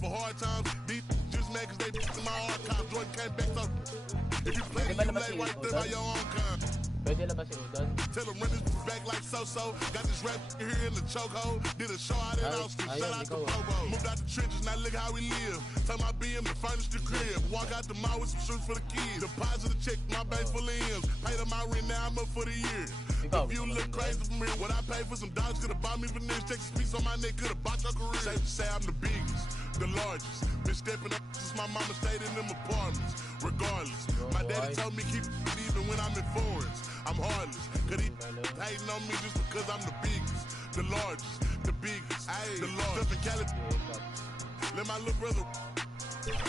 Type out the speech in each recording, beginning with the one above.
for hard times. These just mad cause they in my archives. Jordan came back so if you play the lay right there by your own kind. Pwede labas si Udon. Tell them run this back like so-so. Got this rap here in the chokehold. Did a show out in Austin. Shout out to Bobo. Moved out the trenches, now look how we live. Tell my BM to furnish the crib. Walk out the mall with some shoes for the kids. Deposit a check, my bank full of M's. Paid up my rent, now I'm up for the year. If you look crazy from here, what I pay for some dogs could've bought me veneers. Texas piece on my neck could've bought your career. Safe to say I'm the biggest, the largest. Been stepping up since my mama stayed in them apartments. Regardless, my daddy told me keep it even when I'm in foreigns. I'm heartless, cause he hating on me just because I'm the biggest, the largest, the biggest, the largest. Let my little brother,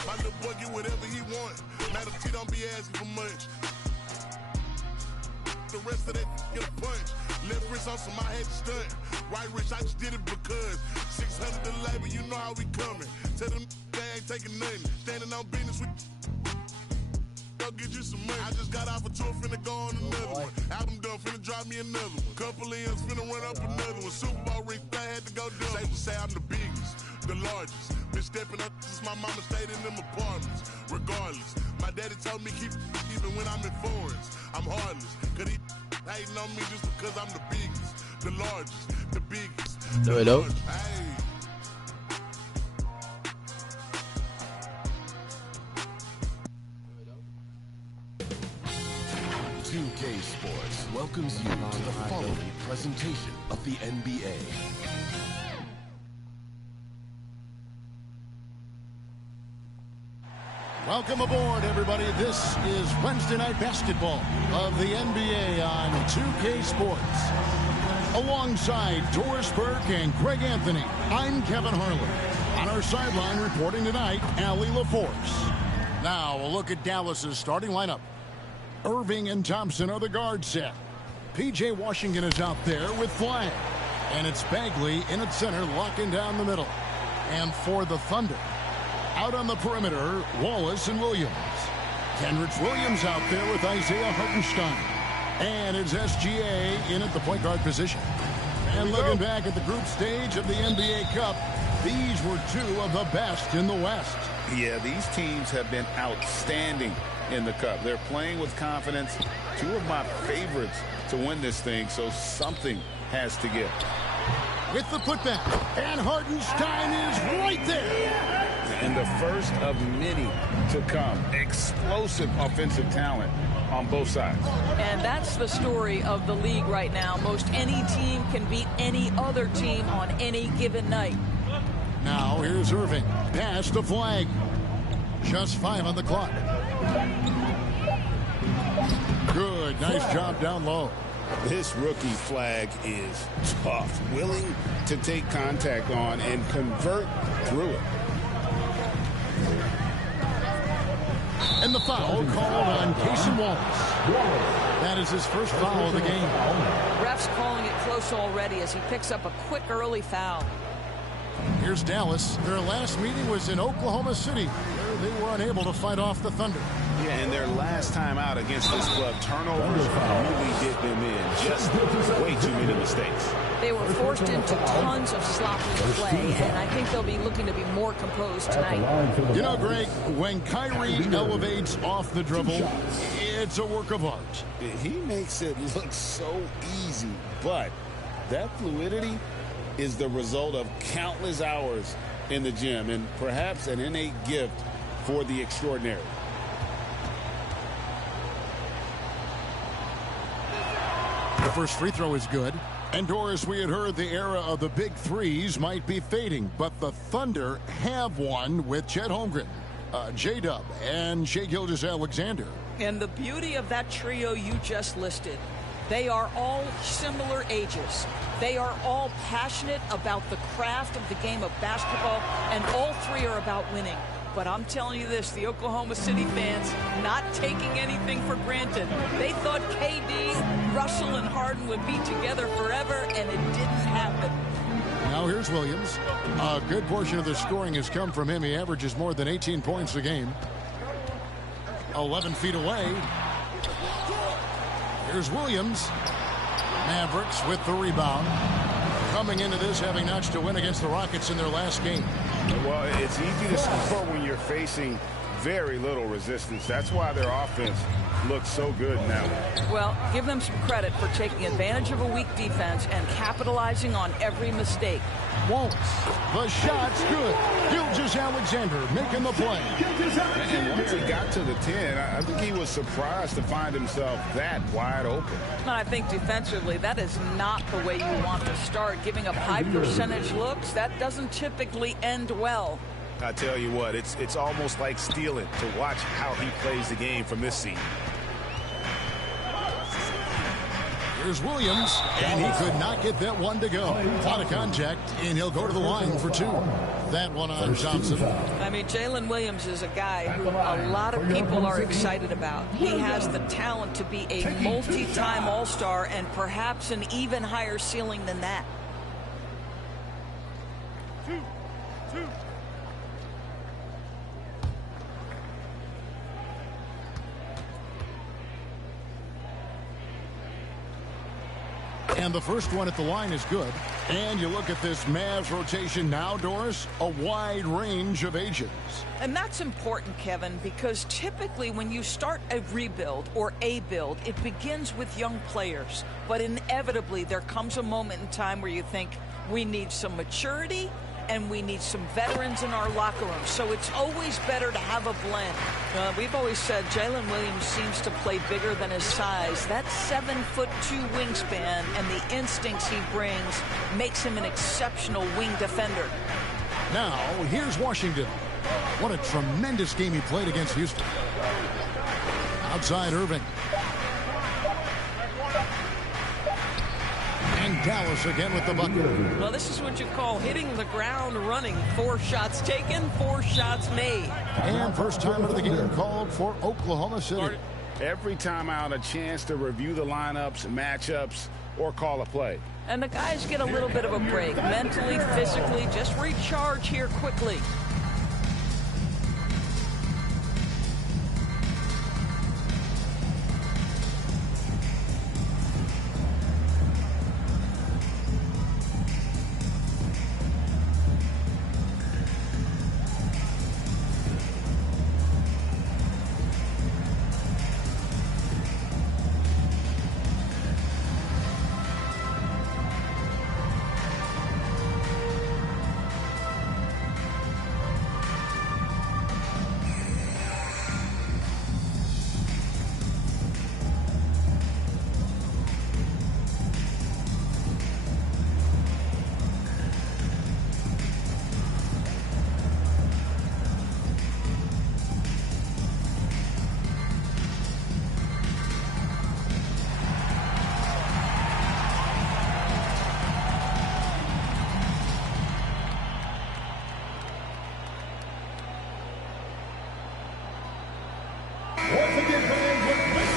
my little boy get whatever he want. Matter T don't be asking for much. The rest of that get a punch. Left wrist on some, I had to stunt. Right wrist, I just did it because 600 the labor, you know how we coming. Tell them they ain't taking nothing. Standing on business with go get you some money. I just got off a tour, finna go on another one. Album done, finna drop me another one. Couple M's, finna run up another one. Super Bowl ring, I had to go do. Safe to say I'm the biggest, the largest. Been stepping up since my mama stayed in them apartments. Regardless, my daddy told me keep it even when I'm in foreigns. I'm heartless, cause he hating on me just because I'm the biggest, the largest, the biggest. Hello. Hey. 2K Sports welcomes you to the following presentation of the NBA. Welcome aboard, everybody. This is Wednesday Night Basketball of the NBA on 2K Sports. Alongside Doris Burke and Greg Anthony, I'm Kevin Harlan. On our sideline reporting tonight, Allie LaForce. Now, a look at Dallas's starting lineup. Irving and Thompson are the guard set. P.J. Washington is out there with Flag. And it's Bagley in at center, locking down the middle. And for the Thunder, out on the perimeter, Wallace and Williams. Kenrich Williams out there with Isaiah Hartenstein. And it's SGA in at the point guard position. And looking back at the group stage of the NBA Cup, these were two of the best in the West. Yeah, these teams have been outstanding in the Cup. They're playing with confidence. Two of my favorites to win this thing, so something has to give. With the putback, and Hartenstein is right there. And the first of many to come. Explosive offensive talent on both sides. And that's the story of the league right now. Most any team can beat any other team on any given night. Now here's Irving. Pass to Flag. Just 5 on the clock. Good. Nice job down low. This rookie Flag is tough. Willing to take contact on and convert through it. And the foul called on Casey Wallace. That is his first foul of the game. Refs calling it close already as he picks up a quick early foul. Here's Dallas. Their last meeting was in Oklahoma City, where they were unable to fight off the Thunder. Yeah, and their last time out against this club, turnovers really did them in. Just way too many mistakes. They were forced into tons of sloppy play, and I think they'll be looking to be more composed tonight. You know, Greg, when Kyrie elevates off the dribble, it's a work of art. He makes it look so easy, but that fluidity is the result of countless hours in the gym and perhaps an innate gift for the extraordinary. The first free throw is good. And Doris, we had heard the era of the big threes might be fading, but the Thunder have one with Chet Holmgren, J-Dub, and Shai Gilgeous-Alexander. And the beauty of that trio you just listed, they are all similar ages. They are all passionate about the craft of the game of basketball, and all three are about winning. But I'm telling you this, the Oklahoma City fans not taking anything for granted. They thought KD, Russell, and Harden would be together forever, and it didn't happen. Now here's Williams. A good portion of the scoring has come from him. He averages more than 18 points a game. 11 feet away. Here's Williams. Mavericks with the rebound. Coming into this having notched a win against the Rockets in their last game. Well, it's easy to score when you're facing very little resistance. That's why their offense looks so good now. Well, give them some credit for taking advantage of a weak defense and capitalizing on every mistake. Wallace, the shot's good. Gilgeous-Alexander making the play. And once he got to the 10, I think he was surprised to find himself that wide open. I think defensively, that is not the way you want to start. Giving up high percentage looks, that doesn't typically end well. I tell you what, it's almost like stealing to watch how he plays the game from this seat. Here's Williams, and he could not get that one to go. Out of contact, and he'll go to the line for 2. That one on Thompson. I mean, Jalen Williams is a guy who a lot of people are excited about. He has the talent to be a multi-time All-Star and perhaps an even higher ceiling than that. And the first one at the line is good. And you look at this Mavs rotation now, Doris, a wide range of ages. And that's important, Kevin, because typically when you start a rebuild or a build, it begins with young players. But inevitably, there comes a moment in time where you think we need some maturity and we need some veterans in our locker room. So it's always better to have a blend. We've always said Jalen Williams seems to play bigger than his size. That 7'2" wingspan and the instincts he brings makes him an exceptional wing defender. Now, here's Washington. What a tremendous game he played against Houston. Outside Irving. And Dallas again with the bucket. Well, this is what you call hitting the ground running. 4 shots taken, 4 shots made. And first time out of the game called for Oklahoma City. Every time out, a chance to review the lineups, matchups, or call a play. And the guys get a little bit of a break. Mentally, physically, just recharge here quickly.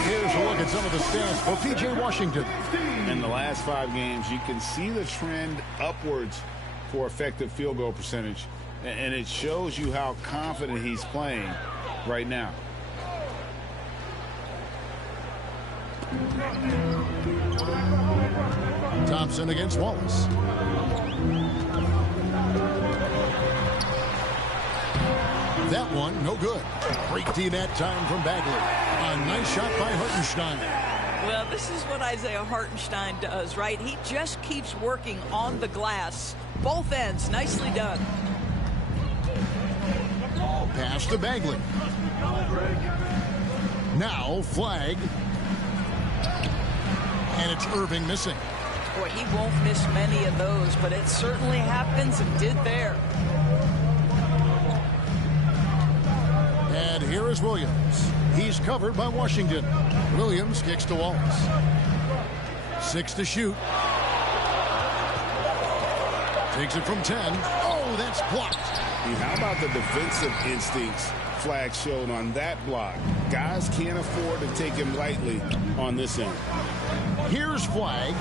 Here's a look at some of the stats for P.J. Washington. In the last 5 games, you can see the trend upwards for effective field goal percentage. And it shows you how confident he's playing right now. Thompson against Wallace. That one, no good. Great D that time from Bagley. A nice shot by Hartenstein. Well, this is what Isaiah Hartenstein does, right? He just keeps working on the glass. Both ends, nicely done. Pass to Bagley. Now, flag. And it's Irving missing. Boy, he won't miss many of those, but it certainly happens and did there. And here is Williams. He's covered by Washington. Williams kicks to Wallace. 6 to shoot. Takes it from 10. Oh, that's blocked. How about the defensive instincts Flag showed on that block? Guys can't afford to take him lightly on this end. Here's Flag.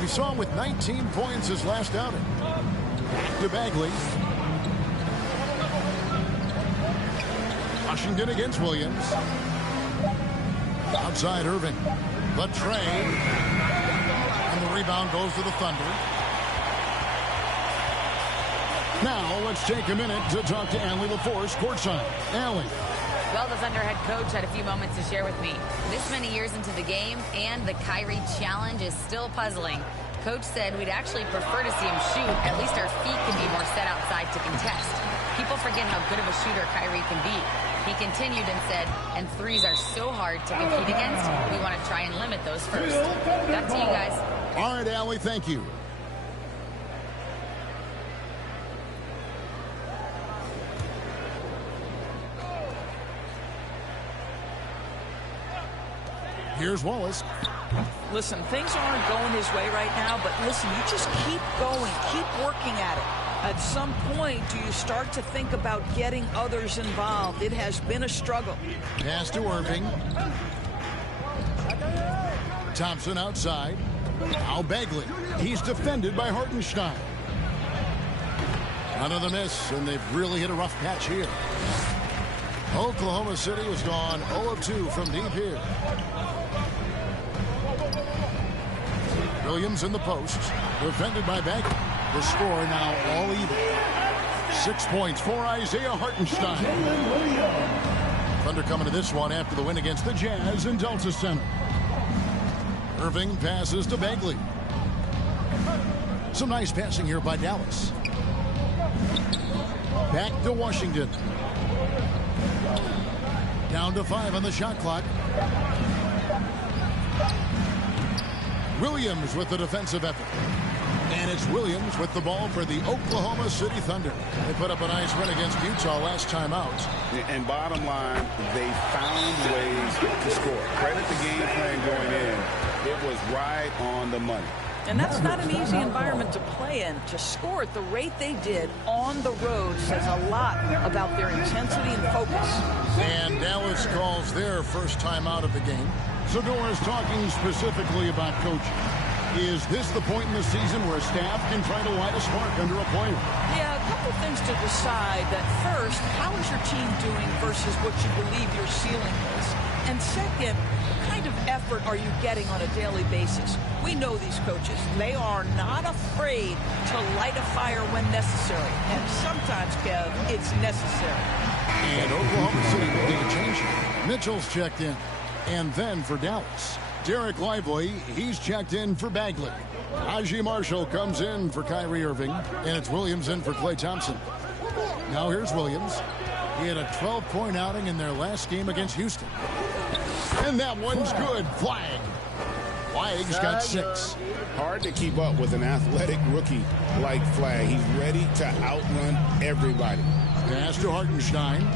We saw him with 19 points his last outing. Back to Bagley. Washington against Williams. Outside Irving. The tray. And the rebound goes to the Thunder. Now let's take a minute to talk to Allie LaForce courtside. Allie. Well, the Thunder head coach had a few moments to share with me. This many years into the game, and the Kyrie challenge is still puzzling. Coach said we'd actually prefer to see him shoot. At least our feet can be more set outside to contest. People forget how good of a shooter Kyrie can be. He continued and said, and threes are so hard to compete against, we want to try and limit those first. Back to you guys. All right, Allie, thank you. Here's Wallace. Listen, things aren't going his way right now, but listen, you just keep going, keep working at it. At some point, do you start to think about getting others involved? It has been a struggle. Pass to Irving. Thompson outside. Now Bagley. He's defended by Hartenstein. Another miss, and they've really hit a rough patch here. Oklahoma City has gone 0 of 2 from deep here. Williams in the post, defended by Bagley. The score now all even. 6 points for Isaiah Hartenstein. Thunder coming to this one after the win against the Jazz in Delta Center. Irving passes to Bagley. Some nice passing here by Dallas. Back to Washington. Down to 5 on the shot clock. Williams with the defensive effort. And it's Williams with the ball for the Oklahoma City Thunder. They put up a nice win against Utah last time out. And bottom line, they found ways to score. Credit the game plan going in. It was right on the money. And that's not an easy environment to play in. To score at the rate they did on the road says a lot about their intensity and focus. And Dallas calls their first time out of the game. So Doris, talking specifically about coaching, is this the point in the season where staff can try to light a spark under a player? Yeah, a couple things to decide. That first, how is your team doing versus what you believe your ceiling is? And second, what kind of effort are you getting on a daily basis? We know these coaches. They are not afraid to light a fire when necessary. And sometimes, Kev, it's necessary. And Oklahoma City will need a change here. Mitchell's checked in. And then for Dallas, Derek Lively, he's checked in for Bagley. Najee Marshall comes in for Kyrie Irving, and it's Williams in for Klay Thompson. Now here's Williams. He had a 12-point outing in their last game against Houston. And that one's good. Flag. Flag's got 6. Hard to keep up with an athletic rookie like Flag. He's ready to outrun everybody. Pass to Hartenstein.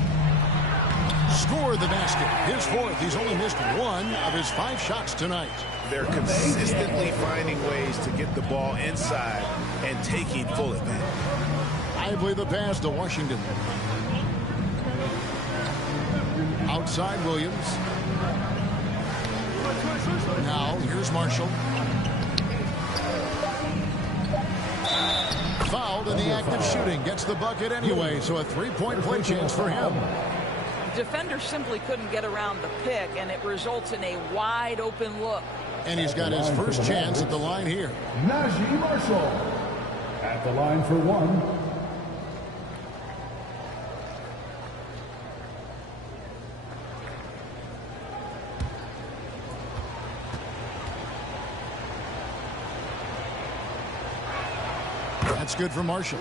Scored the basket. His 4th. He's only missed 1 of his 5 shots tonight. They're consistently finding ways to get the ball inside and taking full advantage. Lively the pass to Washington. Outside Williams. Now here's Marshall. Fouled in the act of shooting. Gets the bucket anyway, so a 3-point play chance for him. Defender simply couldn't get around the pick, and it results in a wide open look. And he's got his first chance at the line here. Najee Marshall at the line for 1. That's good for Marshall.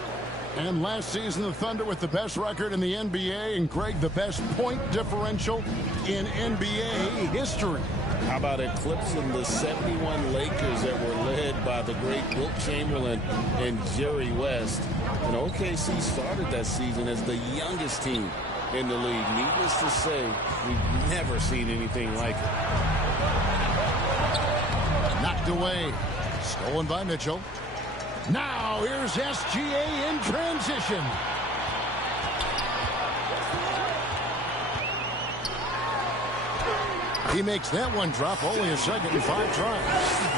And last season, the Thunder with the best record in the NBA, and Greg, the best point differential in NBA history. How about eclipsing the 71 Lakers that were led by the great Wilt Chamberlain and Jerry West? And OKC started that season as the youngest team in the league. Needless to say, we've never seen anything like it. Knocked away. Stolen by Mitchell. Now here's SGA in transition. He makes that one drop, only a second and 5 tries.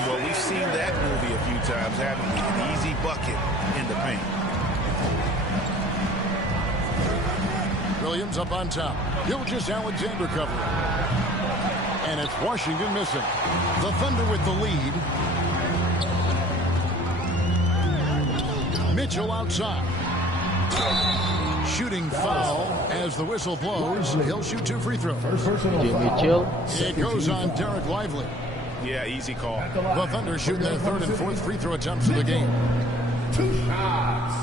Well, we've seen that movie a few times, haven't we? An easy bucket in the paint. Williams up on top. Gilgeous-Alexander covering. And it's Washington missing. The Thunder with the lead. Mitchell outside. Shooting foul as the whistle blows. He'll shoot 2 free throws. It goes on Derek Lively. Yeah, easy call. The Thunder shooting their 3rd and 4th free throw attempts of the game. 2 shots.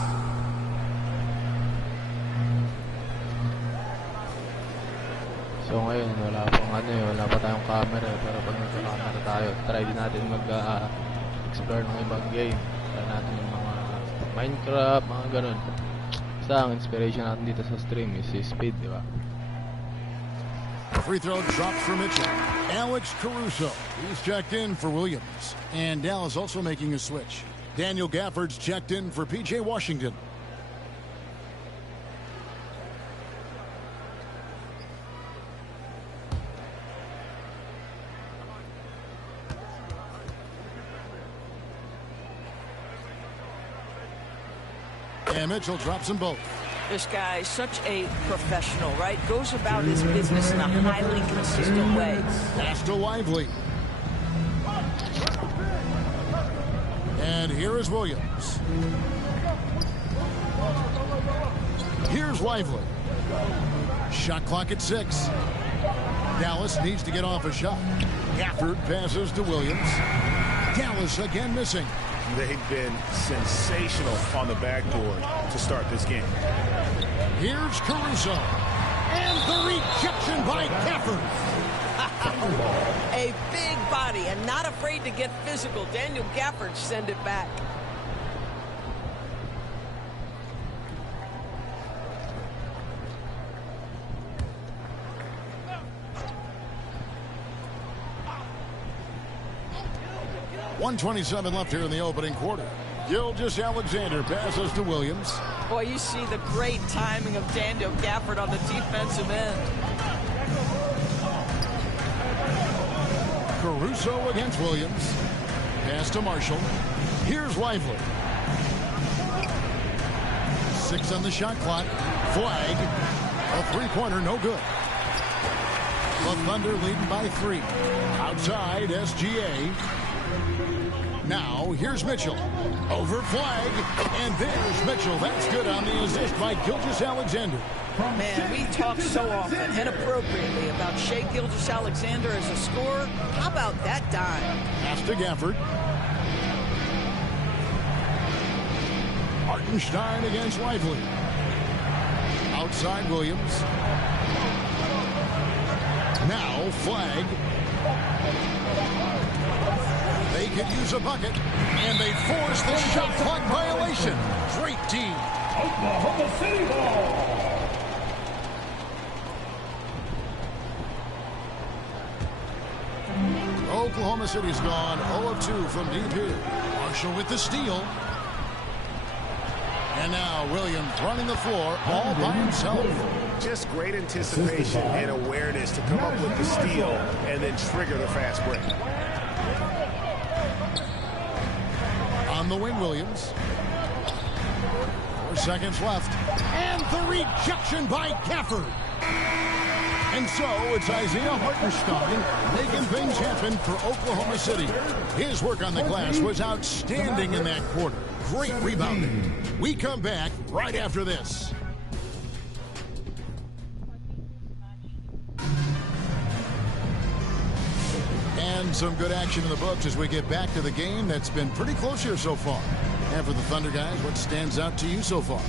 So ngayon wala pa tayong camera, pero pag nagka-camera tayo, try din natin mag-explore ng ibang game. Try natin yung mga Minecraft, mga ganun. Basta ang inspiration natin dito sa stream is si Speed, di ba? Free throw dropped for Mitchell. Alex Caruso, he's checked in for Williams. And Dallas also making a switch. Daniel Gafford's checked in for P.J. Washington. And Mitchell drops them both. This guy is such a professional, right? Goes about his business in a highly consistent way. Pass to Lively. And here is Williams. Here's Lively. Shot clock at 6. Dallas needs to get off a shot. Gafford passes to Williams. Dallas again missing. They've been sensational on the backboard to start this game. Here's Caruso. And the rejection by Gafford. A big body and not afraid to get physical. Daniel Gafford send it back. .127 left here in the opening quarter. Gilgeous-Alexander passes to Williams. Boy, you see the great timing of Daniel Gafford on the defensive end. Caruso against Williams. Pass to Marshall. Here's Lively. 6 on the shot clock. Flag. A three-pointer, no good. The Thunder leading by 3. Outside, SGA. Now, here's Mitchell. Over flag. And there's Mitchell. That's good on the assist by Gilgeous-Alexander. Man, we talk so often and appropriately about Shai Gilgeous-Alexander as a scorer. How about that dime? Pass to Gafford. Hartenstein against Lively. Outside Williams. Now flag. They could use a bucket, and they force the shot clock violation. Great team. Oklahoma City ball. Oklahoma City's gone 0 of 2 from deep here. Marshall with the steal. And now Williams running the floor all by himself. Just great anticipation and awareness to come up with the steal and then trigger the fast break. On the wing, Williams. 4 seconds left. And the rejection by Gafford. And so it's Isaiah Hartenstein making things happen for Oklahoma City. His work on the glass was outstanding in that quarter. Great rebounding. We come back right after this. And some good action in the books as we get back to the game that's been pretty close here so far. And for the Thunder guys, what stands out to you so far?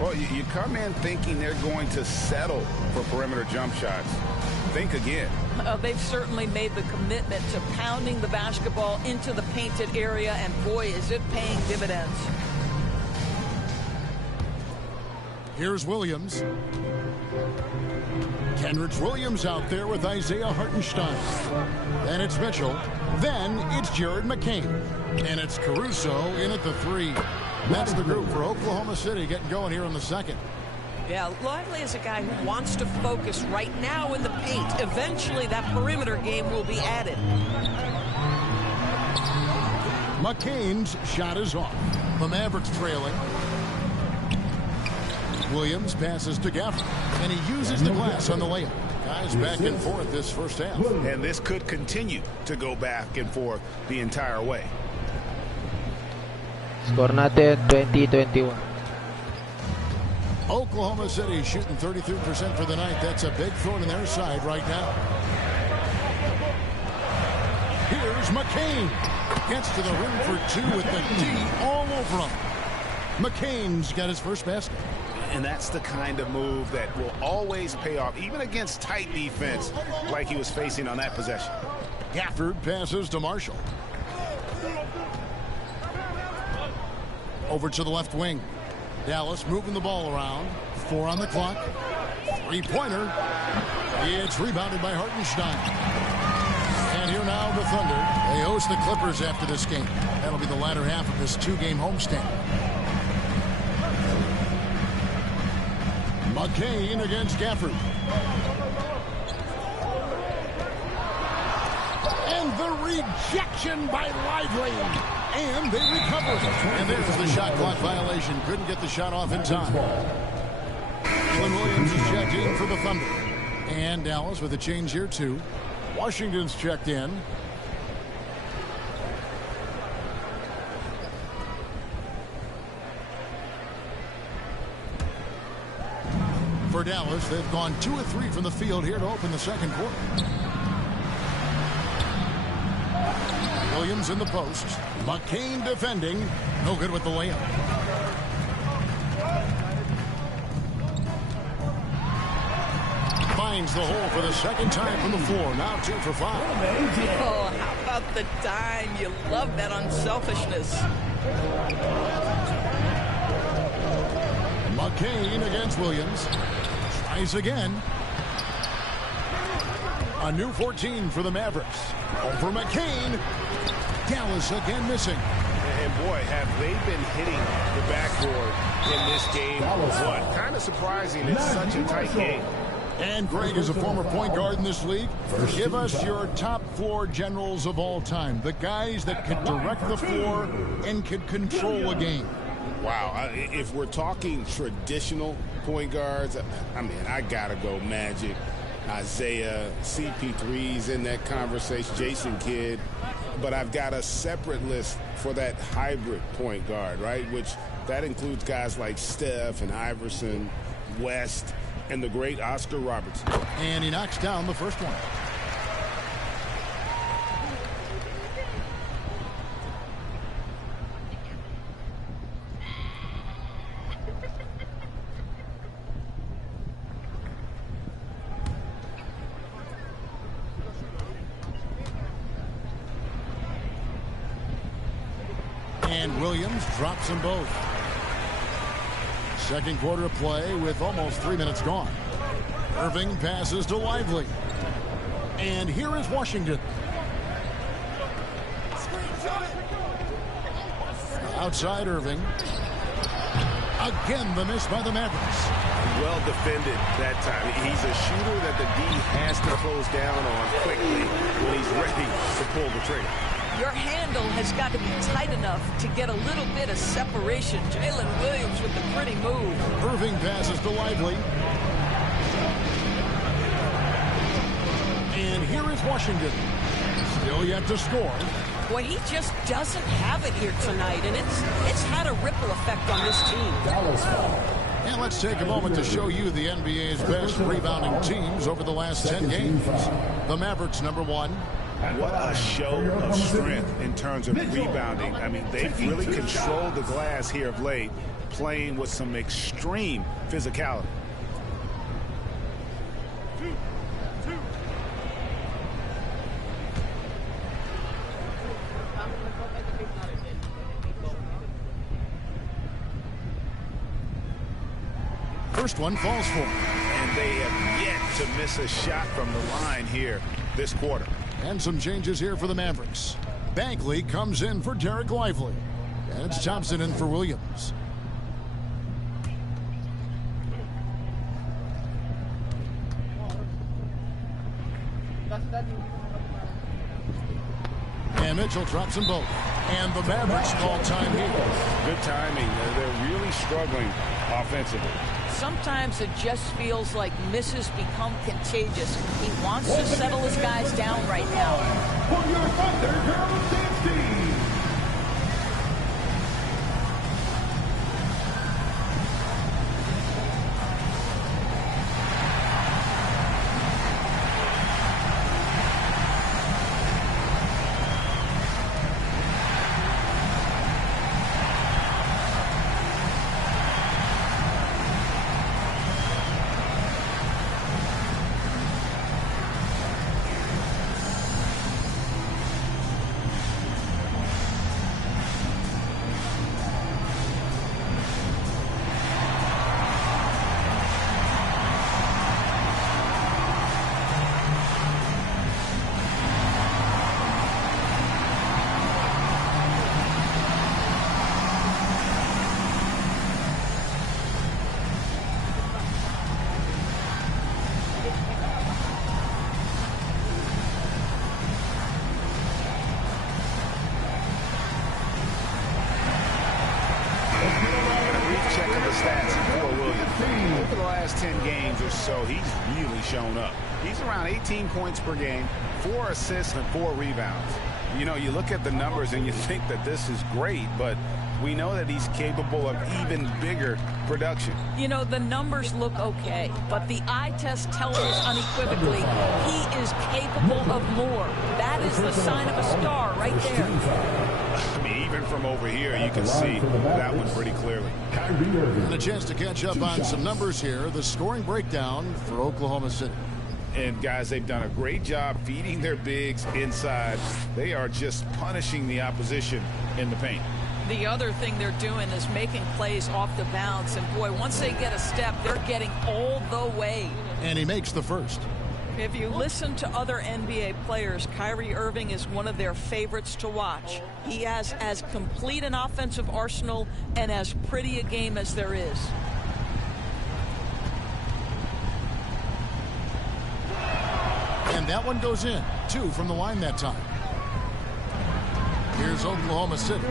Well, you come in thinking they're going to settle for perimeter jump shots. Think again. They've certainly made the commitment to pounding the basketball into the painted area, and boy, is it paying dividends. Here's Williams. Kenrich Williams out there with Isaiah Hartenstein. Then it's Mitchell. Then it's Jared McCain. And it's Caruso in at the 3. That's the group for Oklahoma City getting going here in the second. Yeah, Lively is a guy who wants to focus right now in the paint. Eventually, that perimeter game will be added. McCain's shot is off. The Mavericks trailing. Williams passes to Gafford, and he uses the glass on the layup. Guys back and forth this first half. And this could continue to go back and forth the entire way. Score natin 20-21. Oklahoma City shooting 33% for the night. That's a big thorn in their side right now. Here's McCain. Gets to the rim for two with the D all over him. McCain's got his first basket. And that's the kind of move that will always pay off, even against tight defense like he was facing on that possession. Gafford passes to Marshall. Over to the left wing. Dallas moving the ball around. 4 on the clock. 3-pointer. It's rebounded by Hartenstein. And here now the Thunder. They host the Clippers after this game. That'll be the latter half of this 2-game homestand. McCain against Gafford. And the rejection by Lively. And they recover. And there's the shot clock violation. Couldn't get the shot off in time. Jalen Williams is checked in for the Thunder. And Dallas with a change here too. Washington's checked in. For Dallas, they've gone 2 of 3 from the field here to open the second quarter. Williams in the post. McCain defending. No good with the layup. Finds the hole for the second time from the floor. Now 2 for 5. Oh, how about the dime? You love that unselfishness. McCain against Williams. Tries again. A new 14 for the Mavericks. Over McCain. Dallas again missing. And boy, have they been hitting the backboard in this game. What? Kind of surprising. It's such a tight game. And Greg is a former point guard in this league. Give us your top floor generals of all time. The guys that could direct the floor and could control a game. Wow. If we're talking traditional point guards, I mean, I got to go Magic, Isaiah, CP3's in that conversation, Jason Kidd. But I've got a separate list for that hybrid point guard, right? Which that includes guys like Steph and Iverson, West, and the great Oscar Robertson. And he knocks down the first one. And Williams drops them both. Second quarter of play with almost 3 minutes gone. Irving passes to Lively. And here is Washington. Outside Irving. Again, the miss by the Mavericks. Well defended that time. He's a shooter that the D has to close down on quickly when he's ready to pull the trigger. Your handle has got to be tight enough to get a little bit of separation. Jalen Williams with the pretty move. Irving passes to Lively. And here is Washington. Still yet to score. Boy, he just doesn't have it here tonight, and it's had a ripple effect on this team. And let's take a moment to show you the NBA's best rebounding teams over the last 10 games. The Mavericks, number 1. What a show of strength in terms of rebounding. I mean, they've really controlled the glass here of late, playing with some extreme physicality. First one falls for him. And they have yet to miss a shot from the line here this quarter. And some changes here for the Mavericks. Bankley comes in for Derek Lively. And it's Thompson in for Williams. And Mitchell drops them both. And the Mavericks call time here. Good timing. They're really struggling offensively. Sometimes it just feels like misses become contagious. He wants to settle his guys down right now. For your Thunder Girls dance team. 10 games or so, he's really shown up. He's around 18 points per game, 4 assists and 4 rebounds. You know, you look at the numbers and you think that this is great, but we know that he's capable of even bigger production. You know, the numbers look okay, but the eye test tells us unequivocally he is capable of more. That is the sign of a star right there. I mean, even from over here, you can see that one pretty clearly. And a chance to catch up on some numbers here. The scoring breakdown for Oklahoma City. And, guys, they've done a great job feeding their bigs inside. They are just punishing the opposition in the paint. The other thing they're doing is making plays off the bounce. And, boy, once they get a step, they're getting all the way. And he makes the first. If you listen to other NBA players, Kyrie Irving is one of their favorites to watch. He has as complete an offensive arsenal and as pretty a game as there is. And that one goes in. 2 from the line that time. Here's Oklahoma City.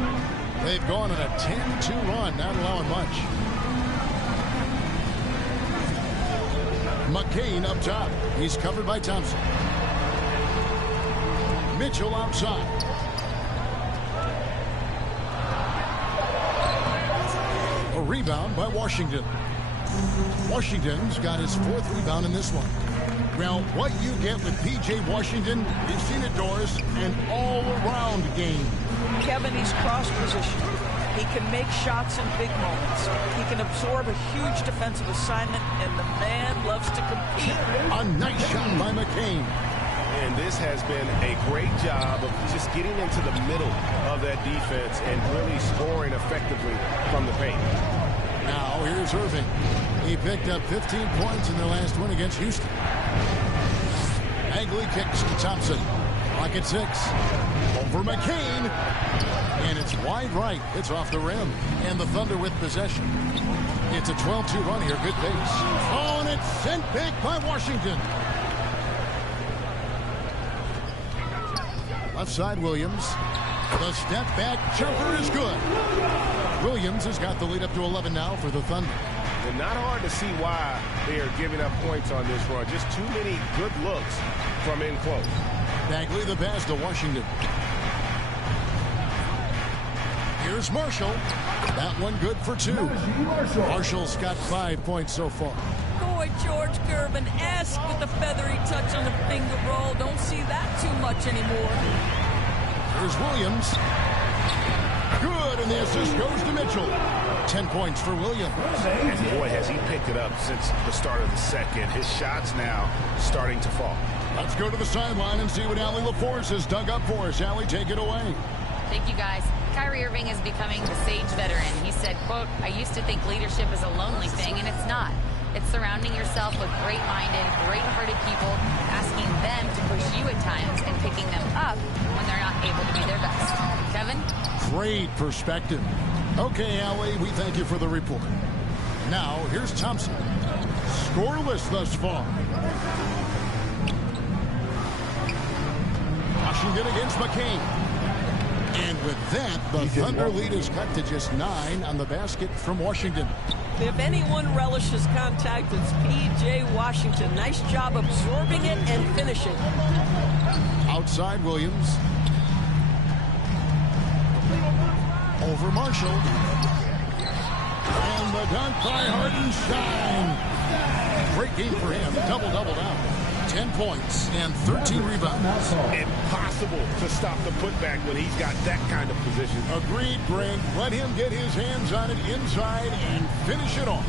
They've gone on a 10-2 run, not allowing much. McCain up top. He's covered by Thompson. Mitchell outside. A rebound by Washington. Washington's got his 4th rebound in this one. Well, what you get with P.J. Washington, you've seen it, Doris, an all-around game. Kevin, he's cross-position. He can make shots in big moments. He can absorb a huge defensive assignment, and the man loves to compete. A nice shot by McCain. And this has been a great job of just getting into the middle of that defense and really scoring effectively from the paint. Now, here's Irving. He picked up 15 points in their last win against Houston. Bagley kicks to Thompson. Clock at 6. Over McCain. And it's wide right. It's off the rim. And the Thunder with possession. It's a 12-2 run here. Good pace. Oh, and it's sent back by Washington. Left side, Williams. The step back jumper is good. Williams has got the lead up to 11 now for the Thunder. And not hard to see why they are giving up points on this run. Just too many good looks from in close. Bagley the pass to Washington. Here's Marshall. That one good for 2. Marshall's got 5 points so far. Boy, George Gervin, ask with the feathery touch on the finger roll. Don't see that too much anymore. Here's Williams. Good, and the assist goes to Mitchell. 10 points for Williams. And boy, has he picked it up since the start of the second. His shots now starting to fall. Let's go to the sideline and see what Allie LaForce has dug up for us. Allie, take it away. Thank you, guys. Kyrie Irving is becoming the sage veteran. He said, quote, "I used to think leadership is a lonely thing, and it's not. It's surrounding yourself with great-minded, great-hearted people, asking them to push you at times and picking them up when they're not able to be their best." Kevin? Great perspective. Okay, Allie, we thank you for the report. Now, here's Thompson. Scoreless thus far. Washington against McCain. And with that, the Thunder lead is cut to just 9 on the basket from Washington. If anyone relishes contact, it's P.J. Washington. Nice job absorbing it and finishing. Outside Williams. Over Marshall. And the dunk by Hartenstein. Great game for him. Double-double now. 10 points and 13 rebounds. Impossible to stop the putback when he's got that kind of position. Agreed, Greg. Let him get his hands on it inside and finish it off.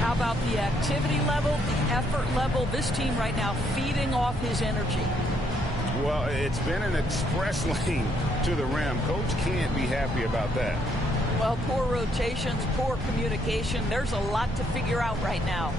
How about the activity level, the effort level? This team right now feeding off his energy. Well, it's been an express lane to the rim. Coach can't be happy about that. Well, poor rotations, poor communication. There's a lot to figure out right now.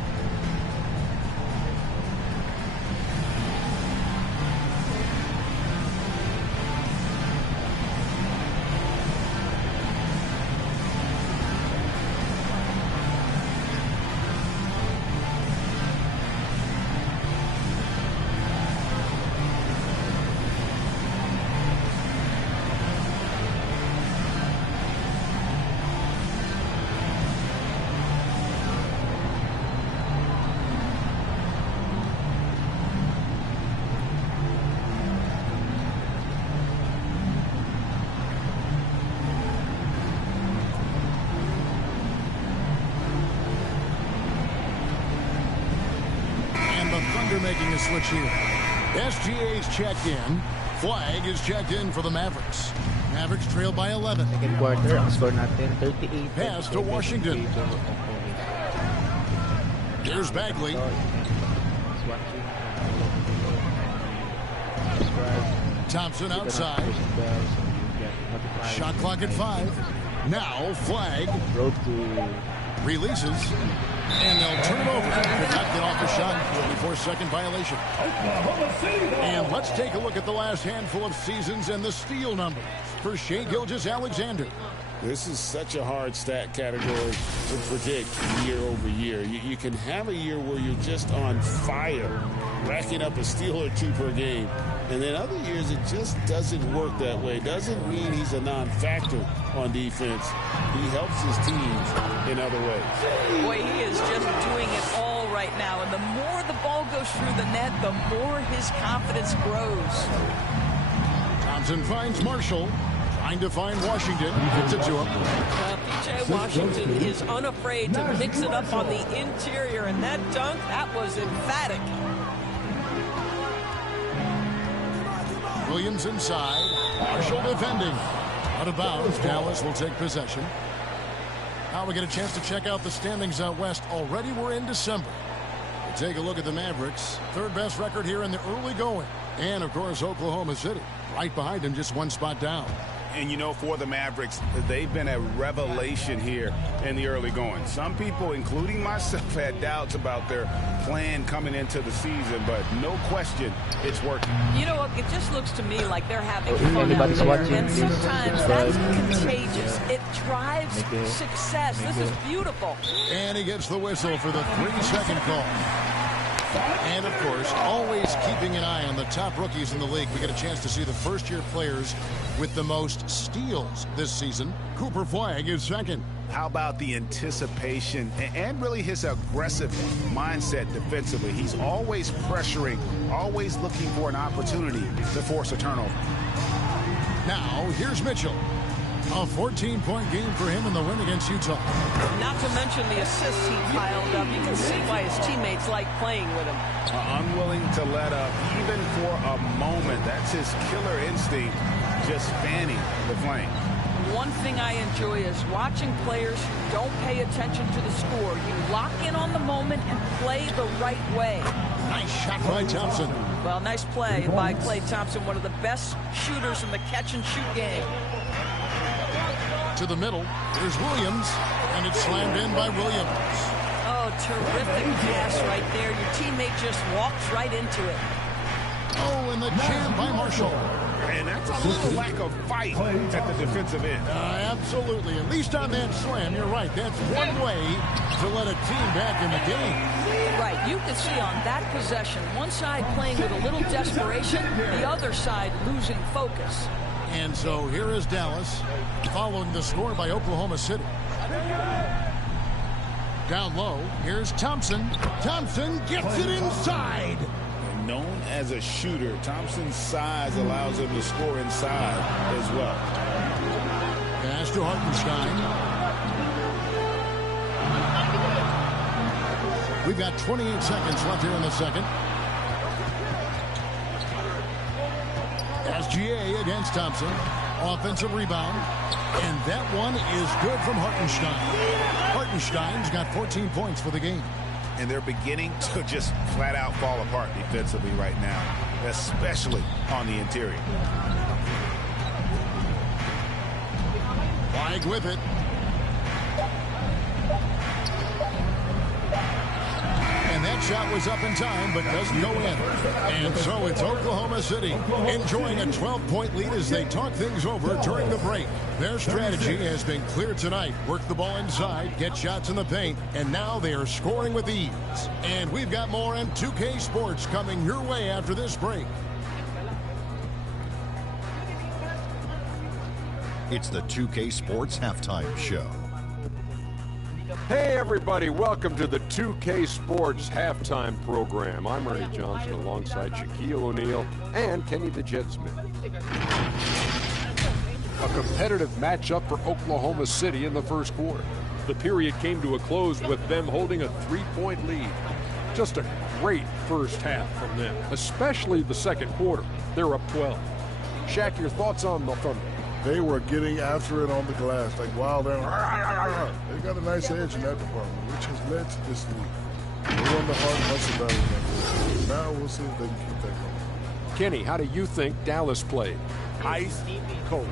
the Thunder making a switch here. SGA's checked in. Flag is checked in for the Mavericks. Mavericks trail by 11. Second quarter, ang score natin 38. Pass to Washington. Here's Bagley. Thompson outside. Shot clock at 5. Now Flag releases, and they'll turn it over. Could not get off a shot. 24-second violation. And let's take a look at the last handful of seasons and the steal numbers for Shai Gilgeous-Alexander. This is such a hard stat category to predict year over year. You can have a year where you're just on fire, racking up a steal or 2 per game. And then other years, it just doesn't work that way. Doesn't mean he's a non-factor on defense. He helps his teams in other ways. Boy, he is just doing it all right now. And the more the ball goes through the net, the more his confidence grows. Thompson finds Marshall. Trying to find Washington. Gets it to him. P.J. Washington is unafraid to mix it up on the interior. And that dunk, that was emphatic. Williams inside. Marshall defending. Out of bounds. Dallas will take possession. Now we get a chance to check out the standings out west. Already we're in December. We'll take a look at the Mavericks. Third best record here in the early going. And, of course, Oklahoma City. Right behind him, just 1 spot down. And, you know, for the Mavericks, they've been a revelation here in the early going. Some people, including myself, had doubts about their plan coming into the season, but no question it's working. You know what? It just looks to me like they're having fun out there. And sometimes that's contagious. It drives success. This is beautiful. And he gets the whistle for the 3-second call. And, of course, always keeping an eye on the top rookies in the league. We get a chance to see the first-year players with the most steals this season. Cooper Flag is second. How about the anticipation and really his aggressive mindset defensively? He's always pressuring, always looking for an opportunity to force a turnover. Now, here's Mitchell. A 14-point game for him in the win against Utah. Not to mention the assists he piled up. You can see why his teammates like playing with him. Unwilling to let up even for a moment. That's his killer instinct, just fanning the flame. One thing I enjoy is watching players who don't pay attention to the score. You lock in on the moment and play the right way. Nice shot by Thompson. Well, nice play by Klay Thompson, one of the best shooters in the catch-and-shoot game. To the middle, here's Williams, and it's slammed in by Williams. Oh, terrific pass right there. Your teammate just walks right into it. Oh, and the jam by Marshall. And that's a little lack of fight at the defensive end. Absolutely. At least on that slam, you're right. That's one way to let a team back in the game. Right. You can see on that possession, one side playing with a little desperation, the other side losing focus. And so here is Dallas following the score by Oklahoma City. Down low, here's Thompson. Thompson gets it inside. Known as a shooter, Thompson's size allows him to score inside as well. Pass to Hartenstein. We've got 28 seconds left here in the second. SGA against Thompson. Offensive rebound. And that one is good from Hartenstein. Hartenstein's got 14 points for the game. And they're beginning to just flat out fall apart defensively right now, especially on the interior. Flag with it. And that shot was up in time, but doesn't go in. And so it's Oklahoma City enjoying a 12-point lead as they talk things over during the break. Their strategy has been clear tonight. Work the ball inside, get shots in the paint, and now they are scoring with ease. And we've got more M2K Sports coming your way after this break. It's the 2K Sports Halftime Show. Hey everybody, welcome to the 2K Sports Halftime Program. I'm Ernie Johnson alongside Shaquille O'Neal and Kenny the Jet Smith. A competitive matchup for Oklahoma City in the first quarter. The period came to a close with them holding a 3-point lead. Just a great first half from them, especially the second quarter. They're up 12. Shaq, your thoughts on the Thunder? They were getting after it on the glass, like wild. They got a nice edge in that department, which has led to this lead. They won the hard hustle battle in that. Now we'll see if they can keep that going. Kenny, how do you think Dallas played? Ice cold,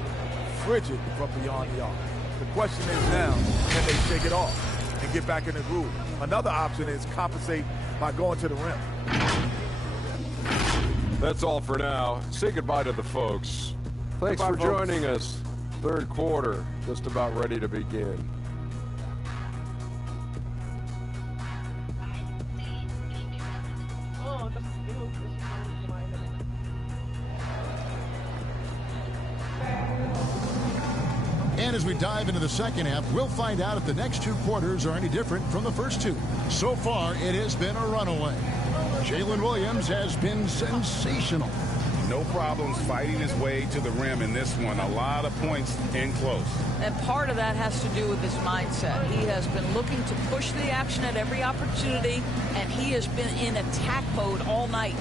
frigid from beyond the arc. The question is now, can they shake it off and get back in the groove? Another option is compensate by going to the rim. That's all for now. Say goodbye to the folks. Thanks for joining us. Third quarter, just about ready to begin. And as we dive into the second half, we'll find out if the next two quarters are any different from the first two. So far, it has been a runaway. Jalen Williams has been sensational. No problems fighting his way to the rim in this one. A lot of points in close. And part of that has to do with his mindset. He has been looking to push the action at every opportunity, and he has been in attack mode all night.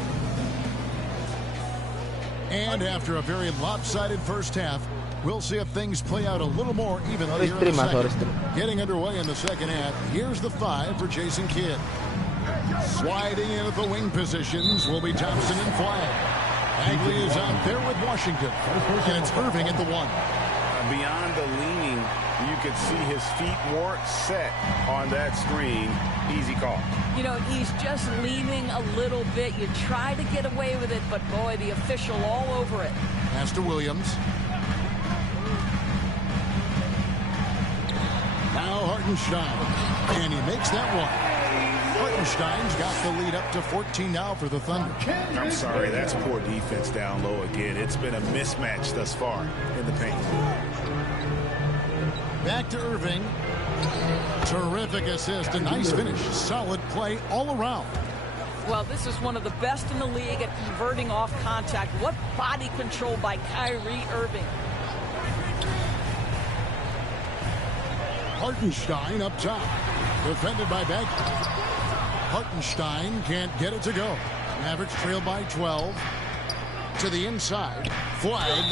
And after a very lopsided first half, we'll see if things play out a little more evenly here in the second. Getting underway in the second half, here's the 5 for Jason Kidd. Sliding in at the wing positions will be Thompson and Flag. Bagley is out there with Washington, and it's Irving at the 1. Beyond the leaning, you could see his feet more set on that screen. Easy call. You know, he's just leaning a little bit. You try to get away with it, but boy, the official all over it. Pass to Williams. Now Hartenstein, and he makes that one. Hartenstein's got the lead up to 14 now for the Thunder. I'm sorry, that's poor defense down low again. It's been a mismatch thus far in the paint. Back to Irving. Terrific assist, a nice finish. Solid play all around. Well, this is one of the best in the league at converting off contact. What body control by Kyrie Irving. Hartenstein up top. Defended by Bagley. Hartenstein can't get it to go. Mavericks trail by 12. To the inside. Flag.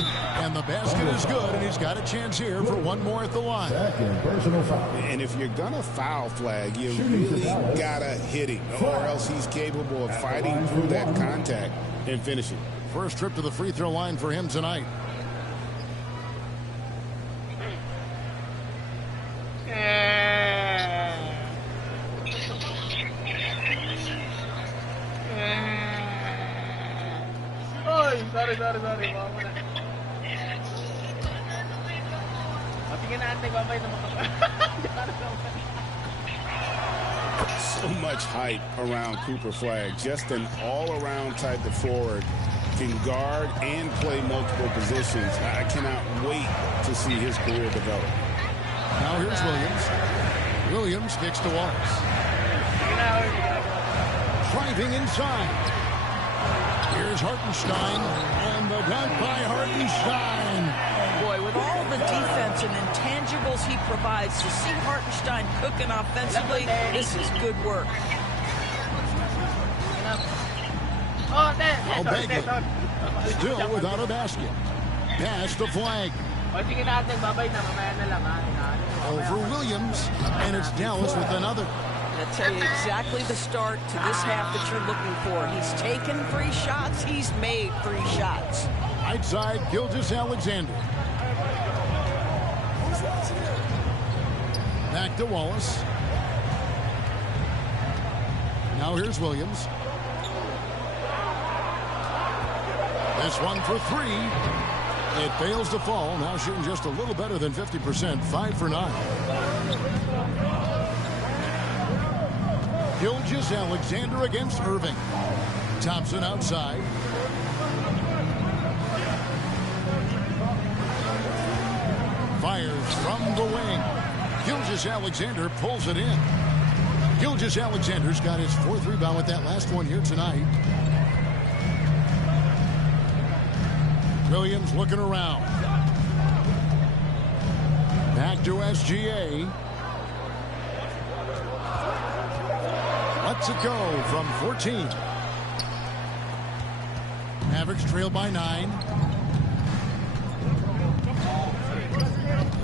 And the basket is good, and he's got a chance here for one more at the line. And if you're going to foul Flag, you really got to hit him, or else he's capable of fighting through that contact and finishing. First trip to the free throw line for him tonight. Sorry. So much hype around Cooper Flag. Just an all-around type of forward. Can guard and play multiple positions. I cannot wait to see his career develop. Now here's Williams. Williams kicks to Wallace. Driving inside. Here's Hartenstein, and the dunk by Hartenstein. Boy, with all the defense and intangibles he provides, to see Hartenstein cooking offensively, this is good work. Now Bagley, still without a basket. Pass to Flag. Over Williams, and it's Dallas with another. I'll tell you exactly the start to this half that you're looking for. He's taken 3 shots. He's made 3 shots. Right side, Gilgeous-Alexander. Back to Wallace. Now here's Williams. This one for 3. It fails to fall. Now shooting just a little better than 50%. 5 for 9. Gilgeous-Alexander against Irving. Thompson outside. Fires from the wing. Gilgeous-Alexander pulls it in. Gilgeous-Alexander's got his 4th rebound with that last one here tonight. Williams looking around. Back to SGA. lets it go from 14. Mavericks trail by 9.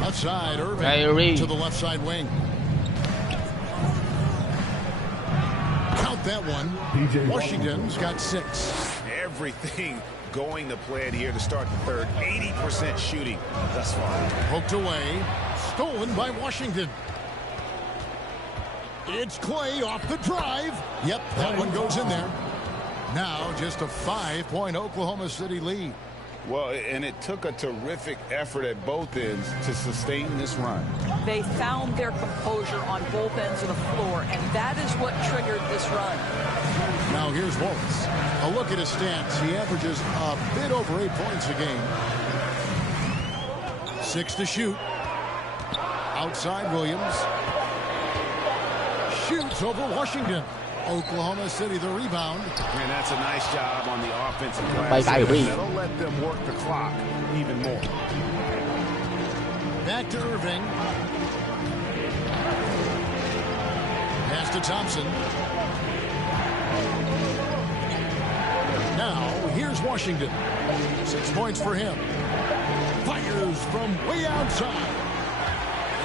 Outside, Irving to the left side wing. Count that one. Washington's got 6. Everything going to plan here to start the third. 80% shooting thus far. Poked away. Stolen by Washington. It's Clay off the drive. Yep, that one goes in there. Now just a 5-point Oklahoma City lead. Well, and it took a terrific effort at both ends to sustain this run. They found their composure on both ends of the floor, and that is what triggered this run. Now here's Wallace. A look at his stats. He averages a bit over 8 points a game. 6 to shoot. Outside Williams. Shoots over Washington. Oklahoma City the rebound. And that's a nice job on the offensive glass. That'll let them work the clock even more. Back to Irving. Pass to Thompson. Now here's Washington. 6 points for him. Fires from way outside.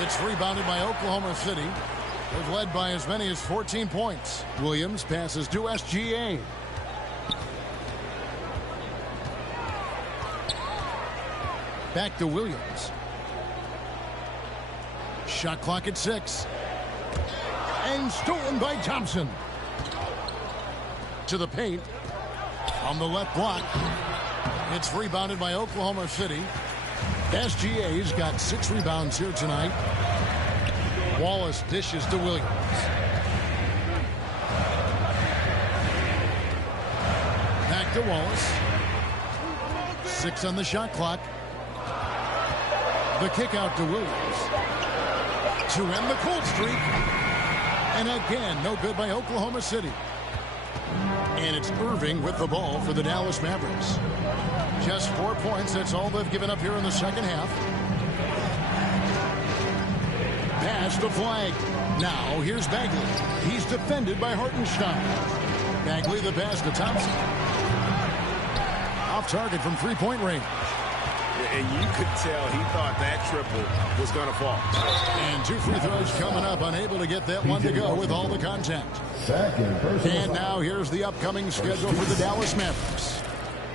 It's rebounded by Oklahoma City. They've led by as many as 14 points. Williams passes to SGA. Back to Williams. Shot clock at 6. And stolen by Thompson. To the paint. On the left block. It's rebounded by Oklahoma City. SGA's got 6 rebounds here tonight. Wallace dishes to Williams. Back to Wallace. 6 on the shot clock. The kick out to Williams. To end the cold streak. And again, no good by Oklahoma City. And it's Irving with the ball for the Dallas Mavericks. Just 4 points. That's all they've given up here in the second half. Pass the flag. Now here's Bagley. He's defended by Hartenstein. Bagley the pass to Thompson. Off target from 3-point range. And you could tell he thought that triple was going to fall. And 2 free throws coming up. Unable to get that one to go with all the contact. And now here's the upcoming schedule for the Dallas Mavericks.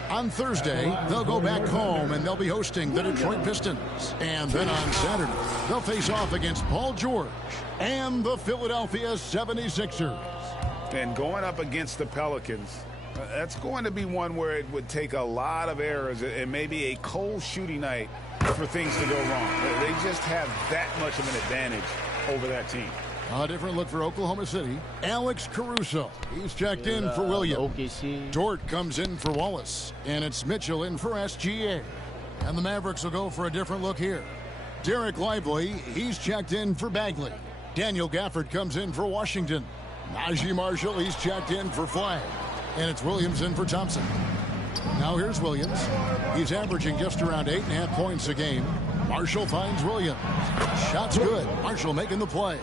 On Thursday, they'll go back home and they'll be hosting the Detroit Pistons. And then on Saturday, they'll face off against Paul George and the Philadelphia 76ers. And going up against the Pelicans, that's going to be one where it would take a lot of errors and maybe a cold shooting night for things to go wrong. They just have that much of an advantage over that team. A different look for Oklahoma City. Alex Caruso. He's checked in for Williams. Dort comes in for Wallace. And it's Mitchell in for SGA. And the Mavericks will go for a different look here. Derek Lively, he's checked in for Bagley. Daniel Gafford comes in for Washington. Najee Marshall, he's checked in for Flag. And it's Williams in for Thompson. Now here's Williams. He's averaging just around 8.5 points a game. Marshall finds Williams. Shot's good. Marshall making the play.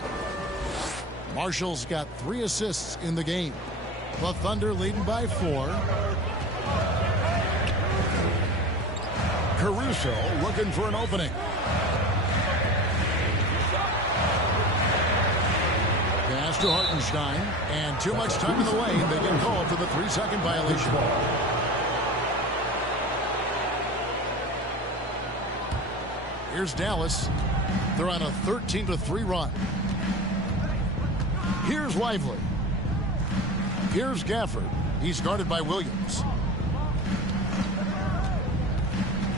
Marshall's got 3 assists in the game. The Thunder leading by 4. Caruso looking for an opening. Pass to Hartenstein. And too much time in the lane. They get called for the 3-second violation. Here's Dallas. They're on a 13-3 run. Here's Lively. Here's Gafford. He's guarded by Williams.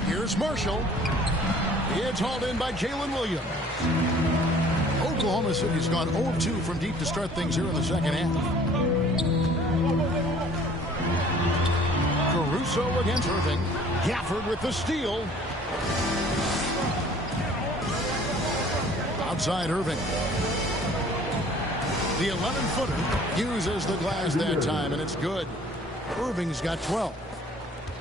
Here's Marshall. It's hauled in by Jalen Williams. Oklahoma City's gone 0-2 from deep to start things here in the second half. Caruso against Irving. Gafford with the steal. Outside Irving. The 11-footer uses the glass that time, and it's good. Irving's got 12.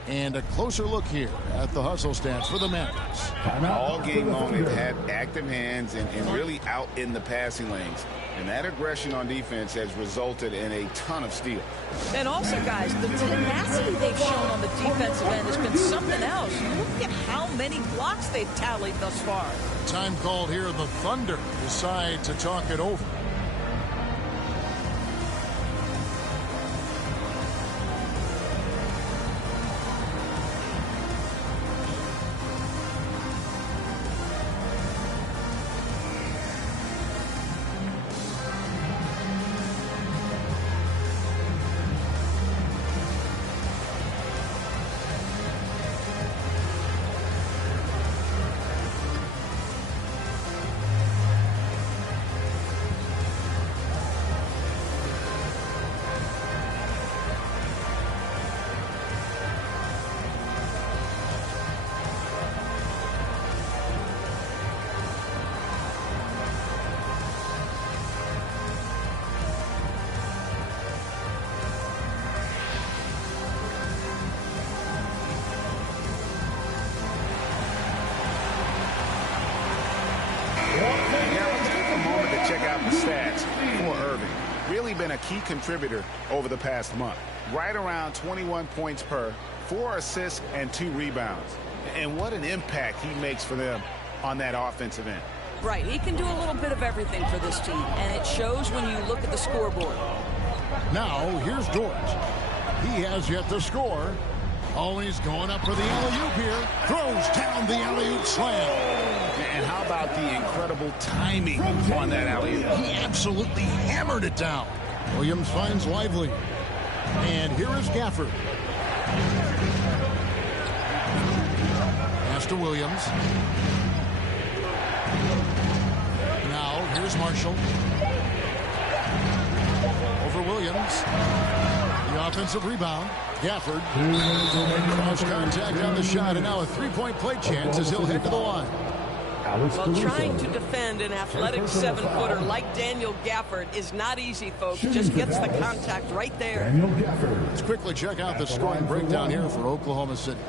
And a closer look here at the hustle stats for the Mavericks. All game long, they've had active hands and really out in the passing lanes. And that aggression on defense has resulted in a ton of steals. And also, guys, the tenacity they've shown on the defensive end has been something else. Look at how many blocks they've tallied thus far. Time called here. The Thunder decide to talk it over. Been a key contributor over the past month. Right around 21 points per, 4 assists, and 2 rebounds. And what an impact he makes for them on that offensive end. Right, he can do a little bit of everything for this team, and it shows when you look at the scoreboard. Now, here's Dort. He has yet to score. Oh, he's going up for the alley-oop here. Throws down the alley-oop slam. And how about the incredible timing on that alley-oop? He absolutely hammered it down. Williams finds Lively. And here is Gafford. Pass to Williams. Now, here's Marshall. Over Williams. The offensive rebound. Gafford. Cross contact on the shot, and now a three-point play chance as he'll head to the line. Well, trying to defend an athletic 7-footer like Daniel Gafford is not easy, folks. Just gets the contact right there. Let's quickly check out the scoring breakdown here for Oklahoma City.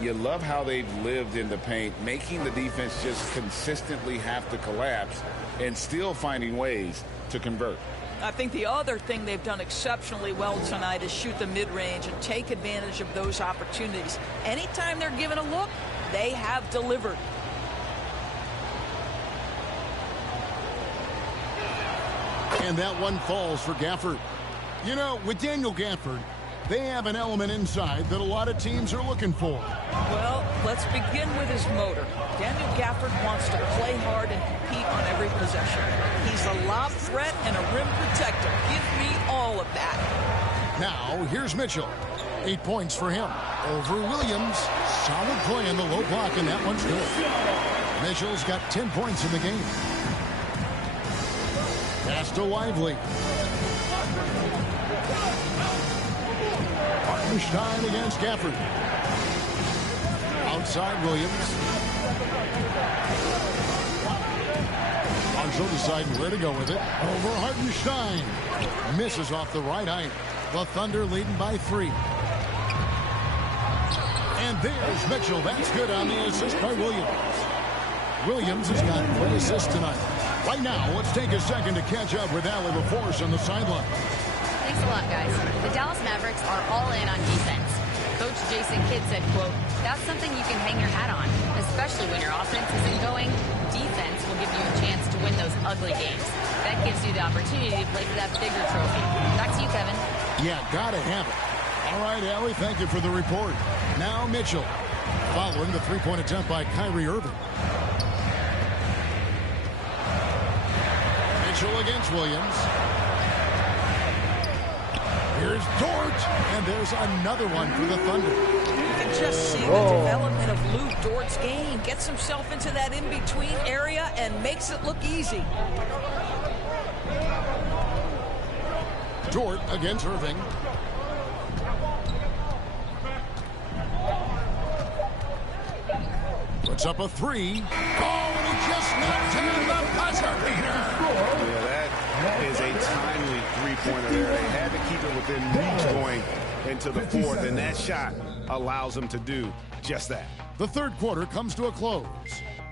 You love how they've lived in the paint, making the defense just consistently have to collapse and still finding ways to convert. I think the other thing they've done exceptionally well tonight is shoot the mid-range and take advantage of those opportunities. Anytime they're given a look, they have delivered. And that one falls for Gafford. You know, with Daniel Gafford, they have an element inside that a lot of teams are looking for. Well, let's begin with his motor. Daniel Gafford wants to play hard and compete on every possession. He's a lob threat and a rim protector. Give me all of that. Now, here's Mitchell. 8 points for him. Over Williams. Solid play in the low block, and that one's good. Mitchell's got 10 points in the game. Pass to Lively. Hartenstein against Gafford. Outside Williams. Lonzo deciding where to go with it. Over Hartenstein. Misses off the right eye. The Thunder leading by 3. And there's Mitchell. That's good on the assist by Williams. Williams has got 3 assists tonight. Right now, let's take a second to catch up with Allie LaForce on the sideline. Thanks a lot, guys. The Dallas Mavericks are all in on defense. Coach Jason Kidd said, quote, "That's something you can hang your hat on, especially when your offense isn't going. Defense will give you a chance to win those ugly games. That gives you the opportunity to play for that bigger trophy." Back to you, Kevin. Yeah, gotta have it. All right, Allie, thank you for the report. Now Mitchell, following the three-point attempt by Kyrie Irving. Mitchell against Williams. Here's Dort, and there's another one for the Thunder. You can just see the development of Lou Dort's game. Gets himself into that in-between area and makes it look easy. Dort against Irving. Puts up a 3. Oh, and he just knocked down the buzzer beater. Yeah, that is a timely three-pointer there. They had to keep it within reach going into the fourth, and that shot allows them to do just that. The third quarter comes to a close.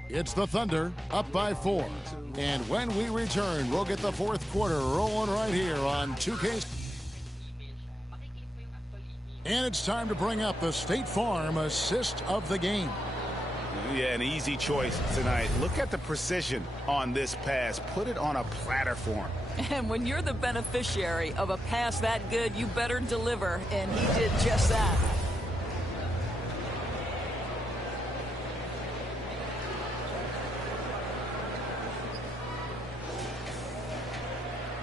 It's the Thunder up by 4. And when we return, we'll get the fourth quarter rolling right here on 2K. And it's time to bring up the State Farm assist of the game. Yeah, an easy choice tonight. Look at the precision on this pass. Put it on a platter for him. And when you're the beneficiary of a pass that good, you better deliver. And he did just that.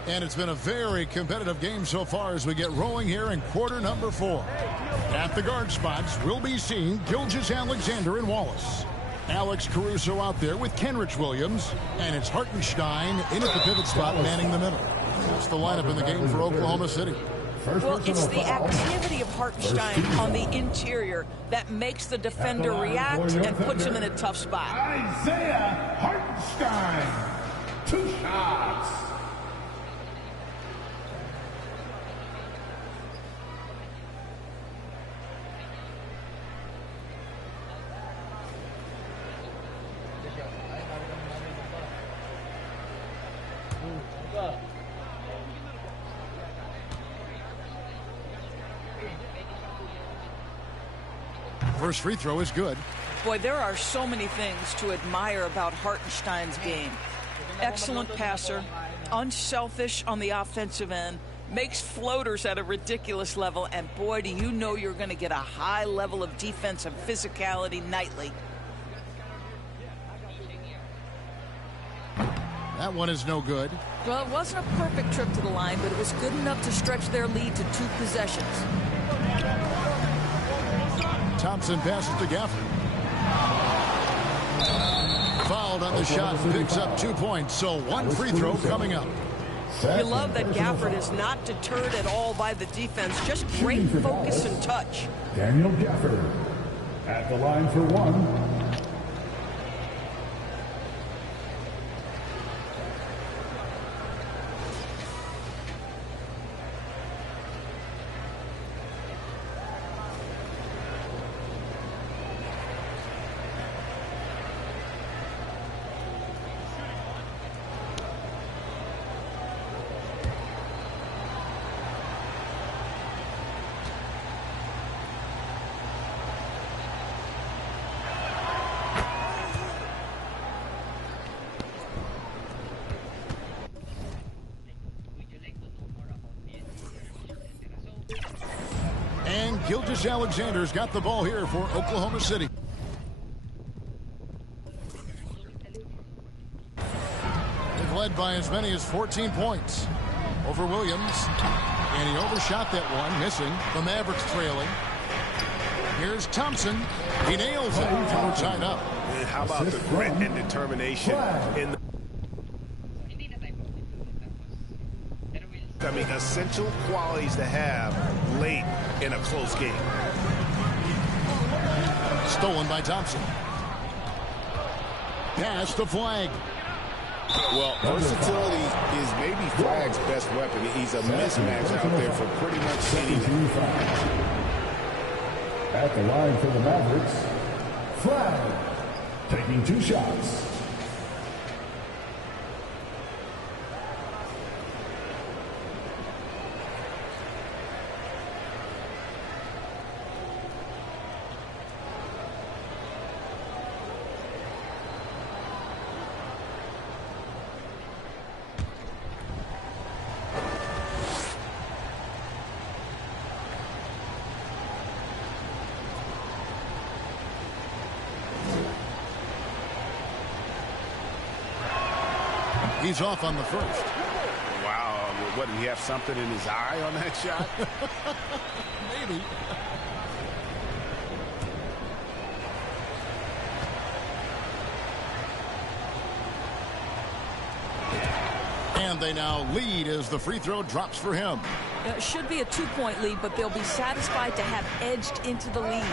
And it's been a very competitive game so far as we get rolling here in quarter number 4. At the guard spots, we'll be seeing Gilgeous-Alexander and Wallace. Alex Caruso out there with Kenrich Williams. And it's Hartenstein in at the pivot spot, manning the middle. That's the lineup in the game for Oklahoma City. Well, it's the activity of Hartenstein on the interior that makes the defender react and puts him in a tough spot. Isaiah Hartenstein. 2 shots. First free throw is good. Boy, there are so many things to admire about Hartenstein's game. Excellent passer, unselfish on the offensive end, makes floaters at a ridiculous level, and boy, do you know you're going to get a high level of defensive physicality nightly. That one is no good. Well, it wasn't a perfect trip to the line, but it was good enough to stretch their lead to 2 possessions. Thompson passes to Gafford. Fouled on the shot, picks up 2 points, so 1 free throw coming up. You love that Gafford is not deterred at all by the defense, just great focus and touch. Daniel Gafford at the line for 1. And Gilgeous-Alexander's got the ball here for Oklahoma City. They've led by as many as 14 points over Williams. And he overshot that one, missing. The Mavericks trailing. Here's Thompson. He nails it. And we're tied up. And how about the grit and determination in the... I mean, essential qualities to have late in a close game. Stolen by Thompson. Pass to Flag. Well, versatility is maybe Flag's best weapon. He's a mismatch out there for pretty much anything. At the line for the Mavericks, Flag taking 2 shots. He's off on the first. Wow. What, did he have something in his eye on that shot? Maybe. And they now lead as the free throw drops for him. It should be a 2-point lead, but they'll be satisfied to have edged into the lead.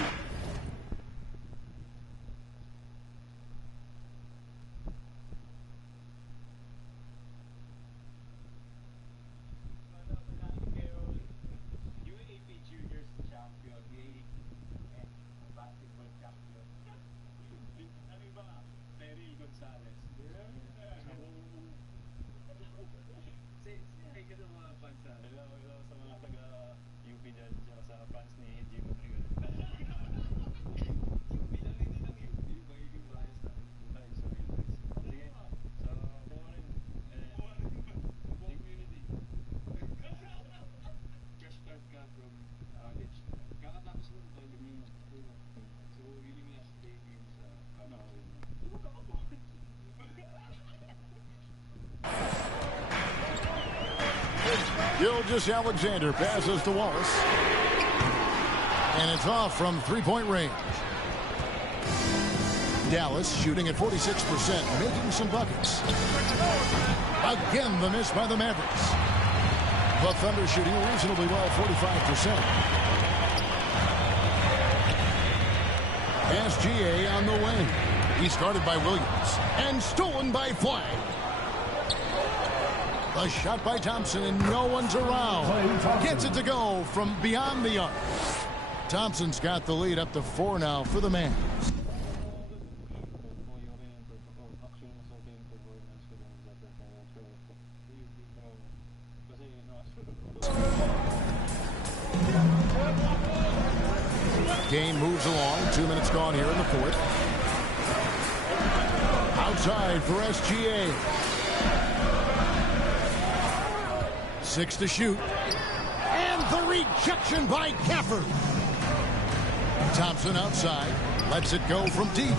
Gilgeous-Alexander passes to Wallace. And it's off from three-point range. Dallas shooting at 46%, making some buckets. Again, the miss by the Mavericks. The Thunder shooting reasonably well, 45%. SGA on the wing. He's guarded by Williams and stolen by Flag. A shot by Thompson, and no one's around. Gets it to go from beyond the arc. Thompson's got the lead up to 4 now for the Mavs. Game moves along. 2 minutes gone here in the fourth. Outside for SGA. 6 to shoot. And the rejection by Gafford. Thompson outside. Lets it go from deep.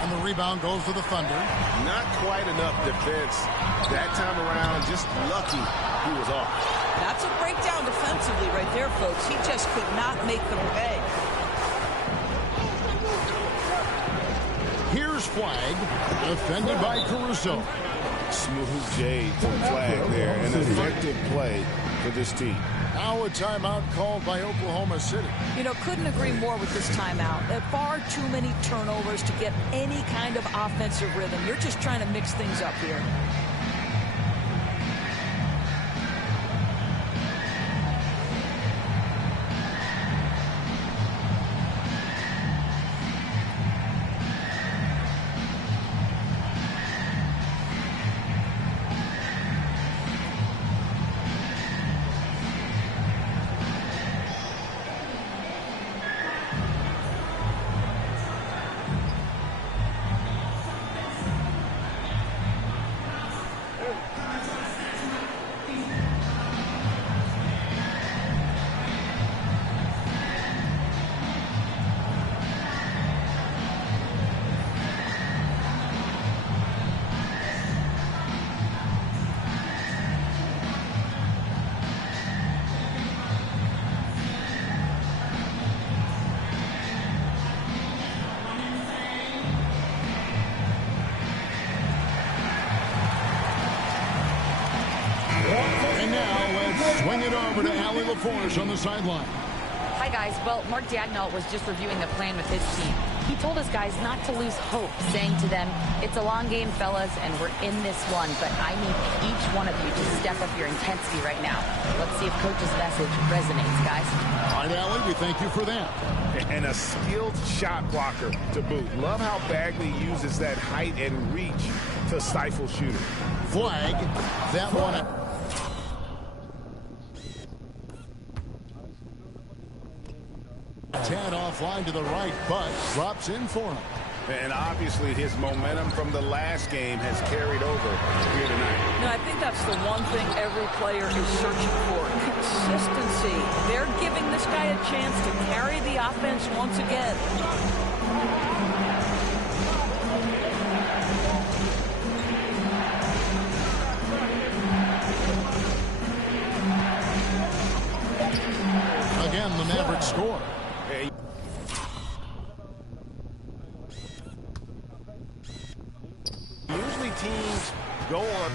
And the rebound goes to the Thunder. Not quite enough defense that time around. Just lucky he was off. That's a breakdown defensively right there, folks. He just could not make them pay. Here's Flag. Defended by Caruso. Smooth J for Flag there. An effective play for this team. Now a timeout called by Oklahoma City. You know, couldn't agree more with this timeout. Far too many turnovers to get any kind of offensive rhythm. You're just trying to mix things up here. Swing it over to Allie LaForge on the sideline. Hi, guys. Well, Mark Dagnall was just reviewing the plan with his team. He told his guys not to lose hope, saying to them, it's a long game, fellas, and we're in this one, but I need each one of you to step up your intensity right now. Let's see if Coach's message resonates, guys. All right, Allie, we thank you for that. And a skilled shot blocker to boot. Love how Bagley uses that height and reach to stifle shooters. Flag, that one. Tad offline to the right, but drops in for him. And obviously his momentum from the last game has carried over here tonight. No, I think that's the one thing every player is searching for. Consistency. They're giving this guy a chance to carry the offense once again. Again, the Mavericks score. Usually teams go on.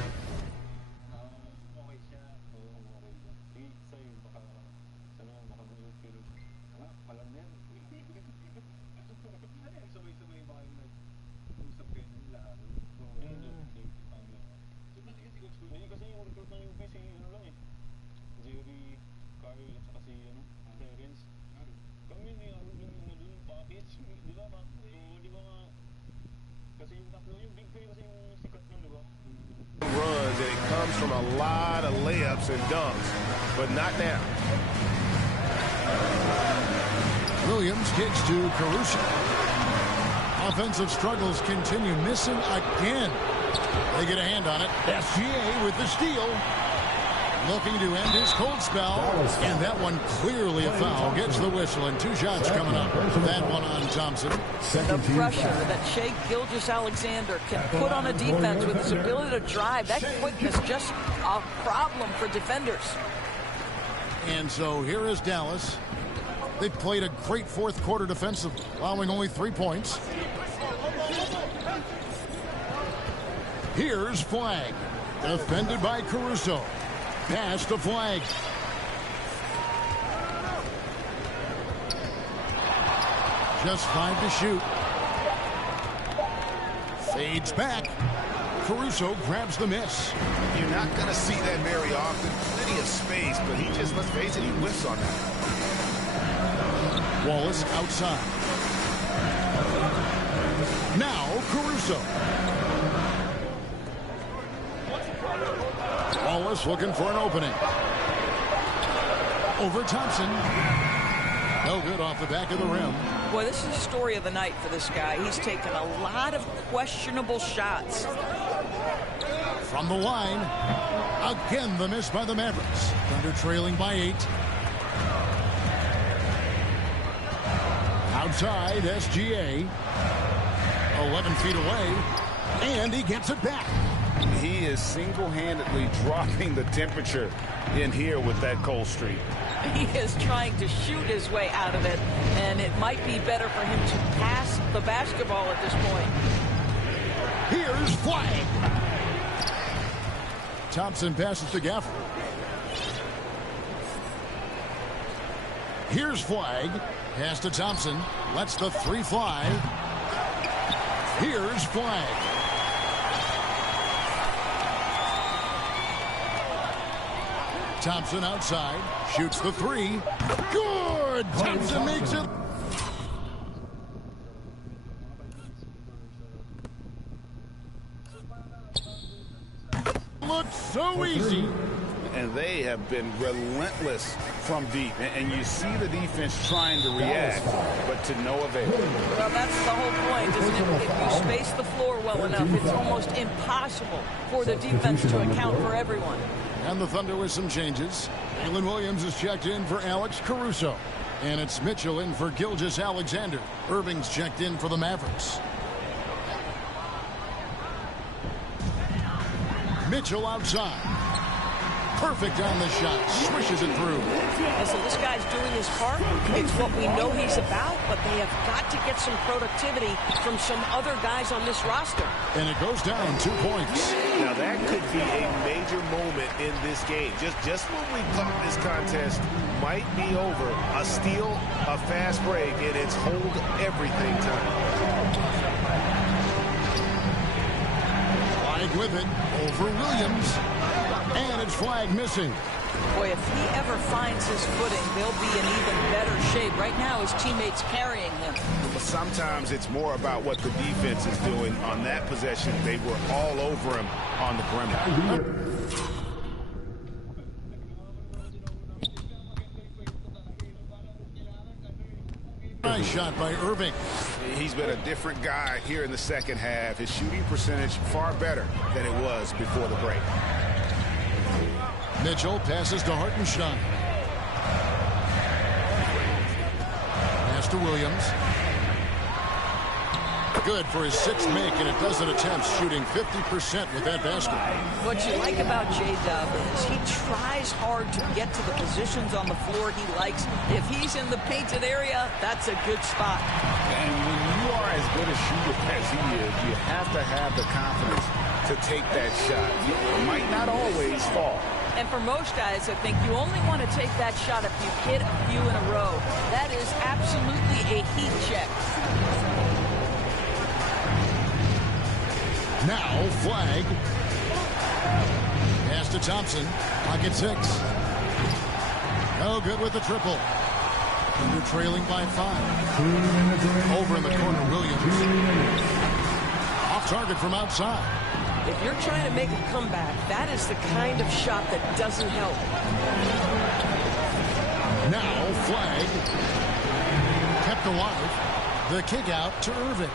Runs, and it comes from a lot of layups and dunks, but not now. Williams kicks to Caruso. Offensive struggles continue, missing again. They get a hand on it. SGA with the steal. looking to end his cold spell, and that one clearly a foul. Gets the whistle, and 2 shots coming up. That one on Thompson. The pressure that Shai Gilgeous-Alexander can put on a defense with his ability to drive, that quickness, just a problem for defenders. And so here is Dallas. They played a great fourth quarter defensively, allowing only 3 points. Here's Flagg, defended by Caruso. Pass to Flagg. Just 5 to shoot. Fades back. Caruso grabs the miss. You're not going to see that very often. Plenty of space, but he just, let's face it, he whiffs on that. Wallace outside. Now Caruso. Wallace looking for an opening. Over Thompson. No good off the back of the rim. Boy, this is the story of the night for this guy. He's taken a lot of questionable shots. From the line, again the miss by the Mavericks. Thunder trailing by 8. Outside, SGA. 11 feet away, and he gets it back. He is single-handedly dropping the temperature in here with that cold streak. He is trying to shoot his way out of it, and it might be better for him to pass the basketball at this point. Here's Flagg. Thompson passes to Gafford. Here's Flagg. Pass to Thompson. Lets the 3 fly. Here's Flagg. Thompson outside. Shoots the 3. Good! Thompson makes it. Looks so easy. And they have been relentless from deep. And you see the defense trying to react, but to no avail. Well, that's the whole point, isn't it? If you space the floor well enough, it's almost impossible for the defense to account for everyone. And the Thunder with some changes. Jalen Williams is checked in for Alex Caruso. And it's Mitchell in for Gilgeous-Alexander. Irving's checked in for the Mavericks. Mitchell outside. Perfect on the shot. Swishes it through. And so this guy's doing his part. It's what we know he's about, but they have got to get some productivity from some other guys on this roster. And it goes down 2 points. Now that could be a major moment in this game. Just when we thought this contest might be over, a steal, a fast break, and it's hold everything time. Flagg with it over Williams. And it's Flagg missing. Boy, if he ever finds his footing, they'll be in even better shape. Right now, his teammates carrying him. But sometimes it's more about what the defense is doing on that possession. They were all over him on the perimeter. Nice shot by Irving. He's been a different guy here in the second half. His shooting percentage far better than it was before the break. Mitchell passes to Hartenstein. Pass to Williams. Good for his 6th make, and a dozen attempts, shooting 50% with that basket. What you like about J-Dub is he tries hard to get to the positions on the floor he likes. If he's in the painted area, that's a good spot. And when you are as good a shooter as he is, you have to have the confidence to take that shot. It might not always fall. And for most guys, I think you only want to take that shot if you hit a few in a row. That is absolutely a heat check. Now Flagg. Pass to Thompson. Pocket 6. No good with the triple. Under trailing by 5. Over in the corner, Williams. Off target from outside. If you're trying to make a comeback, that is the kind of shot that doesn't help. Now Flagg. Kept alive. The kick out to Irving.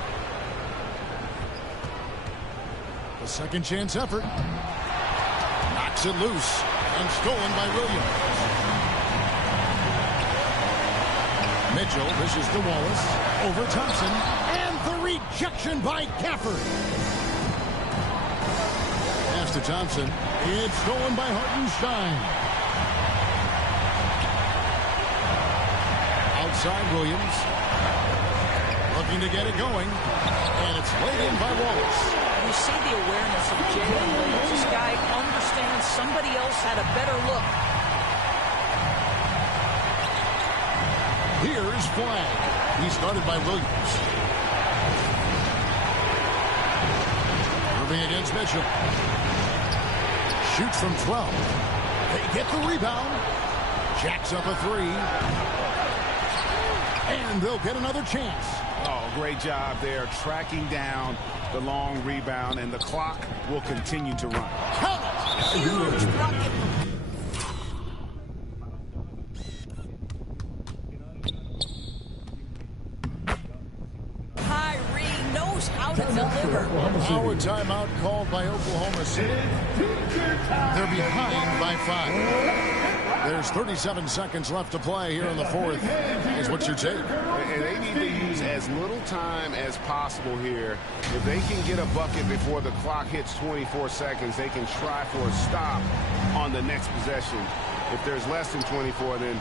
A second chance effort. Knocks it loose. And stolen by Williams. Mitchell, this is to Wallace. Over Thompson. And the rejection by Gafford. Pass to Thompson. It's stolen by Hartenstein. Outside Williams. Looking to get it going. And it's laid in by Wallace. You see the awareness of Jalen Williams. This guy understands somebody else had a better look. Here's Flag. He started by Williams. Irving against Mitchell. Shoots from 12. They get the rebound. Jacks up a three. And they'll get another chance. Oh, great job there, tracking down the long rebound, and the clock will continue to run. Count it! Huge bucket. Kyrie knows how to deliver. Our timeout called by Oklahoma City. They're behind by 5. There's 37 seconds left to play here in the fourth. Is what's your take? And they need to use as little time as possible here. If they can get a bucket before the clock hits 24 seconds, they can try for a stop on the next possession. If there's less than 24, then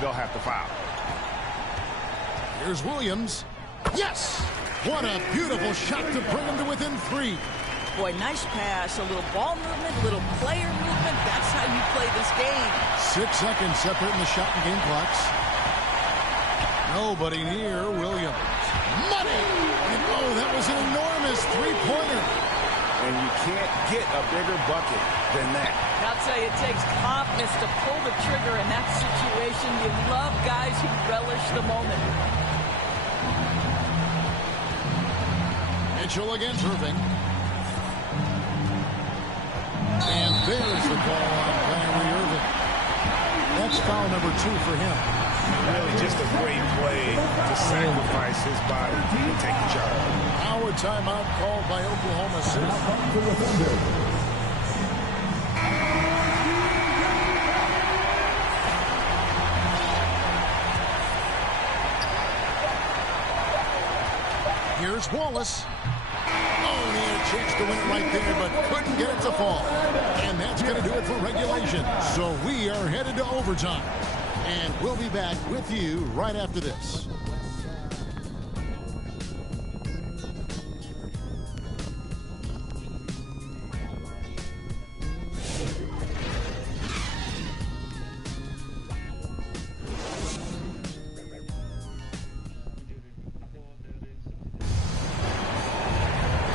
they'll have to foul. Here's Williams. Yes! What a beautiful shot to bring him to within 3. Boy, nice pass, a little ball movement, little player movement. That's how you play this game. 6 seconds separating the shot and game clocks. Nobody near Williams. Money! And oh, that was an enormous three-pointer. And you can't get a bigger bucket than that. I'll tell you, it takes confidence to pull the trigger in that situation. You love guys who relish the moment. Mitchell against Irving. And there's the call on Kyrie Irving. That's foul number 2 for him. Really just a great play to sacrifice his body and take the charge. Our timeout called by Oklahoma City. Here's Wallace. Oh, he had a chance to win it right there, but couldn't get it to fall. And that's going to do it for regulation. So we are headed to overtime. And we'll be back with you right after this.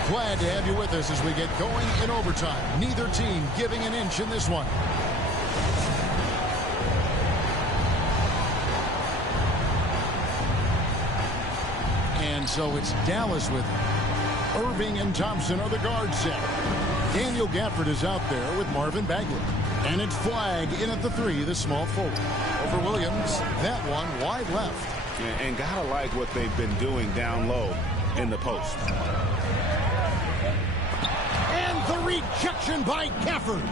Glad to have you with us as we get going in overtime. Neither team giving an inch in this one. And so it's Dallas with it. Irving and Thompson are the guard set. Daniel Gafford is out there with Marvin Bagley. And it's Flag in at the 3, the small forward. Over Williams, that one wide left. And gotta like what they've been doing down low in the post. And the rejection by Gafford.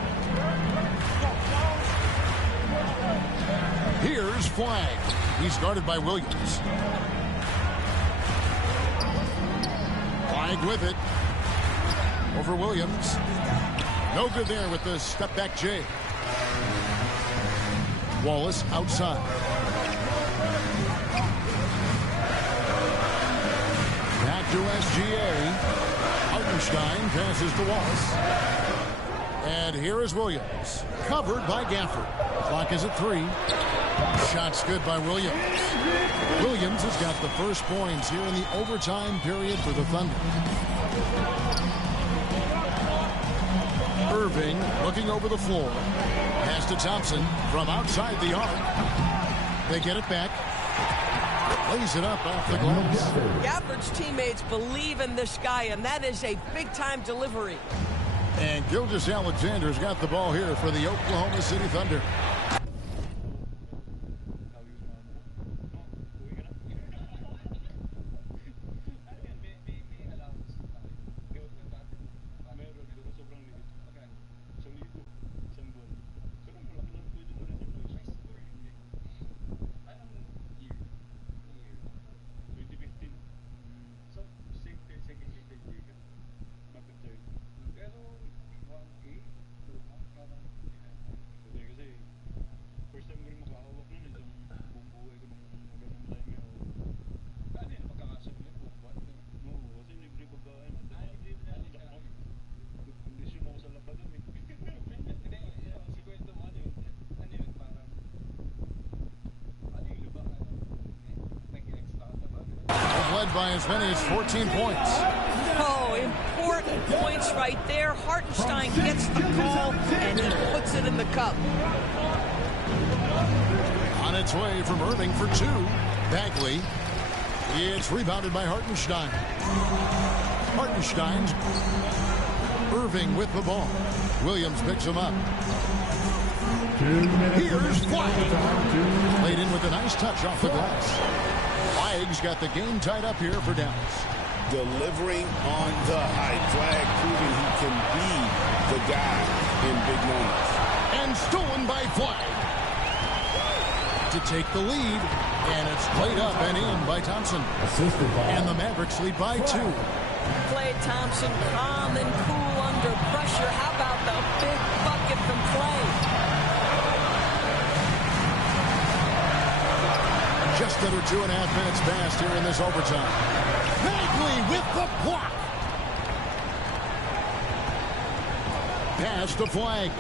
Here's Flag. He's guarded by Williams. Flag with it. Over Williams. No good there with the step back J. Wallace outside. Back to SGA. Hartenstein passes to Wallace. And here is Williams. Covered by Gafford. Clock is at 3. Shots good by Williams. Williams has got the first points here in the overtime period for the Thunder. Irving looking over the floor. Pass to Thompson from outside the arc. They get it back. Lays it up off the glass. Gafford's teammates believe in this guy, and that is a big-time delivery. And Gilgeous-Alexander's got the ball here for the Oklahoma City Thunder. led by as many as 14 points. Oh, important points right there. Hartenstein gets the call, and he puts it in the cup. On its way from Irving for two. Bagley. It's rebounded by Hartenstein. Hartenstein. Irving with the ball. Williams picks him up. Here's Flagg. Played in with a nice touch off the glass. Flagg's got the game tied up here for Dallas. Delivering on the high flag, proving he can be the guy in big moments. And stolen by Flagg. To take the lead, and it's played up and in by Thompson. And the Mavericks lead by two. Klay Thompson calm and cool under pressure. How about the big bucket from Klay? Just under 2.5 minutes passed here in this overtime. Bagley with the block. Pass to Flagg.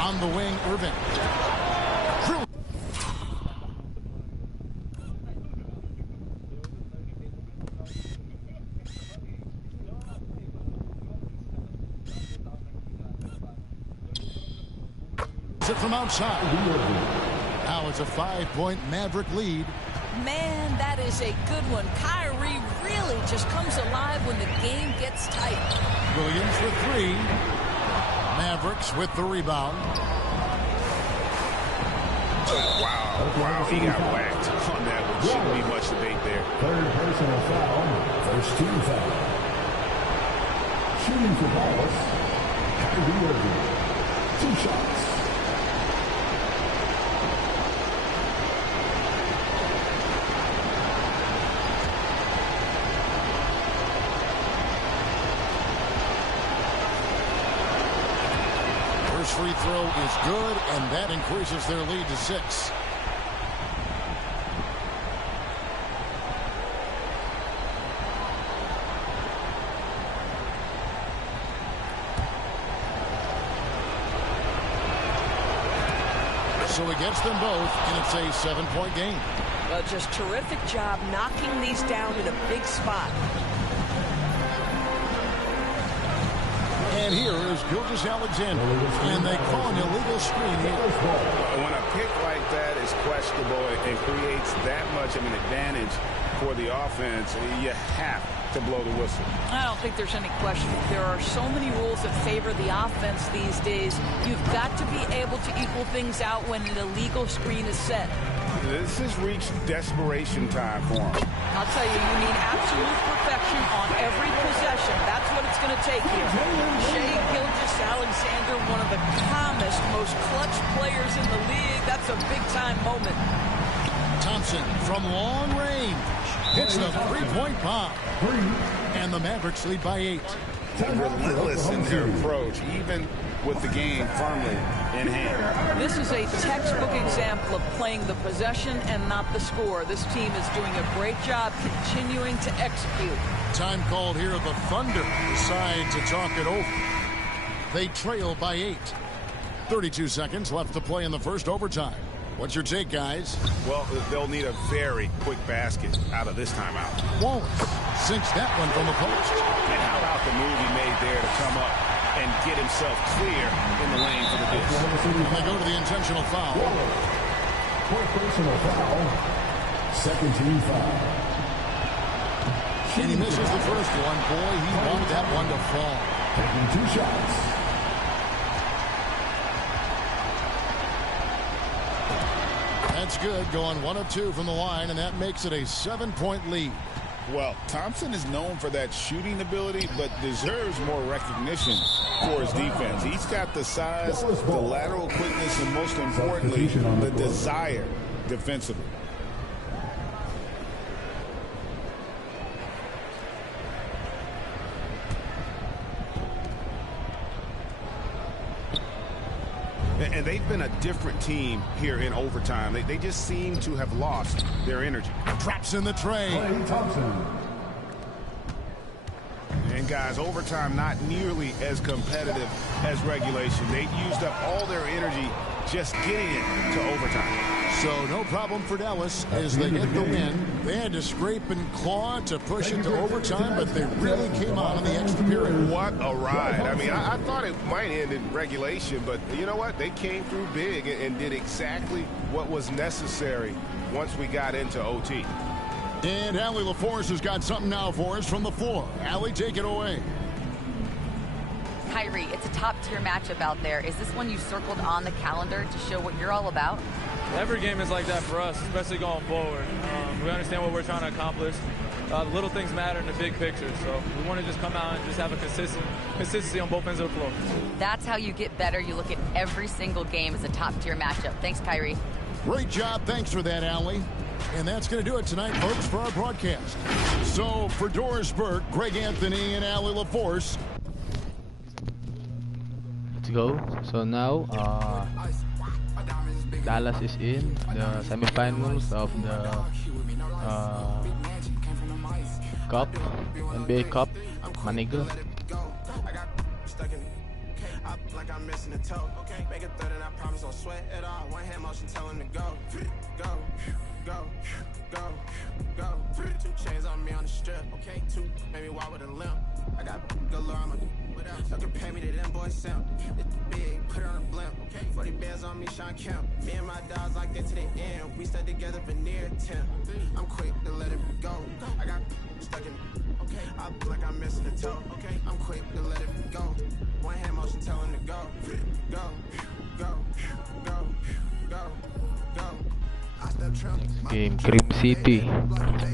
On the wing, Irving. It from outside. Now it's a 5-point Maverick lead. Man, that is a good one. Kyrie really just comes alive when the game gets tight. Williams for three. Mavericks with the rebound. Wow, he got whacked on that one. Shouldn't be much debate there. Third personal foul, first team foul. Shooting for Dallas, Kyrie Irving. 2 shots. First free throw is good, and that increases their lead to 6. So he gets them both, and it's a 7-point game. Well, just terrific job knocking these down in a big spot. And here is Gilgeous-Alexander, and they call an illegal screen here. When a pick like that is questionable and creates that much of an advantage for the offense, you have to blow the whistle. I don't think there's any question. There are so many rules that favor the offense these days. You've got to be able to equal things out when an illegal screen is set. This has reached desperation time for him. I'll tell you, you need absolute perfection on every possession. That's what it's going to take here. Shai Gilgeous-Alexander, one of the calmest, most clutch players in the league. That's a big-time moment. Thompson from long range hits the 3-point bomb. And the Mavericks lead by 8. Relentless in their approach, even with the game firmly in hand. This is a textbook example of playing the possession and not the score. This team is doing a great job continuing to execute. Time called here. The Thunder decide to talk it over. They trail by 8. 32 seconds left to play in the first overtime. What's your take, guys? Well, they'll need a very quick basket out of this timeout. Wallace sinks that one from the post. And how about the move he made there to come up and get himself clear in the lane for the dish? They go to the intentional foul. Fourth personal foul. Second team foul. And he misses the first one. Boy, he wanted that one to fall. Taking 2 shots. That's good, going 1 of 2 from the line, and that makes it a 7-point lead. Well, Thompson is known for that shooting ability, but deserves more recognition for his defense. He's got the size, the lateral quickness, and most importantly, the desire defensively. And they've been a different team here in overtime. They just seem to have lost their energy. Traps in the tray. Klay Thompson. And guys, overtime not nearly as competitive as regulation. They've used up all their energy just getting it to overtime. So no problem for Dallas as they get the win. They had to scrape and claw to push it to overtime, but they really came out in the extra period. What a ride. I mean, I thought it might end in regulation, but you know what? They came through big and did exactly what was necessary once we got into OT. And Allie LaForce has got something now for us from the floor. Allie, take it away. Kyrie, it's a top-tier matchup out there. Is this one you circled on the calendar to show what you're all about? Every game is like that for us, especially going forward. We understand what we're trying to accomplish. The little things matter in the big picture, so we want to just come out and just have a consistency on both ends of the floor. That's how you get better. You look at every single game as a top-tier matchup. Thanks, Kyrie. Great job. Thanks for that, Allie. And that's going to do it tonight, folks, for our broadcast. So for Doris Burke, Greg Anthony, and Allie LaForce. Let's go. So now, Dallas is in the semifinals of the Cup, NBA Cup, Maniga. Like I'm missing a toe. Okay, make it third and I promise I'll sweat at all. One hand motion telling me go, go, go, go, go. 2 chains on me on the strip. Okay, 2 maybe walk with a limp. I got galore on my without. You can pay me to them boys sound. It's big, put it on a blimp. Okay, 40 bands on me, Sean Kemp. Me and my dogs like that to the end. We stuck together for near 10. I'm quick to let it go. I got stuck in. Okay, I look like I'm missing a toe. Okay, I'm quick to let it go. One hand motion telling to go, go, go, go, go, go. Game Cream City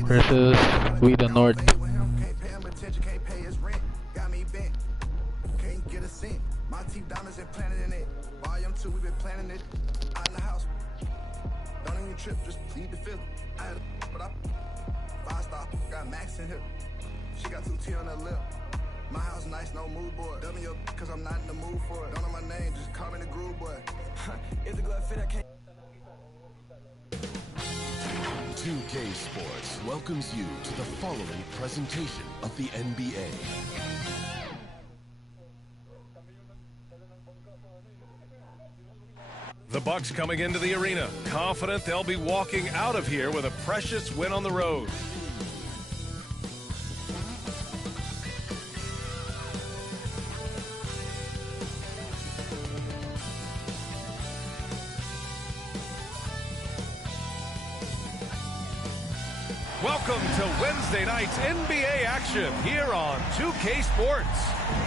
versus We the North. Can't pay him attention, can't pay his rent. Got me bent, can't get a cent. My teeth diamonds and planted in it. Volume 2, we been planning it. Out in the house, don't even trip, just leave the feeling. I had but I 5-star, got Max in here. She got 2 T on her lip. My house nice, no mood board. W cause I'm not in the mood for it. Don't know my name, just call me the groove boy. If the glove fit, I can't. 2K Sports welcomes you to the following presentation of the NBA. The Bucks coming into the arena, confident they'll be walking out of here with a precious win on the road. Welcome to Wednesday night's NBA action here on 2K Sports.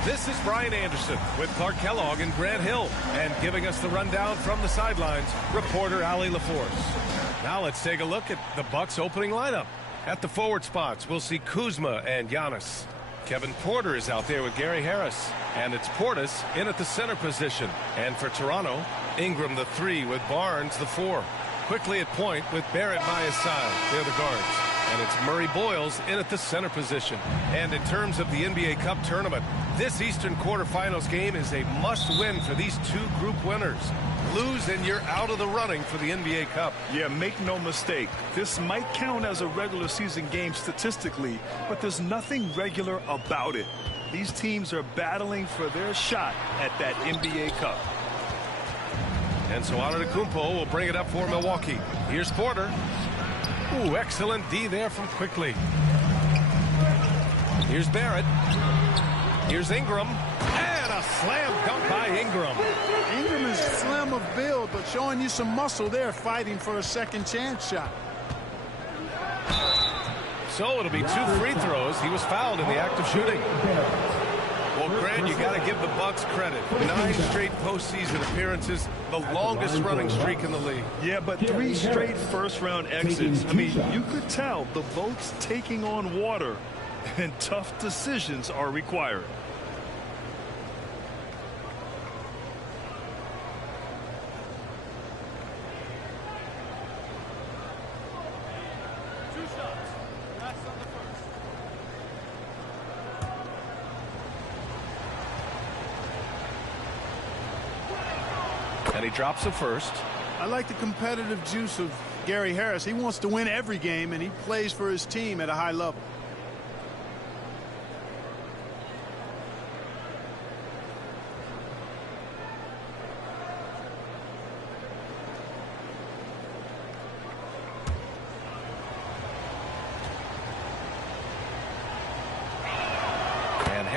This is Brian Anderson with Clark Kellogg and Grant Hill, and giving us the rundown from the sidelines, reporter Allie LaForce. Now let's take a look at the Bucks opening lineup. At the forward spots, we'll see Kuzma and Giannis. Kevin Porter is out there with Gary Harris, and it's Portis in at the center position. And for Toronto, Ingram the 3 with Barnes the 4. Quickly at point with Barrett by his side. They're the guards. And it's Murray Boyles in at the center position. And in terms of the NBA Cup tournament, this Eastern quarterfinals game is a must-win for these 2 group winners. Lose and you're out of the running for the NBA Cup. Yeah, make no mistake. This might count as a regular season game statistically, but there's nothing regular about it. These teams are battling for their shot at that NBA Cup. And so Antetokounmpo will bring it up for Milwaukee. Here's Porter. Ooh, excellent D there from Quickly. Here's Barrett. Here's Ingram. And a slam dunk by Ingram. Ingram is slim of build, but showing you some muscle there, fighting for a second chance shot. So it'll be 2 free throws. He was fouled in the act of shooting. Well, Grant, you got to give the Bucks credit. 9 straight postseason appearances, the longest running streak in the league. Yeah, but 3 straight first-round exits. I mean, you could tell the boat's taking on water, and tough decisions are required. And he drops it first. I like the competitive juice of Gary Harris. He wants to win every game, and he plays for his team at a high level.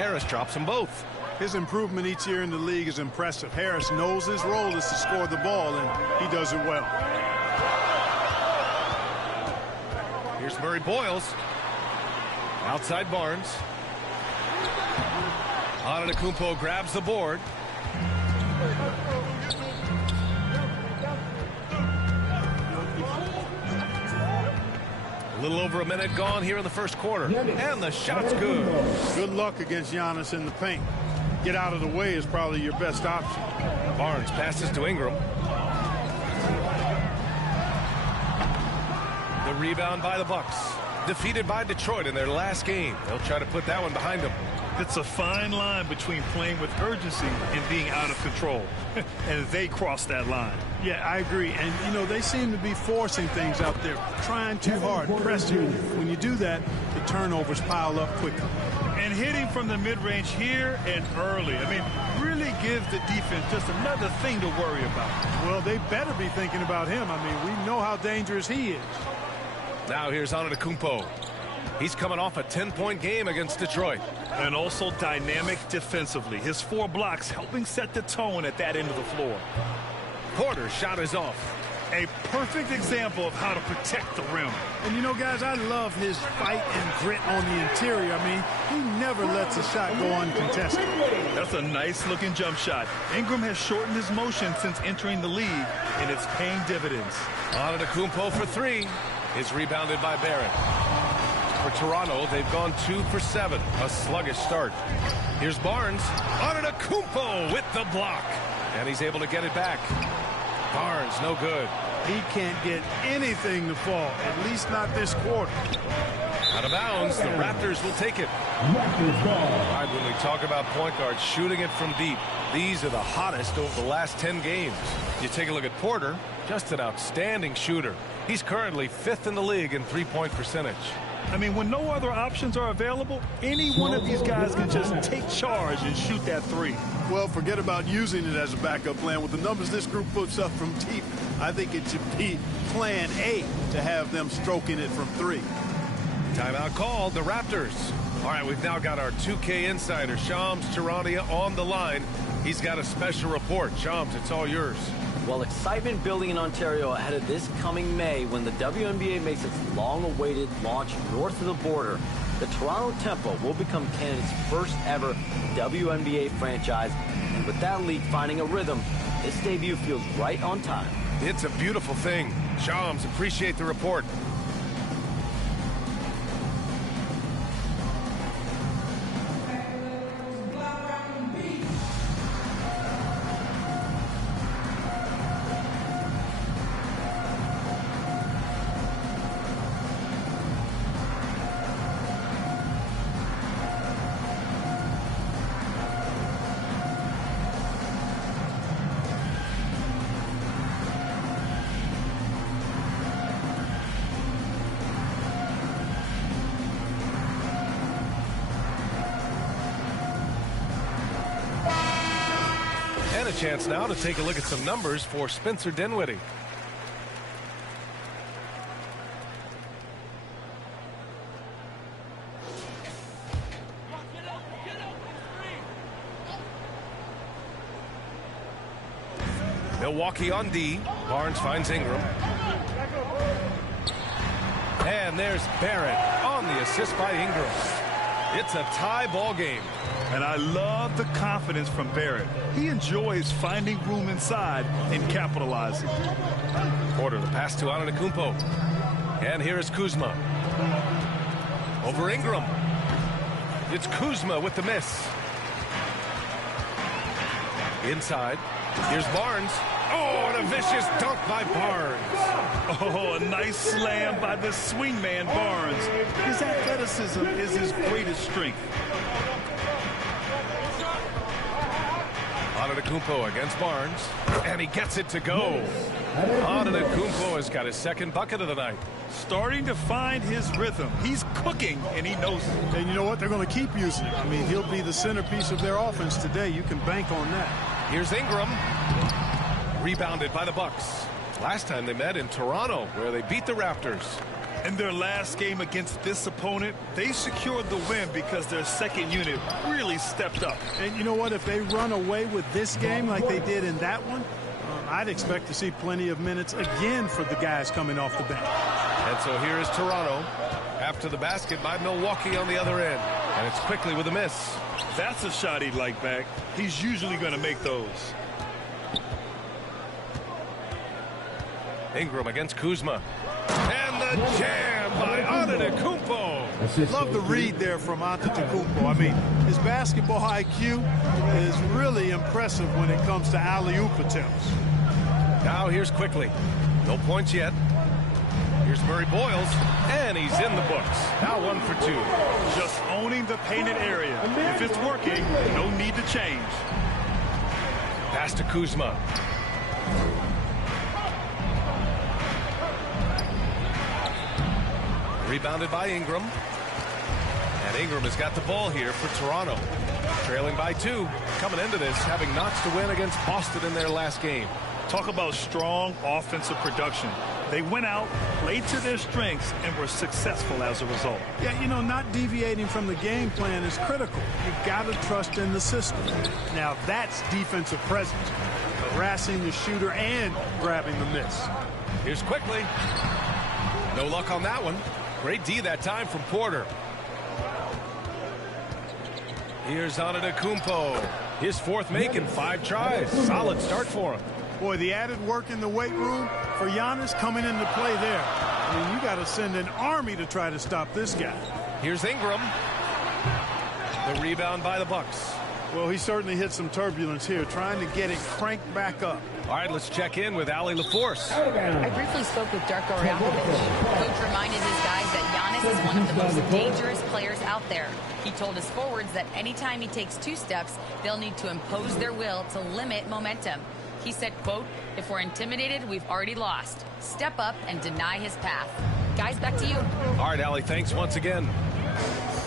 Harris drops them both. His improvement each year in the league is impressive. Harris knows his role is to score the ball, and he does it well. Here's Murray Boyles. Outside Barnes. Antetokounmpo grabs the board. A little over a minute gone here in the first quarter. And the shot's good. Good luck against Giannis in the paint. Get out of the way is probably your best option. Barnes passes to Ingram. The rebound by the Bucks. Defeated by Detroit in their last game. They'll try to put that one behind them. It's a fine line between playing with urgency and being out of control. And they crossed that line. Yeah, I agree. And, you know, they seem to be forcing things out there, trying too hard, pressing. When you do that, the turnovers pile up quickly. And hitting from the mid-range here and early. I mean, really gives the defense just another thing to worry about. Well, they better be thinking about him. I mean, we know how dangerous he is. Now here's Antetokounmpo. He's coming off a 10-point game against Detroit. And also dynamic defensively. His 4 blocks helping set the tone at that end of the floor. Porter's shot is off. A perfect example of how to protect the rim. And you know, guys, I love his fight and grit on the interior. I mean, he never lets a shot go uncontested. That's a nice-looking jump shot. Ingram has shortened his motion since entering the league, and it's paying dividends. Antetokounmpo for 3 is rebounded by Barrett. For Toronto, they've gone 2 for 7. A sluggish start. Here's Barnes. Antetokounmpo with the block. And he's able to get it back. Barnes, no good. He can't get anything to fall, at least not this quarter. Out of bounds, the Raptors will take it. Right, when we talk about point guards shooting it from deep, these are the hottest over the last 10 games. You take a look at Porter, just an outstanding shooter. He's currently 5th in the league in three-point percentage. I mean, when no other options are available, any one of these guys can just take charge and shoot that 3. Well, forget about using it as a backup plan. With the numbers this group puts up from deep, I think it should be plan A to have them stroking it from 3. Timeout called, the Raptors. All right, we've now got our 2K insider, Shams Charania, on the line. He's got a special report. Shams, it's all yours. Well, excitement building in Ontario ahead of this coming May when the WNBA makes its long-awaited launch north of the border. The Toronto Tempo will become Canada's first ever WNBA franchise. And with that league finding a rhythm, this debut feels right on time. It's a beautiful thing. Shams, appreciate the report. A chance now to take a look at some numbers for Spencer Dinwiddie. Milwaukee on D. Barnes finds Ingram. And there's Barrett on the assist by Ingram. It's a tie ball game. And I love the confidence from Barrett. He enjoys finding room inside and capitalizing. Porter, the pass to Antetokounmpo. And here is Kuzma. Over Ingram. It's Kuzma with the miss. Inside. Here's Barnes. Oh, and a vicious dunk by Barnes. Oh, a nice slam by the swingman Barnes. His athleticism is his greatest strength. Antetokounmpo against Barnes, and he gets it to go. Antetokounmpo has got his second bucket of the night. Starting to find his rhythm. He's cooking, and he knows it. And you know what? They're going to keep using it. I mean, he'll be the centerpiece of their offense today. You can bank on that. Here's Ingram. Rebounded by the Bucks. Last time they met in Toronto, where they beat the Raptors. In their last game against this opponent, they secured the win because their second unit really stepped up. And you know what? If they run away with this game like they did in that one, I'd expect to see plenty of minutes again for the guys coming off the bench. And so here is Toronto after the basket by Milwaukee on the other end. And it's quickly with a miss. That's a shot he'd like back. He's usually going to make those. Ingram against Kuzma. And the jam by Antetokounmpo. Love the read there from Antetokounmpo. I mean, his basketball IQ is really impressive when it comes to alley-oop attempts. Now here's quickly. No points yet. Here's Murray Boyles, and he's in the books. Now 1 for 2. Just owning the painted area. If it's working, no need to change. Pass to Kuzma. Rebounded by Ingram. And Ingram has got the ball here for Toronto. Trailing by 2. Coming into this, having notched a win against Boston in their last game. Talk about strong offensive production. They went out, played to their strengths, and were successful as a result. Yeah, you know, not deviating from the game plan is critical. You've got to trust in the system. Now, that's defensive presence. Harassing the shooter and grabbing the miss. Here's quickly. No luck on that one. Great D that time from Porter. Here's Antetokounmpo. His fourth make in 5 tries. Solid start for him. Boy, the added work in the weight room for Giannis coming into play there. I mean, you got to send an army to try to stop this guy. Here's Ingram. The rebound by the Bucks. Well, he certainly hit some turbulence here, trying to get it cranked back up. All right, let's check in with Allie LaForce. I briefly spoke with Darko Rajakovic. Coach reminded his guys that Giannis is one of the most dangerous players out there. He told his forwards that anytime he takes 2 steps, they'll need to impose their will to limit momentum. He said, quote, "If we're intimidated, we've already lost. Step up and deny his path." Guys, back to you. All right, Allie, thanks once again.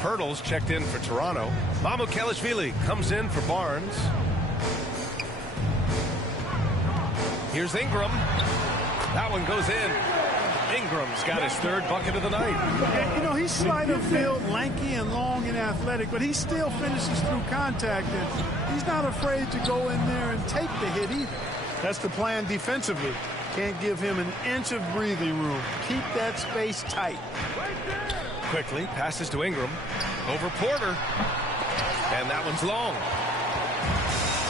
Pirtle's checked in for Toronto. Mamukelashvili comes in for Barnes. Here's Ingram. That one goes in. Ingram's got his 3rd bucket of the night. Yeah, you know, he's slight of field, lanky and long and athletic, but he still finishes through contact, and he's not afraid to go in there and take the hit either. That's the plan defensively. Can't give him an inch of breathing room. Keep that space tight. Quickly passes to Ingram. Over Porter. And that one's long.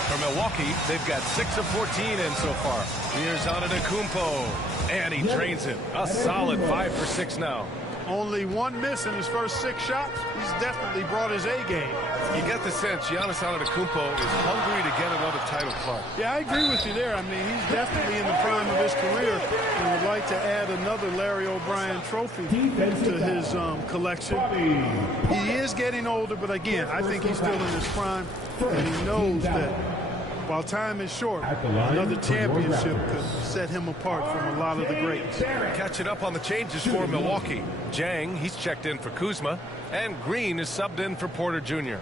For Milwaukee, they've got 6 of 14 in so far. Here's Antetokounmpo. And he drains it. A solid 5 for 6 now. Only 1 miss in his first 6 shots. He's definitely brought his A game. You get the sense Giannis Antetokounmpo is hungry to get another title club. Yeah, I agree with you there. I mean, he's definitely in the prime of his career and would like to add another Larry O'Brien trophy to his collection. He is getting older, but again, I think he's still in his prime, and he knows that while time is short, another championship could set him apart from a lot of the greats. Catching up on the changes for Milwaukee. Jang, he's checked in for Kuzma, and Green is subbed in for Porter Jr.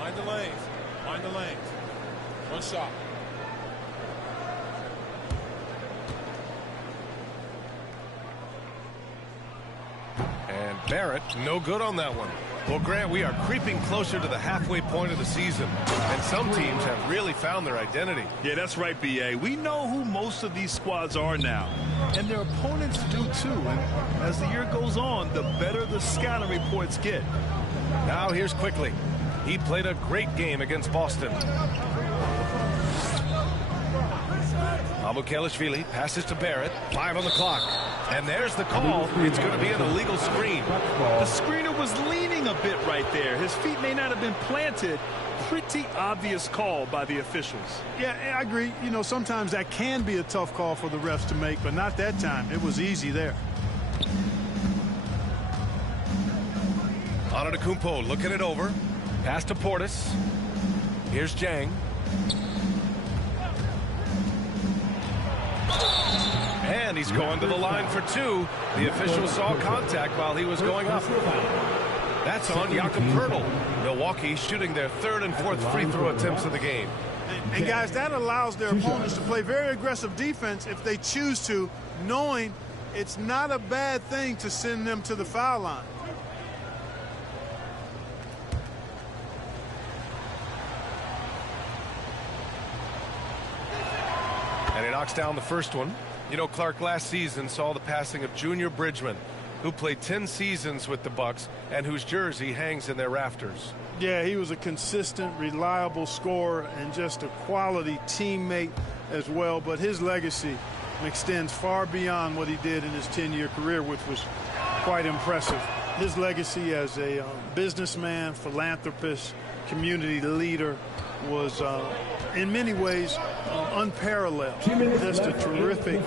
Mind the lanes. Mind the lanes. 1 shot. And Barrett, no good on that one. Well, Grant, we are creeping closer to the halfway point of the season, and some teams have really found their identity. Yeah, that's right, B.A. We know who most of these squads are now, and their opponents do too. And as the year goes on, the better the scouting reports get. Now here's quickly. He played a great game against Boston. Mamukelashvili passes to Barrett. 5 on the clock. And there's the call. It's going to be an illegal screen. The screener was leaning a bit right there. His feet may not have been planted. Pretty obvious call by the officials. Yeah, I agree. You know, sometimes that can be a tough call for the refs to make, but not that time. It was easy there. Antetokounmpo looking it over. Pass to Portis. Here's Jang. And he's going to the line for 2. The official saw contact while he was going up. That's on Jakob Poeltl. Milwaukee shooting their third and fourth free throw attempts of the game. And guys, that allows their opponents to play very aggressive defense if they choose to, knowing it's not a bad thing to send them to the foul line. And he knocks down the first one. You know, Clark last season saw the passing of Junior Bridgman, who played 10 seasons with the Bucks and whose jersey hangs in their rafters. Yeah, he was a consistent, reliable scorer and just a quality teammate as well. But his legacy extends far beyond what he did in his 10-year career, which was quite impressive. His legacy as a businessman, philanthropist, community leader was in many ways unparalleled. Just a terrific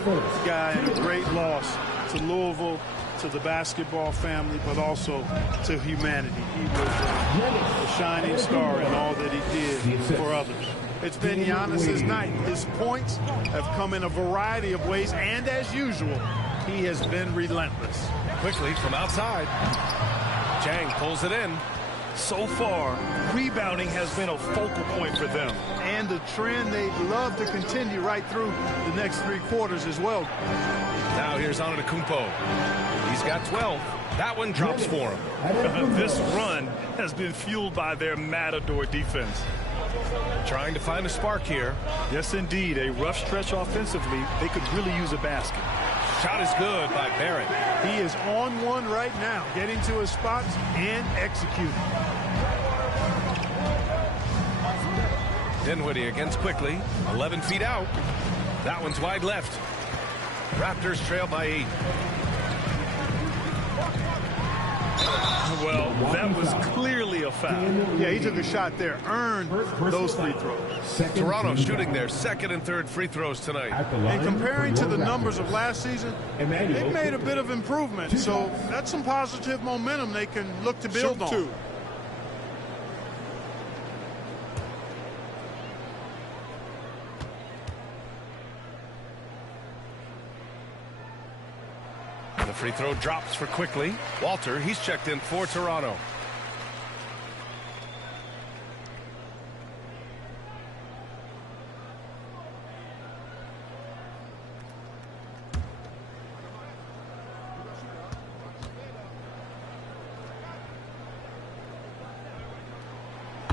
guy and a great loss to Louisville, to the basketball family, but also to humanity. He was a shining star in all that he did for others. It's been Giannis's night. His points have come in a variety of ways, and as usual, he has been relentless. Quickly from outside, Chang pulls it in. So far, rebounding has been a focal point for them. And a trend they'd love to continue right through the next 3 quarters as well. Now here's Antetokounmpo. He's got 12. That one drops for him. This run has been fueled by their matador defense. Trying to find a spark here. Yes, indeed. A rough stretch offensively. They could really use a basket. Shot is good by Barrett. He is on one right now, getting to his spots and executing. Dinwiddie against quickly. 11 feet out. That one's wide left. Raptors trail by 8. Well, that was clearly a foul. Yeah, he took a shot there, earned those free throws. Toronto shooting their second and third free throws tonight. And comparing to the numbers of last season, they've made a bit of improvement. So that's some positive momentum they can look to build on. The free throw drops for quickly. Walter, he's checked in for Toronto.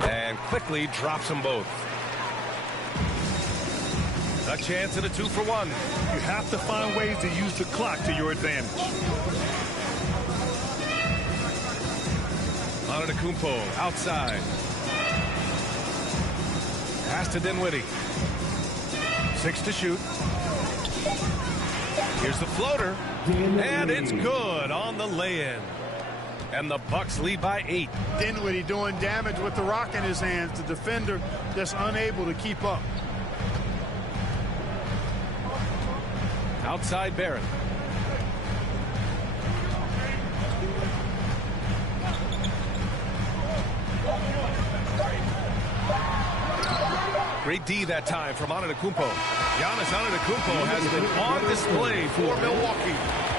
And quickly drops them both. A chance at a 2-for-1. You have to find ways to use the clock to your advantage. Antetokounmpo outside. Pass to Dinwiddie. 6 to shoot. Here's the floater. And it's good on the lay-in. And the Bucks lead by 8. Dinwiddie doing damage with the rock in his hands. The defender just unable to keep up. Outside Barrett. Great D that time from Antetokounmpo. Giannis Antetokounmpo has been on display for Milwaukee.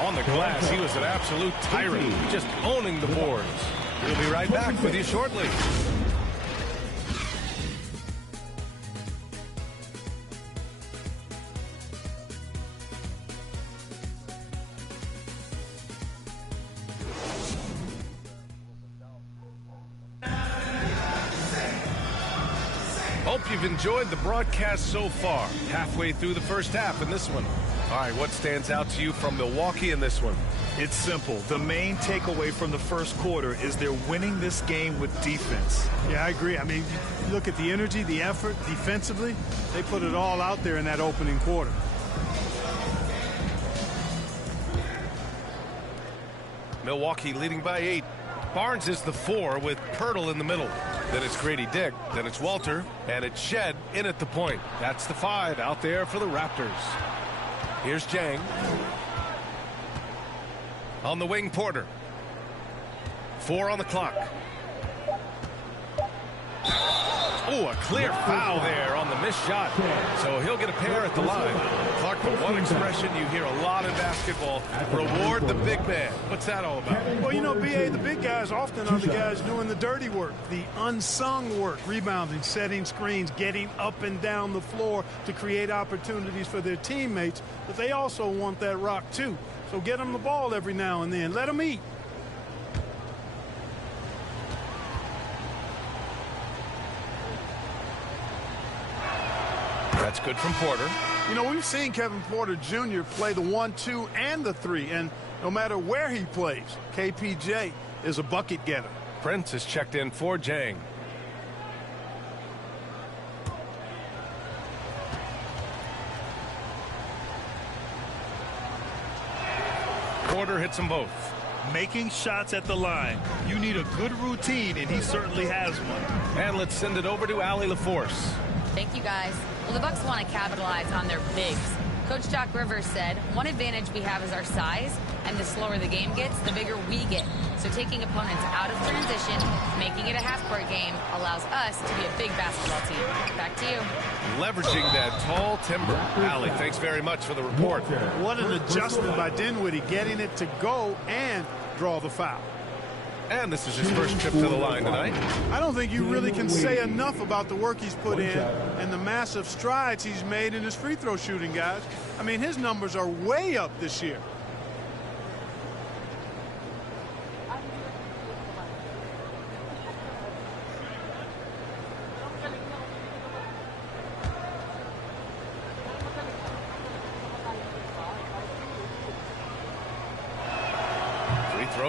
On the glass, he was an absolute tyrant, just owning the boards. We'll be right back with you shortly. Hope you've enjoyed the broadcast so far. Halfway through the first half in this one. All right, what stands out to you from Milwaukee in this one? It's simple. The main takeaway from the first quarter is they're winning this game with defense. Yeah, I agree. I mean, you look at the energy, the effort defensively. They put it all out there in that opening quarter. Milwaukee leading by 8. Barnes is the 4 with Poeltl in the middle. Then it's Grady Dick. Then it's Walter. And it's Shed in at the point. That's the 5 out there for the Raptors. Here's Jang. On the wing, Porter. 4 on the clock. Oh, a clear foul there on the missed shot. So he'll get a pair at the line. Clark, the one expression you hear a lot in basketball, reward the big man. What's that all about? Well, you know, B.A., the big guys often are the guys doing the dirty work, the unsung work, rebounding, setting screens, getting up and down the floor to create opportunities for their teammates. But they also want that rock, too. So get them the ball every now and then. Let them eat. That's good from Porter. You know, we've seen Kevin Porter Jr. play the 1, 2, and the 3, and no matter where he plays, KPJ is a bucket getter. Prince is checked in for Jang. Porter hits them both. Making shots at the line. You need a good routine, and he certainly has one. And let's send it over to Allie LaForce. Thank you, guys. Well, the Bucks want to capitalize on their bigs. Coach Doc Rivers said, one advantage we have is our size, and the slower the game gets, the bigger we get. So taking opponents out of transition, making it a half-court game, allows us to be a big basketball team. Back to you. Leveraging that tall timber. Allie, thanks very much for the report. What an adjustment by Dinwiddie, getting it to go and draw the foul. And this is his first trip to the line tonight. I don't think you really can say enough about the work he's put in and the massive strides he's made in his free throw shooting, guys. I mean, his numbers are way up this year.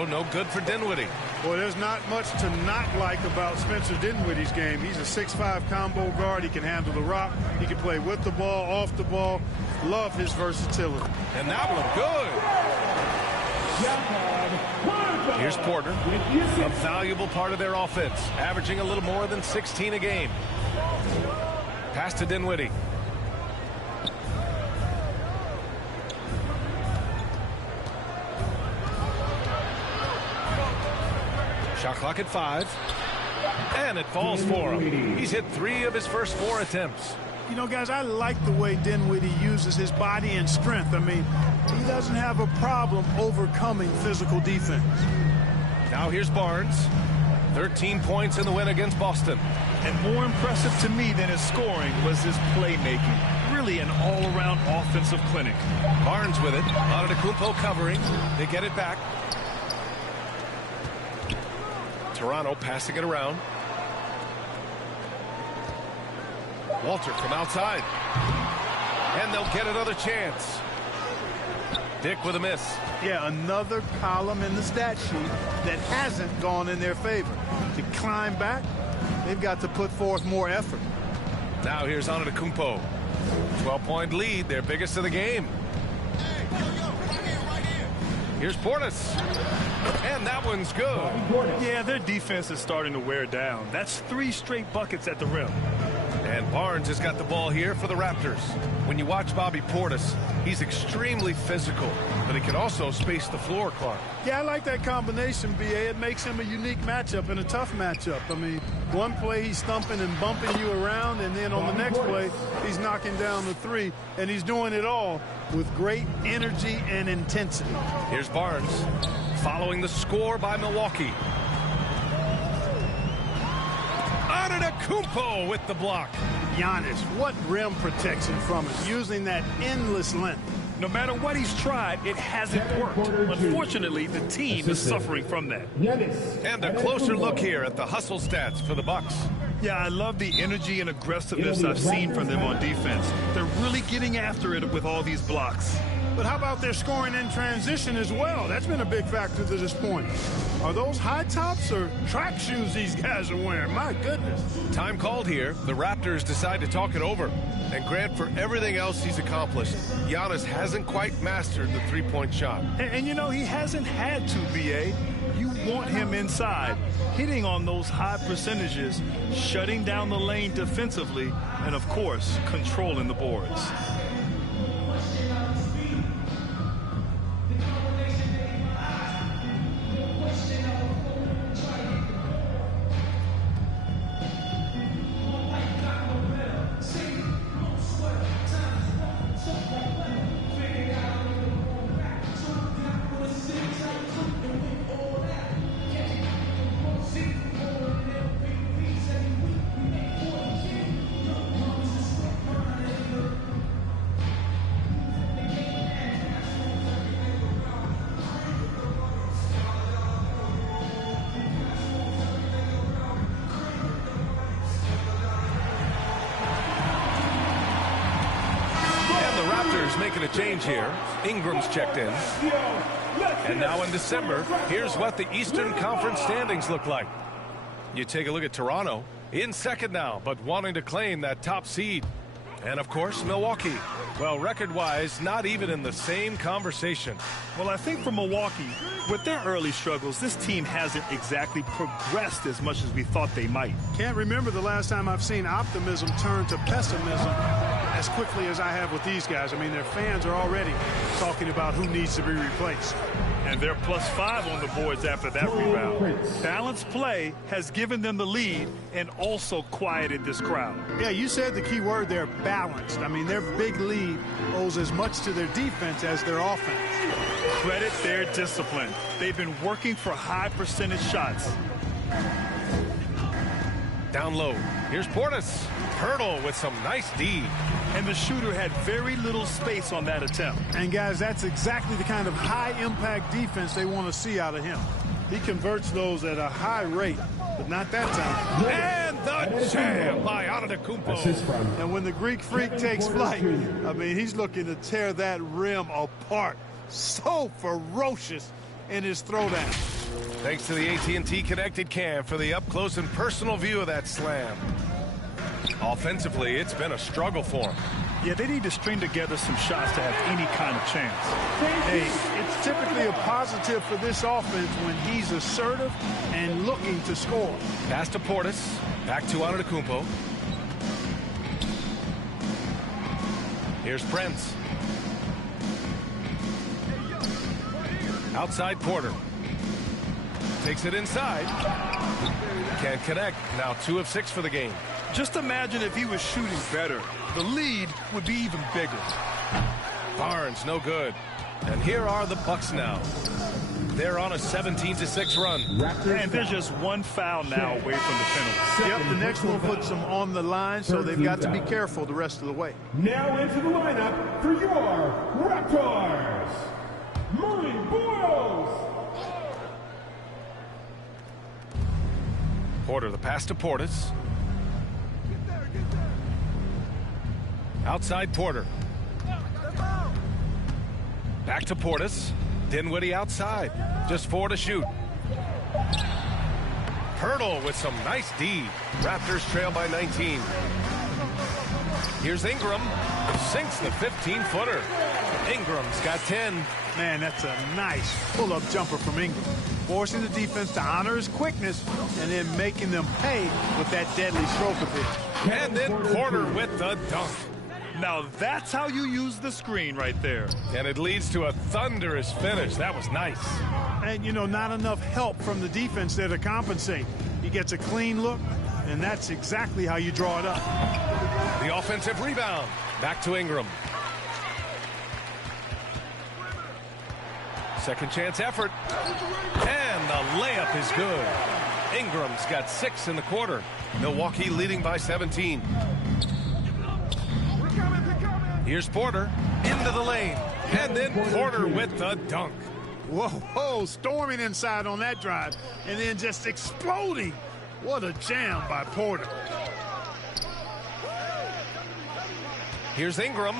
No good for Dinwiddie. Boy, there's not much to not like about Spencer Dinwiddie's game. He's a 6'5" combo guard. He can handle the rock. He can play with the ball, off the ball. Love his versatility. And that one good. Here's Porter, a valuable part of their offense, averaging a little more than 16 a game. Pass to Dinwiddie. Shot clock at 5. And it falls for him. He's hit 3 of his first 4 attempts. You know, guys, I like the way Dinwiddie uses his body and strength. I mean, he doesn't have a problem overcoming physical defense. Now here's Barnes. 13 points in the win against Boston. And more impressive to me than his scoring was his playmaking. Really an all-around offensive clinic. Barnes with it. Antetokounmpo covering. They get it back. Toronto passing it around. Walter from outside. And they'll get another chance. Dick with a miss. Yeah, another column in the stat sheet that hasn't gone in their favor. To climb back, they've got to put forth more effort. Now here's Antetokounmpo. 12-point lead, their biggest of the game. Here's Portis. And that one's good. Yeah, their defense is starting to wear down. That's 3 straight buckets at the rim. And Barnes has got the ball here for the Raptors. When you watch Bobby Portis, he's extremely physical, but he can also space the floor, Clark. Yeah, I like that combination, B.A. It makes him a unique matchup and a tough matchup. I mean, one play he's thumping and bumping you around, and then on the next play, he's knocking down the 3, and he's doing it all with great energy and intensity. Here's Barnes following the score by Milwaukee. Antetokounmpo with the block. Giannis, what rim protection from him, using that endless length. No matter what he's tried, it hasn't worked. Unfortunately, the team is suffering from that. And a closer look here at the hustle stats for the Bucks. Yeah, I love the energy and aggressiveness I've seen from them on defense. They're really getting after it with all these blocks. But how about their scoring in transition as well? That's been a big factor to this point. Are those high tops or track shoes these guys are wearing? My goodness. Time called here. The Raptors decide to talk it over. And Grant, for everything else he's accomplished, Giannis hasn't quite mastered the three-point shot. And you know, he hasn't had to, B.A. You want him inside, hitting on those high percentages, shutting down the lane defensively, and, of course, controlling the boards. Porter's making a change here. Ingram's checked in. And now in December, here's what the Eastern Conference standings look like. You take a look at Toronto, in second now, but wanting to claim that top seed. And, of course, Milwaukee. Well, record-wise, not even in the same conversation. Well, I think for Milwaukee, with their early struggles, this team hasn't exactly progressed as much as we thought they might. Can't remember the last time I've seen optimism turn to pessimism as quickly as I have with these guys. I mean, their fans are already talking about who needs to be replaced. And they're +5 on the boards after that rebound. Balanced play has given them the lead and also quieted this crowd. Yeah, you said the key word there, balanced. I mean, their big lead owes as much to their defense as their offense. Credit their discipline. They've been working for high percentage shots. Down low. Here's Portis. Hurdle with some nice D. And the shooter had very little space on that attempt. And, guys, that's exactly the kind of high-impact defense they want to see out of him. He converts those at a high rate, but not that time. And the jam by Antetokounmpo. And when the Greek Freak takes flight, I mean, he's looking to tear that rim apart. So ferocious in his throwdown. Thanks to the AT&T Connected Cam for the up-close and personal view of that slam. Offensively, it's been a struggle for them. Yeah, they need to string together some shots to have any kind of chance. Hey, it's typically a positive for this offense when he's assertive and looking to score. Pass to Portis. Back to Antetokounmpo. Here's Prince. Outside Porter. Takes it inside. Can't connect. Now 2 of 6 for the game. Just imagine if he was shooting better. The lead would be even bigger. Barnes, no good. And here are the Bucks now. They're on a 17-6 run. And there's just one foul now away from the penalty. Yep, the next one puts them on the line, so they've got to be careful the rest of the way. Now into the lineup for your Raptors, Murray Boyles. Porter, the pass to Portis. Outside Porter. Back to Portis. Dinwiddie outside. Just 4 to shoot. Hurdle with some nice D. Raptors trail by 19. Here's Ingram. Sinks the 15-footer. Ingram's got 10. Man, that's a nice pull-up jumper from Ingram. Forcing the defense to honor his quickness and then making them pay with that deadly stroke of his. And then Porter with the dunk. Now that's how you use the screen right there. And it leads to a thunderous finish. That was nice. And, you know, not enough help from the defense there to compensate. He gets a clean look, and that's exactly how you draw it up. The offensive rebound. Back to Ingram. Second chance effort. And the layup is good. Ingram's got 6 in the quarter. Milwaukee leading by 17. Here's Porter into the lane. And then Porter with the dunk. Whoa, storming inside on that drive. And then just exploding. What a jam by Porter. Here's Ingram.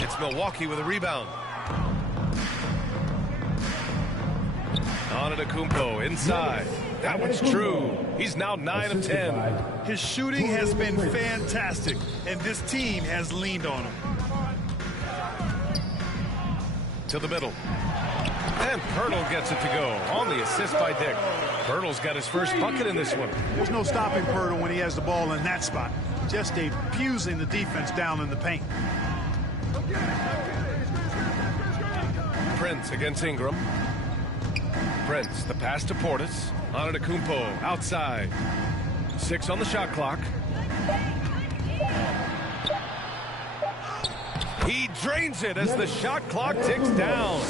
It's Milwaukee with a rebound. Antetokounmpo inside. That one's true. He's now 9 of 10. His shooting has been fantastic, and this team has leaned on him. To the middle. And Pirtle gets it to go on the assist by Dick. Pirtle's got his first bucket in this one. There's no stopping Pirtle when he has the ball in that spot. Just abusing the defense down in the paint. Prince against Ingram. Prince, the pass to Portis. Antetokounmpo outside. 6 on the shot clock. He drains it as the shot clock ticks down.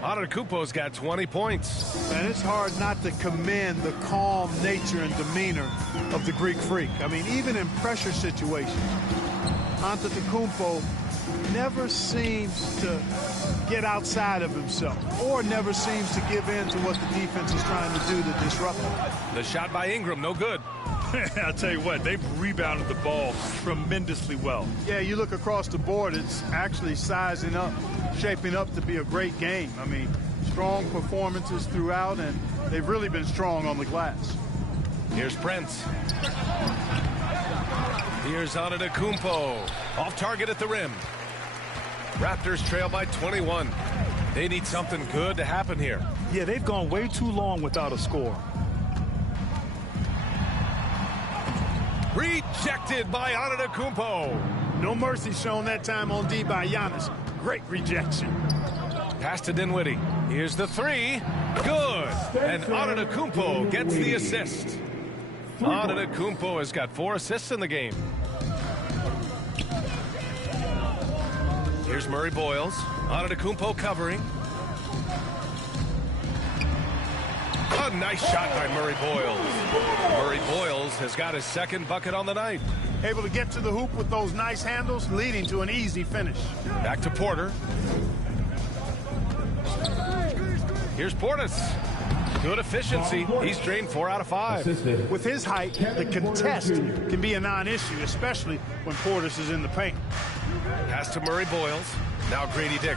Antetokounmpo's got 20 points. And it's hard not to commend the calm nature and demeanor of the Greek Freak. I mean, even in pressure situations, Antetokounmpo never seems to get outside of himself or never seems to give in to what the defense is trying to do to disrupt him. The shot by Ingram, no good. I'll tell you what, they've rebounded the ball tremendously well. Yeah, you look across the board, it's actually sizing up, shaping up to be a great game. I mean, strong performances throughout, and they've really been strong on the glass. Here's Prince. Here's Antetokounmpo. Off target at the rim. Raptors trail by 21. They need something good to happen here. Yeah, they've gone way too long without a score. Rejected by Antetokounmpo. No mercy shown that time on D by Giannis. Great rejection. Pass to Dinwiddie. Here's the three. Good. And Antetokounmpo gets the assist. Antetokounmpo has got 4 assists in the game. Here's Murray Boyles. Antetokounmpo covering. A nice shot by Murray Boyles. Murray Boyles has got his second bucket on the night. Able to get to the hoop with those nice handles, leading to an easy finish. Back to Porter. Here's Portis. Good efficiency. He's drained 4 out of 5. With his height, the contest can be a non-issue, especially when Portis is in the paint. Pass to Murray Boyles. Now Grady Dick.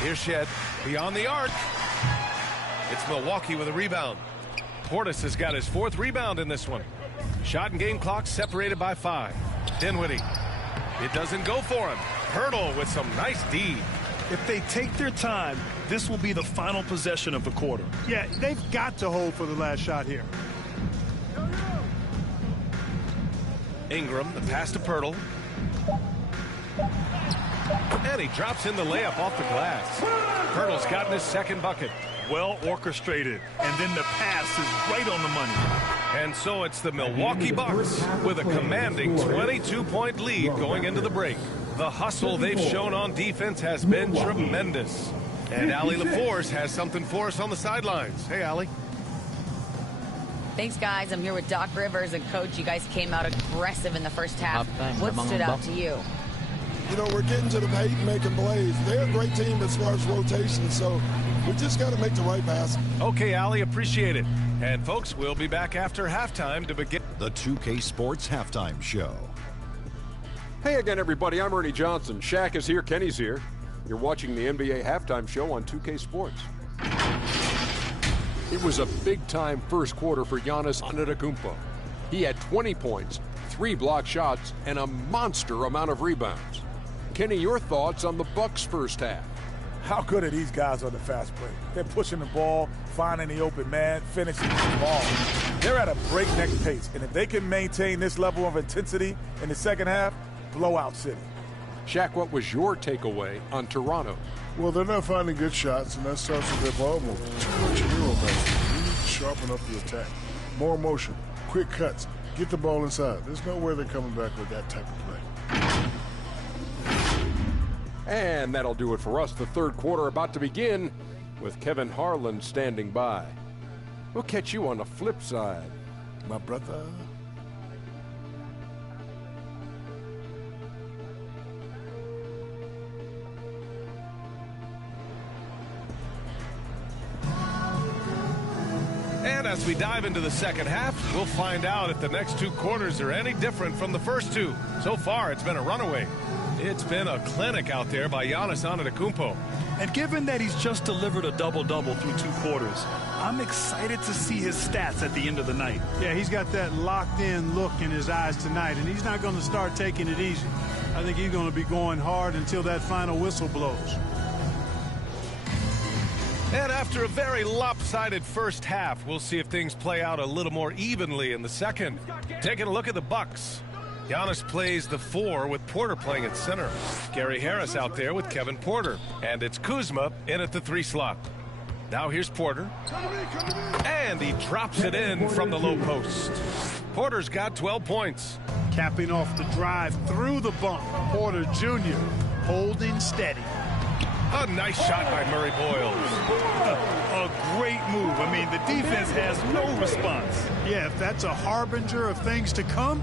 Here's Shed. Beyond the arc. It's Milwaukee with a rebound. Portis has got his 4th rebound in this one. Shot and game clock separated by 5. Dinwiddie. It doesn't go for him. Hurdle with some nice D. If they take their time, this will be the final possession of the quarter. Yeah, they've got to hold for the last shot here. Ingram, the pass to Pirtle. And he drops in the layup off the glass. Pirtle's gotten his second bucket. Well orchestrated, and then the pass is right on the money. And so it's the Milwaukee Bucks with a commanding 22-point lead going into the break. The hustle they've shown on defense has been tremendous. And Allie LaForce has something for us on the sidelines. Hey, Allie. Thanks, guys. I'm here with Doc Rivers. And, Coach, you guys came out aggressive in the first half. What stood out to you? You know, we're getting to the paint and making plays. They're a great team as far as rotation, so we just got to make the right pass. Okay, Allie, appreciate it. And, folks, we'll be back after halftime to begin the 2K Sports Halftime Show. Hey again, everybody. I'm Ernie Johnson. Shaq is here. Kenny's here. You're watching the NBA Halftime Show on 2K Sports. It was a big-time first quarter for Giannis Antetokounmpo. He had 20 points, 3 block shots, and a monster amount of rebounds. Kenny, your thoughts on the Bucks' first half? How good are these guys on the fast break? They're pushing the ball, finding the open man, finishing the ball. They're at a breakneck pace, and if they can maintain this level of intensity in the second half, blowout city. Shaq, what was your takeaway on Toronto? Well, they're not finding good shots, and that starts with their ball movement. Too much hero ball. We need to sharpen up the attack. More motion, quick cuts, get the ball inside. There's nowhere they're coming back with that type of play. And that'll do it for us. The third quarter about to begin with Kevin Harlan standing by. We'll catch you on the flip side, my brother. And as we dive into the second half, we'll find out if the next 2 quarters are any different from the first 2. So far, it's been a runaway. It's been a clinic out there by Giannis Antetokounmpo. And given that he's just delivered a double-double through 2 quarters, I'm excited to see his stats at the end of the night. Yeah, he's got that locked-in look in his eyes tonight, and he's not going to start taking it easy. I think he's going to be going hard until that final whistle blows. And after a very lopsided first half, we'll see if things play out a little more evenly in the second. Taking a look at the Bucks. Giannis plays the 4 with Porter playing at center. Gary Harris out there with Kevin Porter. And it's Kuzma in at the 3 slot. Now here's Porter. And he drops it in from the low post. Porter's got 12 points. Capping off the drive through the bump. Porter Jr. holding steady. A nice shot by Murray Boyles. A great move. I mean, the defense has no response. Yeah, if that's a harbinger of things to come,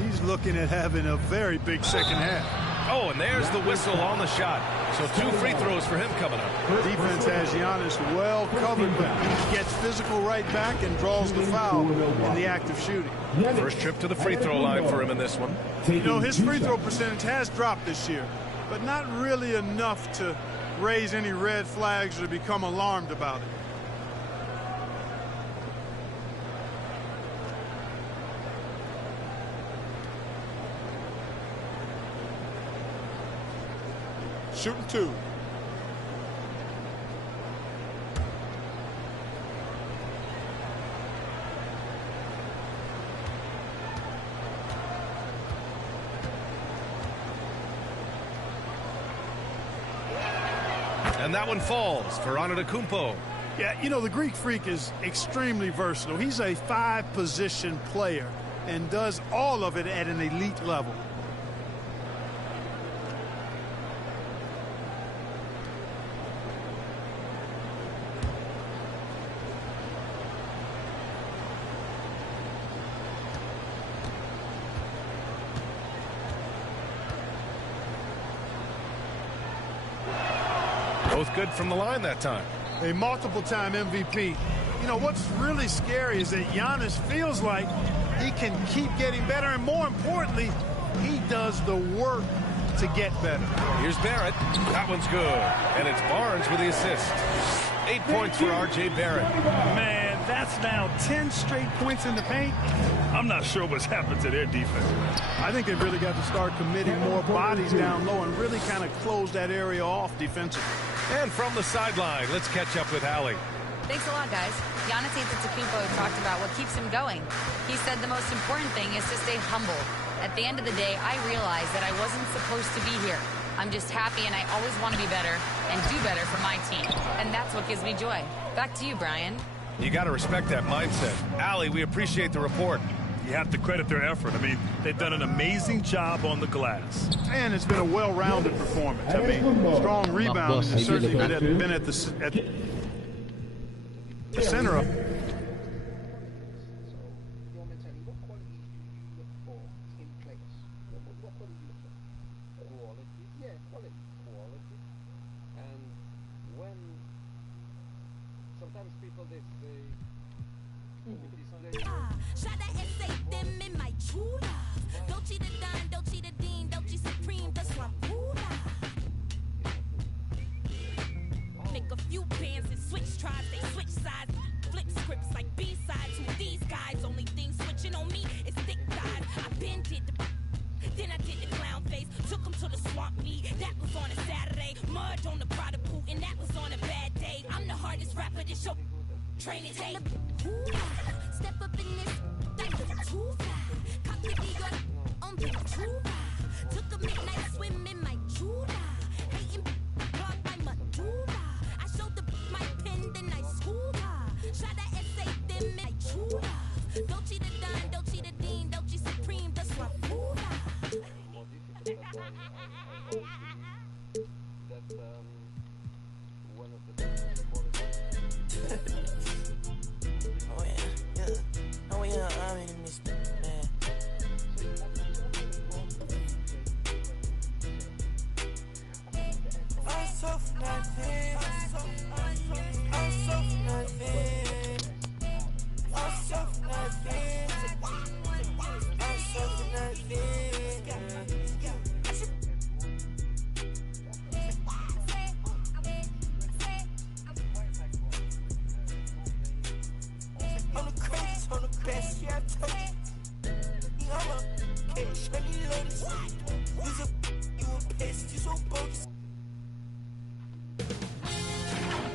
he's looking at having a very big second half. Oh, and there's the whistle on the shot. So 2 free throws for him coming up. Defense has Giannis well covered, but he gets physical right back and draws the foul in the act of shooting. First trip to the free throw line for him in this one. You know, his free throw percentage has dropped this year, but not really enough to raise any red flags or to become alarmed about it. Shooting 2. And that one falls for Antetokounmpo. Yeah, you know, the Greek Freak is extremely versatile. He's a 5-position player and does all of it at an elite level. Both good from the line that time. A multiple-time MVP. You know, what's really scary is that Giannis feels like he can keep getting better, and more importantly, he does the work to get better. Here's Barrett. That one's good. And it's Barnes with the assist. 8 points for R.J. Barrett. Man, that's now 10 straight points in the paint. I'm not sure what's happened to their defense. I think they've really got to start committing more bodies down low and really kind of close that area off defensively. And from the sideline, let's catch up with Allie. Thanks a lot, guys. Giannis Antetokounmpo talked about what keeps him going. He said the most important thing is to stay humble. At the end of the day, I realized that I wasn't supposed to be here. I'm just happy, and I always want to be better and do better for my team. And that's what gives me joy. Back to you, Brian. You got to respect that mindset. Allie, we appreciate the report. You have to credit their effort. I mean, they've done an amazing job on the glass. And it's been a well-rounded performance. I mean, strong rebounding has certainly been at the center of. Make a few bands and switch tribes, they switch sides, flip scripts like B-sides. Who these guys? Only thing switching on me is thick thighs. I been did the, then I did the clown face. Took him to the swamp meet, that was on a Saturday. Mud on the Prada boot, and that was on a bad day. I'm the hardest rapper this show training tape. Step up in this, that was too fast. Cop the ego on the true. Took a midnight swim in my Judah. Hating blocked by Madura. I showed the my pen, then I schooled her. Shot at S.A. them in my Judah. Dolce the Don, Dolce the Dean, Dolce Supreme, that's my Buddha. Oh yeah, I'm in this man. I'm so nothing. I'm so nothing. I'm so nothing. I'm so nothing. On the crates, on the best, yeah, I told you. I'm a cash, I need ladies. You a pest, you so bogus.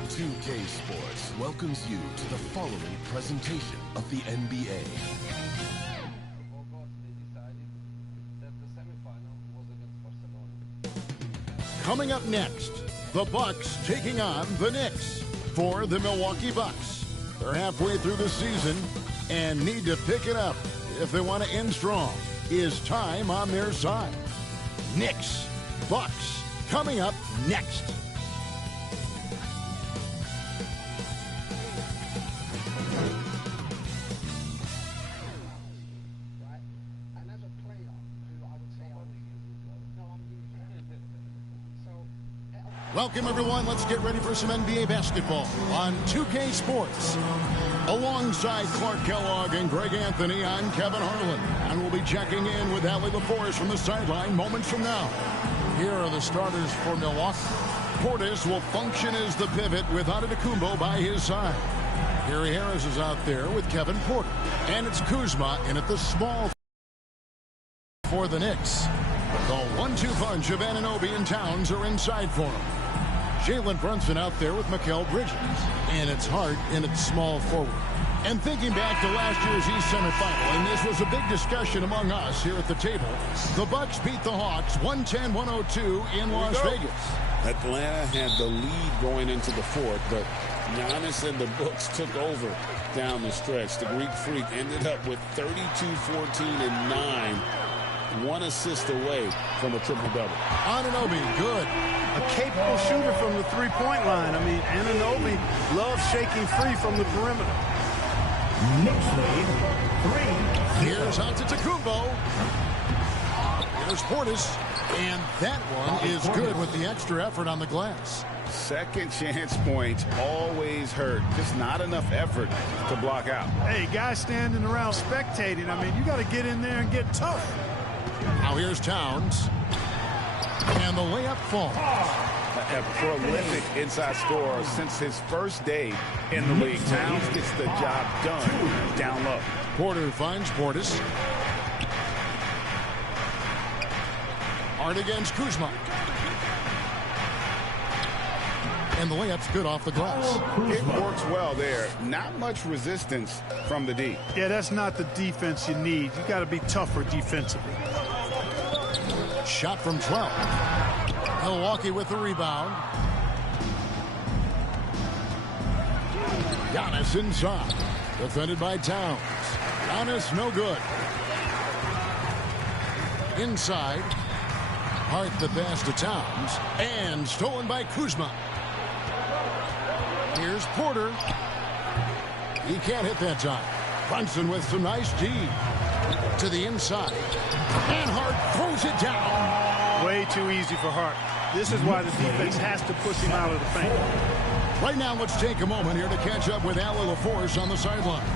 2K Sports welcomes you to the following presentation of the NBA. Coming up next, the Bucks taking on the Knicks. For the Milwaukee Bucks, they're halfway through the season and need to pick it up if they want to end strong. Is time on their side? Knicks, Bucks, coming up next. Welcome, everyone. Let's get ready for some NBA basketball on 2K Sports. Alongside Clark Kellogg and Greg Anthony, I'm Kevin Harlan. And we'll be checking in with Allie LaForest from the sideline moments from now. Here are the starters for Milwaukee. Portis will function as the pivot with Antetokounmpo by his side. Gary Harris is out there with Kevin Porter. And it's Kuzma in at the small for the Knicks. The 1-2 punch of Anunoby and Towns are inside for him. Jalen Brunson out there with Mikal Bridges. And it's Hart in its small forward. And thinking back to last year's East semifinal, and this was a big discussion among us here at the table, the Bucks beat the Hawks 110-102 in Las Vegas. Atlanta had the lead going into the fourth, but Giannis and the Bucks took over down the stretch. The Greek Freak ended up with 32, 14, and 9. 1 assist away from a triple-double. Anunoby, good. A capable shooter from the three-point line. I mean, Anunoby loves shaking free from the perimeter. Here's Antetokounmpo. Here's Portis. And that one is good with the extra effort on the glass. Second chance points always hurt. Just not enough effort to block out. Hey, guys standing around spectating. I mean, you got to get in there and get tough. Now here's Towns. And the layup falls. A prolific inside scorer since his first day in the league. Towns gets the job done down low. Porter finds Portis. Hard against Kuzma. And the layup's good off the glass. It works well there. Not much resistance from the D. Yeah, that's not the defense you need. You got to be tougher defensively. Shot from 12. Milwaukee with the rebound. Giannis inside. Defended by Towns. Giannis no good. Inside. Hart the pass to Towns. And stolen by Kuzma. Here's Porter. He can't hit that time. Brunson with some nice D. To the inside. And Hart throws it down. Way too easy for Hart. This is why the defense has to push him out of the paint. Right now, let's take a moment here to catch up with Allie LaForest on the sideline.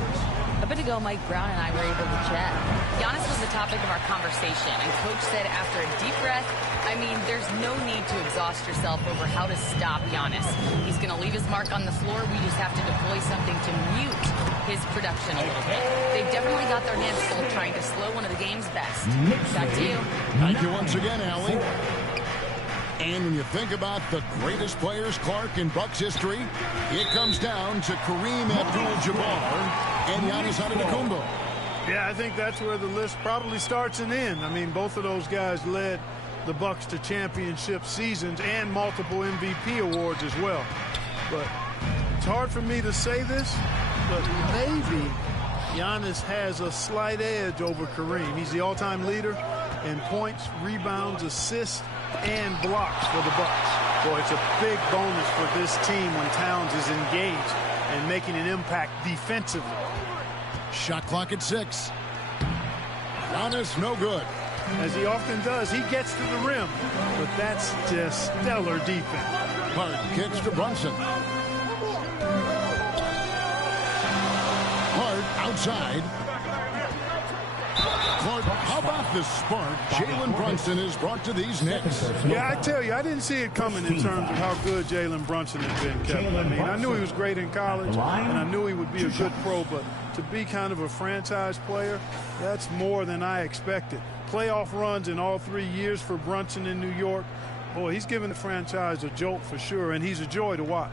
A bit ago, Mike Brown and I were able to chat. Giannis was the topic of our conversation, and Coach said after a deep breath, I mean, there's no need to exhaust yourself over how to stop Giannis. He's going to leave his mark on the floor. We just have to deploy something to mute his production a little bit. They've definitely got their hands full trying to slow one of the game's best. Back to you. Thank you once again, Allie. And when you think about the greatest players, Clark, in Bucks history, it comes down to Kareem Abdul-Jabbar and Giannis Antetokounmpo. Yeah, I think that's where the list probably starts and ends. I mean, both of those guys led the Bucks to championship seasons and multiple MVP awards as well. But it's hard for me to say this, but maybe Giannis has a slight edge over Kareem. He's the all-time leader in points, rebounds, assists, and blocks for the Bucks. Boy, it's a big bonus for this team when Towns is engaged and making an impact defensively. Shot clock at 6. Giannis no good. As he often does, he gets to the rim, but that's just stellar defense. Hart kicks to Brunson. Hart outside. Clark, how about the spark Jalen Brunson is brought to these Knicks? Yeah, I tell you, I didn't see it coming in terms of how good Jalen Brunson has been, Kevin. I mean, I knew he was great in college, and I knew he would be a good pro, but to be kind of a franchise player, that's more than I expected. Playoff runs in all 3 years for Brunson in New York. Boy, he's given the franchise a jolt for sure, and he's a joy to watch.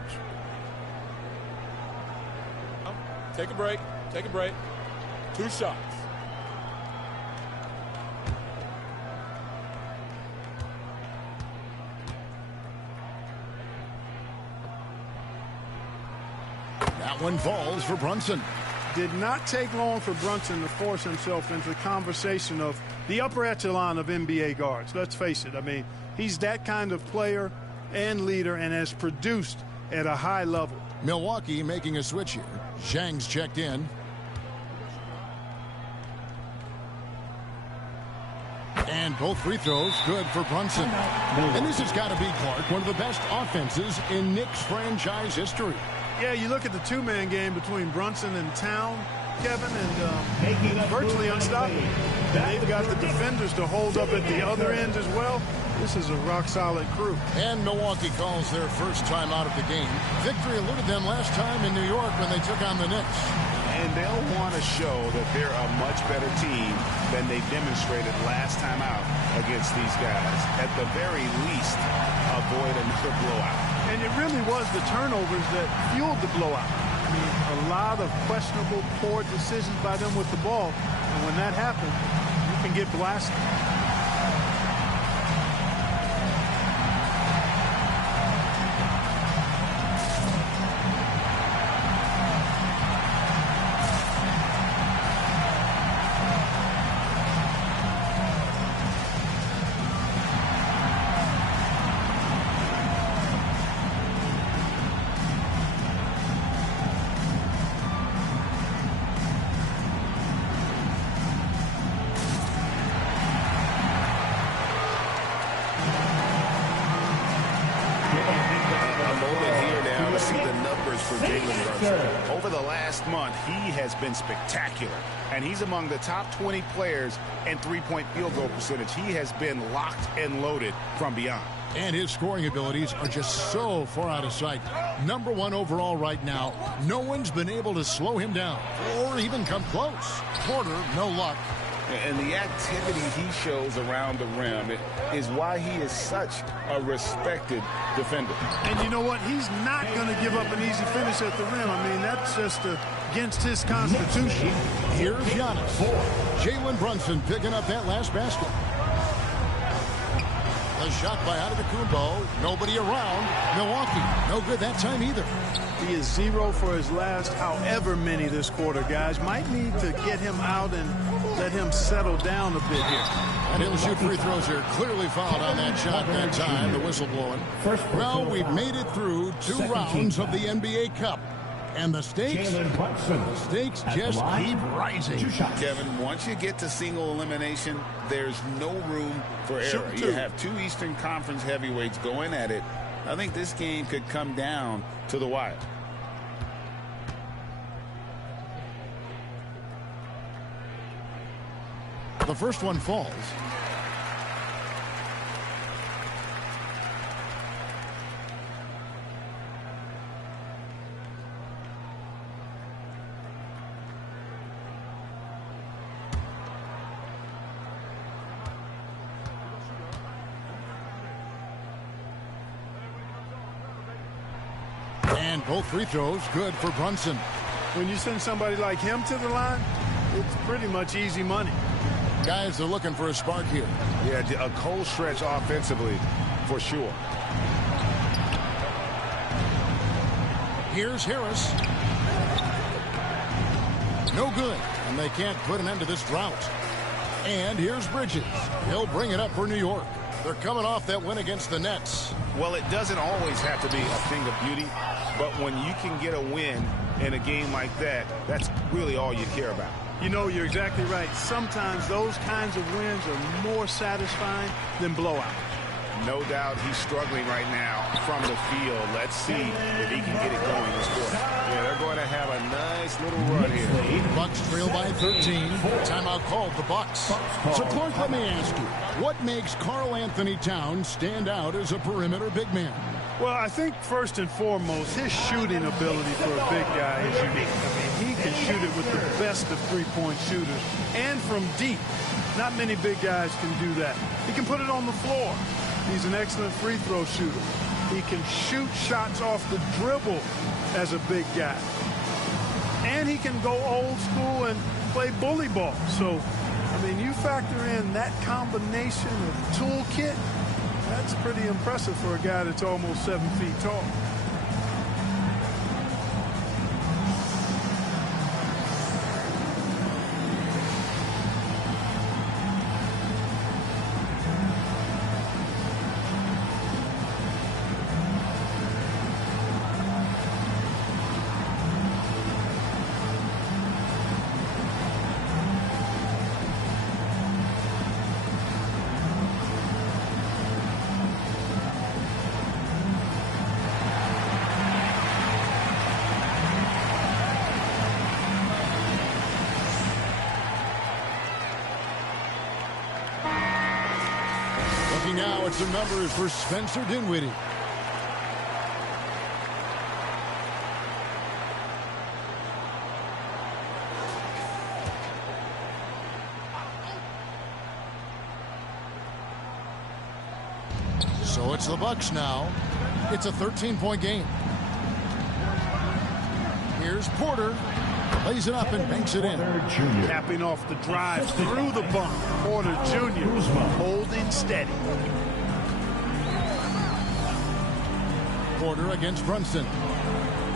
Take a break. Take a break. 2 shots. That one falls for Brunson. Did not take long for Brunson to force himself into the conversation of the upper echelon of NBA guards. Let's face it. I mean, he's that kind of player and leader and has produced at a high level. Milwaukee making a switch here. Zhang's checked in. And And both free throws good for Brunson. And this has got to be, Clark, one of the best offenses in Knicks franchise history. Yeah, you look at the two-man game between Brunson and Town, Kevin, and virtually unstoppable. They've got the defenders to hold up at the other end as well. This is a rock-solid crew. And Milwaukee calls their first time out of the game. Victory eluded them last time in New York when they took on the Knicks. And they'll want to show that they're a much better team than they demonstrated last time out against these guys. At the very least, avoid another blowout. And it really was the turnovers that fueled the blowout. I mean, a lot of questionable, poor decisions by them with the ball. And when that happens, you can get blasted. Over the last month, he has been spectacular, and he's among the top 20 players in three-point field goal percentage. He has been locked and loaded from beyond. And his scoring abilities are just so far out of sight. #1 overall right now. No one's been able to slow him down or even come close. Porter, no luck. And the activity he shows around the rim is why he is such a respected defender. And you know what? He's not going to give up an easy finish at the rim. I mean, that's just against his constitution. Here's Giannis. Jalen Brunson picking up that last basket. A shot by Antetokounmpo. Nobody around. Milwaukee, no good that time either. He is 0 for his last however many this quarter, guys. Might need to get him out and let him settle down a bit here. And he'll shoot free throws here. Clearly fouled on that shot that time. The whistle blowing. Well, we've made it through 2 rounds of the NBA Cup. And the stakes just keep rising. Kevin, once you get to single elimination, there's no room for error. You have 2 Eastern Conference heavyweights going at it. I think this game could come down to the wire. The first one falls. And both free throws good for Brunson. When you send somebody like him to the line, it's pretty much easy money. Guys, they're looking for a spark here. Yeah, a cold stretch offensively for sure. Here's Harris. No good, and they can't put an end to this drought. And here's Bridges. He'll bring it up for New York. They're coming off that win against the Nets. Well, it doesn't always have to be a thing of beauty, but when you can get a win in a game like that, that's really all you care about. You know, you're exactly right. Sometimes those kinds of wins are more satisfying than blowouts. No doubt he's struggling right now from the field. Let's see if he can get it going this quarter. Yeah, they're going to have a nice little run here. Bucks trail by 13. Timeout called the Bucks. So, Clark, let me ask you, what makes Karl Anthony Towns stand out as a perimeter big man? Well, I think first and foremost, his shooting ability for a big guy is unique. I mean, he can shoot it with the best of three-point shooters and from deep. Not many big guys can do that. He can put it on the floor. He's an excellent free throw shooter. He can shoot shots off the dribble as a big guy. And he can go old school and play bully ball. So, I mean, you factor in that combination of toolkit, that's pretty impressive for a guy that's almost 7 feet tall. Looking now at some numbers for Spencer Dinwiddie. So it's the Bucks now. It's a 13-point game. Here's Porter. Lays it up and banks it in. Capping off the drive through the bump. Porter Jr. holding steady. Porter against Brunson.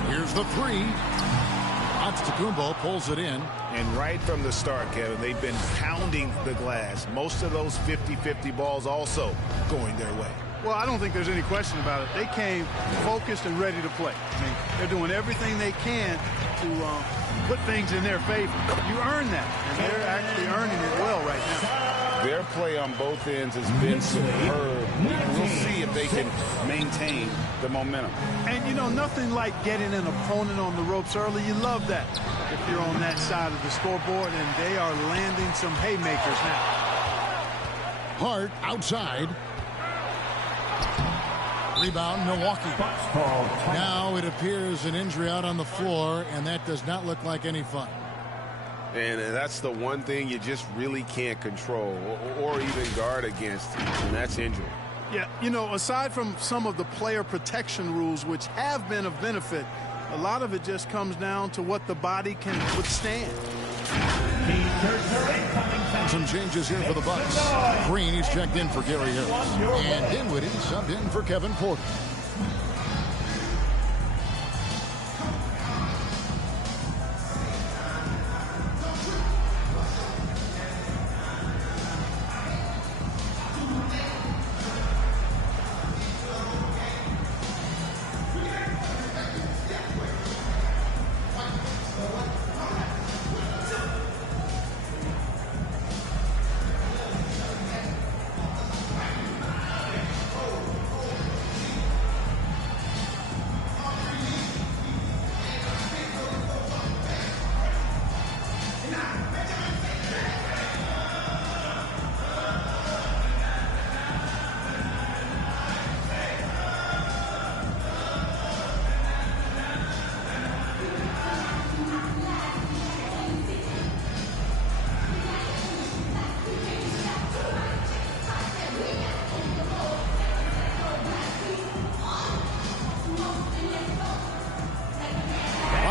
Here's the three. Antetokounmpo pulls it in. And right from the start, Kevin, they've been pounding the glass. Most of those 50-50 balls also going their way. Well, I don't think there's any question about it. They came focused and ready to play. I mean, they're doing everything they can to put things in their favor. You earn that, and they're actually earning it well right now. Their play on both ends has been superb. We'll see if they can maintain the momentum. And, you know, nothing like getting an opponent on the ropes early. You love that if you're on that side of the scoreboard, and they are landing some haymakers now. Hart outside. Rebound, Milwaukee. Now it appears an injury out on the floor, and that does not look like any fun. And that's the one thing you just really can't control or even guard against, and that's injury. Yeah, you know, aside from some of the player protection rules, which have been of benefit, a lot of it just comes down to what the body can withstand. Some changes here for the Bucks. Green is checked in for Gary Harris. And Dinwiddie subbed in for Kevin Porter.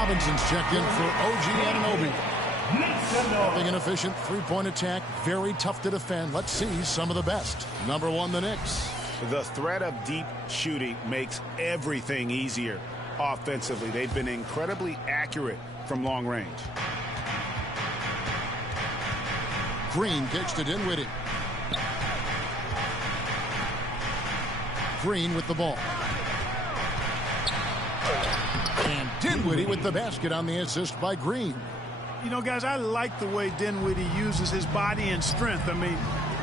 Robinson's checked in for OG Anunoby. Having an efficient three-point attack, very tough to defend. Let's see some of the best. Number one, the Knicks. The threat of deep shooting makes everything easier offensively. They've been incredibly accurate from long range. Green kicks to Dinwiddie. Green with the ball. And Dinwiddie with the basket on the assist by Green. You know, guys, I like the way Dinwiddie uses his body and strength. I mean,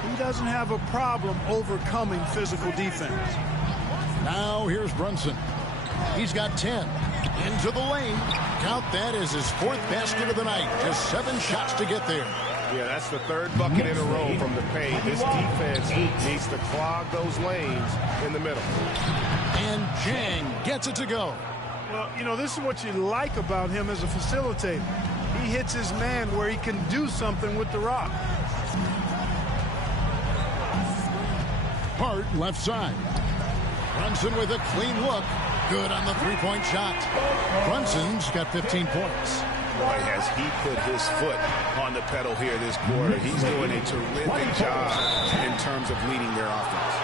he doesn't have a problem overcoming physical defense. Now here's Brunson. He's got 10. Into the lane. Count that as his fourth basket of the night. Just 7 shots to get there. Yeah, that's the third bucket in a row from the paint. This defense needs to clog those lanes in the middle. And Jang gets it to go. Well, you know, this is what you like about him as a facilitator. He hits his man where he can do something with the rock. Hart left side. Brunson with a clean look. Good on the three-point shot. Brunson's got 15 points. Boy, has he put his foot on the pedal here this quarter. He's doing a terrific job in terms of leading their offense.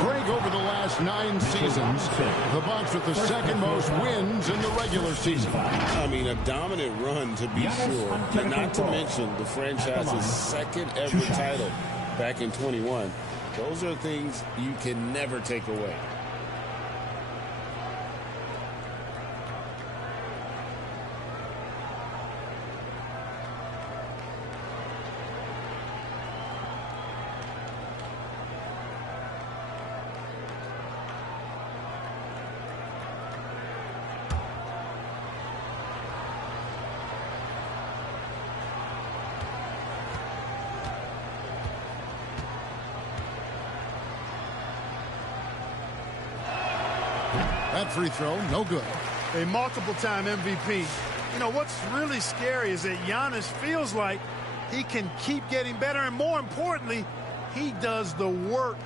Greg, over the last 9 seasons, the Bucks with the second most wins in the regular season. I mean, a dominant run to be sure, and not to mention the franchise's second ever title back in 21. Those are things you can never take away. That free throw, no good. A multiple-time MVP. You know, what's really scary is that Giannis feels like he can keep getting better, and more importantly, he does the work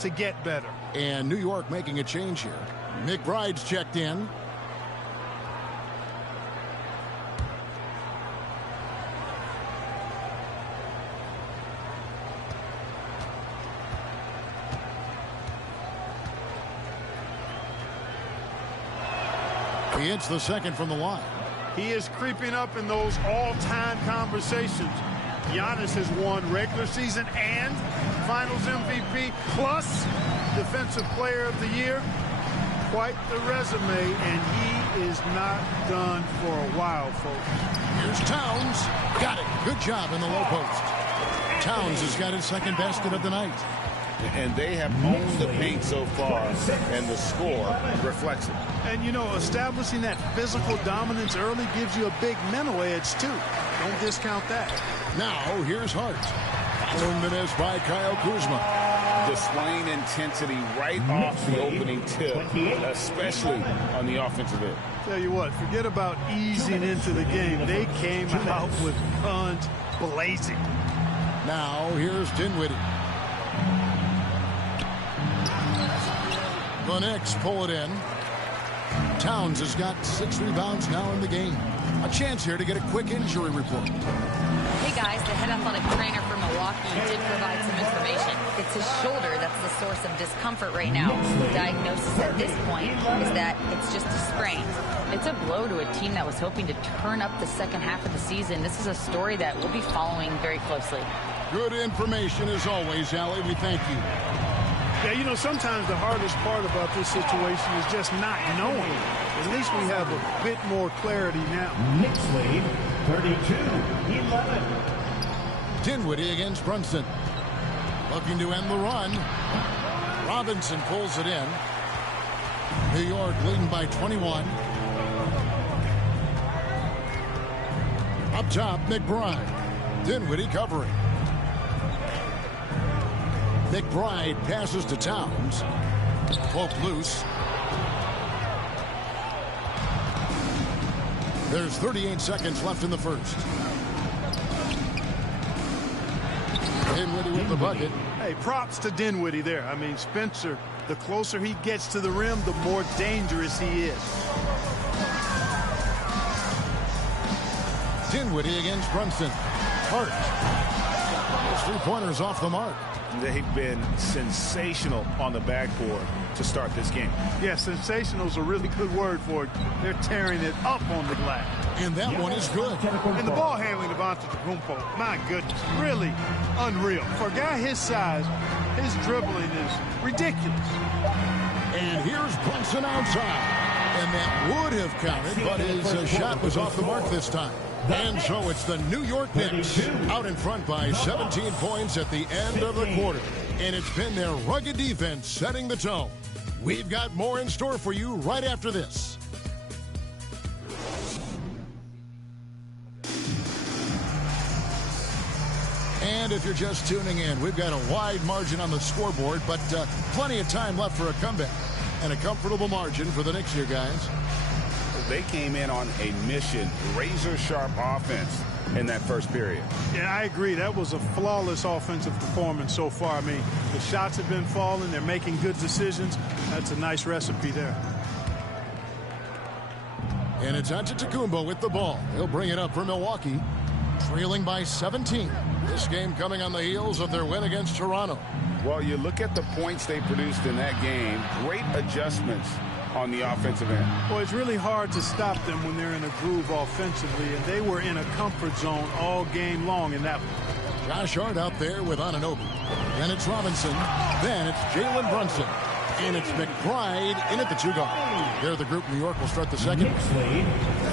to get better. And New York making a change here. McBride's checked in. He hits the second from the line. He is creeping up in those all-time conversations. Giannis has won regular season and Finals MVP plus Defensive Player of the Year. Quite the resume, and he is not done for a while, folks. Here's Towns. Got it. Good job in the low post. Towns has got his second basket of the night. And they have owned the paint so far, and the score reflects it. And, you know, establishing that physical dominance early gives you a big mental edge, too. Don't discount that. Now, here's Hart. Following the miss by Kyle Kuzma. Displaying intensity right off the opening tip, especially on the offensive end. Tell you what, forget about easing into the game. They came out with guns blazing. Now, here's Dinwiddie. The Knicks pull it in. Towns has got 6 rebounds now in the game. A chance here to get a quick injury report. Hey guys, the head athletic trainer for Milwaukee did provide some information. It's his shoulder that's the source of discomfort right now. The diagnosis at this point is that it's just a sprain. It's a blow to a team that was hoping to turn up the second half of the season. This is a story that we'll be following very closely. Good information as always, Allie. We thank you. Yeah, you know, sometimes the hardest part about this situation is just not knowing. At least we have a bit more clarity now. Knicks lead, 32-11. Dinwiddie against Brunson. Looking to end the run. Robinson pulls it in. New York leading by 21. Up top, McBride. Dinwiddie covering. McBride passes to Towns. Poke loose. There's 38 seconds left in the first. Dinwiddie with the bucket. Hey, props to Dinwiddie there. I mean, Spencer, the closer he gets to the rim, the more dangerous he is. Dinwiddie against Brunson. Hart. His three-pointers off the mark. They've been sensational on the backboard to start this game. Yeah, sensational is a really good word for it. They're tearing it up on the glass. And that one is good. And the ball handling of Antetokounmpo, my goodness, really unreal. For a guy his size, his dribbling is ridiculous. And here's Brunson outside. And that would have counted, but his shot was off the mark this time. And so it's the New York Knicks out in front by 17 points at the end of the quarter. And it's been their rugged defense setting the tone. We've got more in store for you right after this. And if you're just tuning in, we've got a wide margin on the scoreboard, but plenty of time left for a comeback. And a comfortable margin for the Knicks here, guys. They came in on a mission, razor-sharp offense in that first period. Yeah, I agree. That was a flawless offensive performance so far. I mean, the shots have been falling. They're making good decisions. That's a nice recipe there. And it's Antetokounmpo with the ball. He'll bring it up for Milwaukee, trailing by 17. This game coming on the heels of their win against Toronto. Well, you look at the points they produced in that game. Great adjustments on the offensive end. Well, it's really hard to stop them when they're in a groove offensively, and they were in a comfort zone all game long in that one. Josh Hart out there with Anunoby. Then it's Robinson. Then it's Jalen Brunson. And it's McBride in at the two-guard. They're the group. New York will start the second.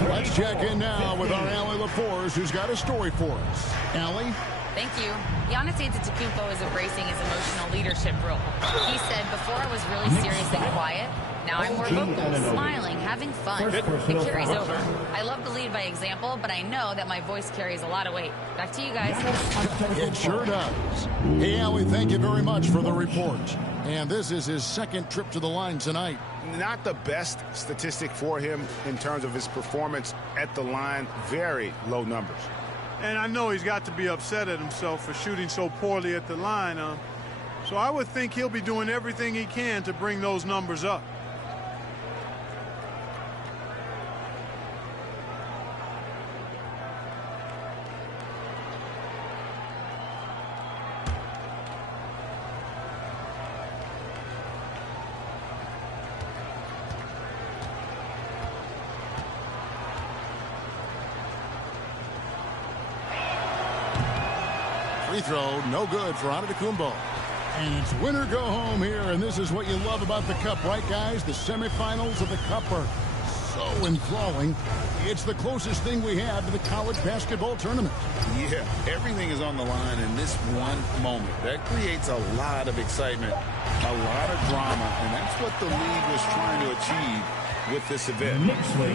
Let's check in now with our Allie LaForce, who's got a story for us. Allie? Thank you. Giannis Antetokounmpo is embracing his emotional leadership role. He said, before I was really serious and quiet, now I'm more vocal, smiling, having fun. It carries over. I love to lead by example, but I know that my voice carries a lot of weight. Back to you guys. It sure does. Hey, Allie, thank you very much for the report. And this is his second trip to the line tonight. Not the best statistic for him in terms of his performance at the line. Very low numbers. And I know he's got to be upset at himself for shooting so poorly at the line. So I would think he'll be doing everything he can to bring those numbers up. Free throw, no good for Antetokounmpo. And it's win or go home here, and this is what you love about the Cup, right, guys? The semifinals of the Cup are so enthralling. It's the closest thing we have to the college basketball tournament. Yeah, everything is on the line in this one moment. That creates a lot of excitement, a lot of drama, and that's what the league was trying to achieve with this event.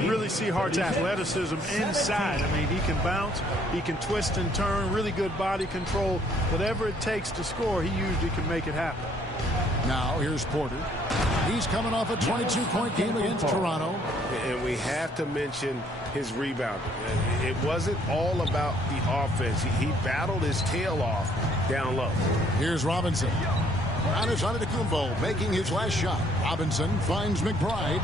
You really see Hart's athleticism inside. I mean, he can bounce, he can twist and turn, really good body control. Whatever it takes to score, he usually can make it happen. Now, here's Porter. He's coming off a 22-point game against Toronto. And we have to mention his rebounding. It wasn't all about the offense. He battled his tail off down low. Here's Robinson. Giannis Antetokounmpo making his last shot. Robinson finds McBride,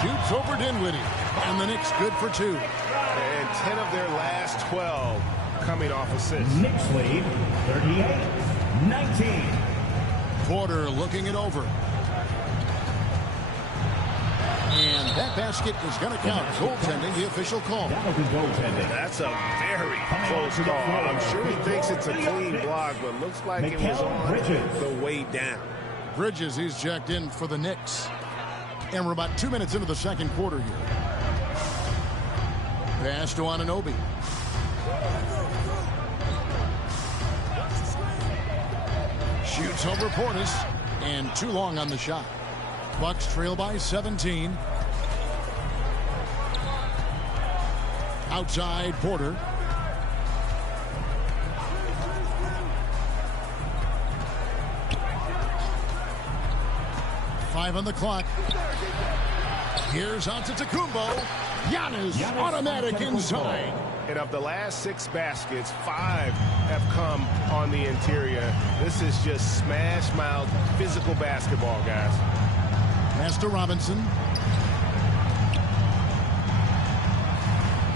shoots over Dinwiddie, and the Knicks good for 2. And 10 of their last 12 coming off assists. Knicks lead 38-19. Porter looking it over. And that basket is going to count. Goaltending, the official call. That's a very close call. I'm sure he thinks it's a clean block, but looks like it was on the way down. Bridges, he's checked in for the Knicks. And we're about 2 minutes into the second quarter here. Pass to Anunoby. Shoots over Portis, and too long on the shot. Bucks trail by 17. Outside Porter. Five on the clock. Here's Antetokounmpo. Giannis automatic inside. And of the last 6 baskets, 5 have come on the interior. This is just smash mouth physical basketball, guys. Pass to Robinson.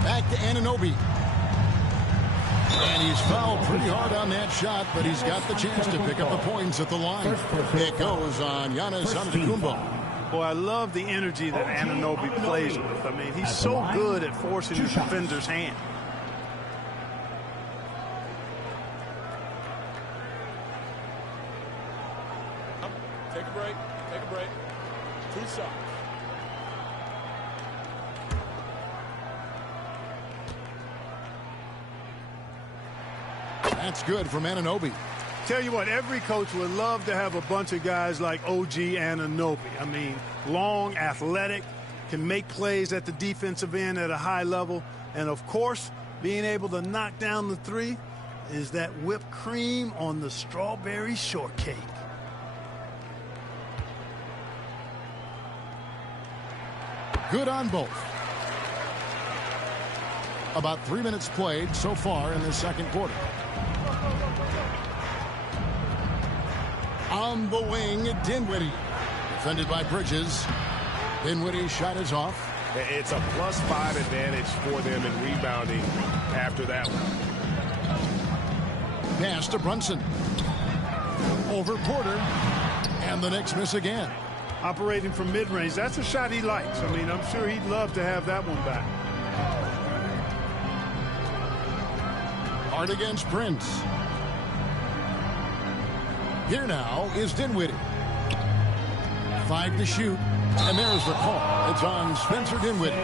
Back to Anunoby. And he's fouled pretty hard on that shot, but he's got the chance to pick up the points at the line. It goes on Giannis Antetokounmpo. Boy, I love the energy that Anunoby plays with. I mean, he's so good at forcing his defender's hand. Take a break. Take a break. 2 shots. That's good from Anunoby. Tell you what, every coach would love to have a bunch of guys like OG Anunoby. I mean, long, athletic, can make plays at the defensive end at a high level. And, of course, being able to knock down the 3 is that whipped cream on the strawberry shortcake. Good on both. About 3 minutes played so far in the second quarter. On the wing, Dinwiddie. Defended by Bridges. Dinwiddie's shot is off. It's a +5 advantage for them in rebounding after that one. Pass to Brunson. Over Porter. And the Knicks miss again. Operating from mid-range, that's a shot he likes. I mean, I'm sure he'd love to have that one back. Hard against Prince. Here now is Dinwiddie. 5 to shoot. And there's the call. It's on Spencer Dinwiddie.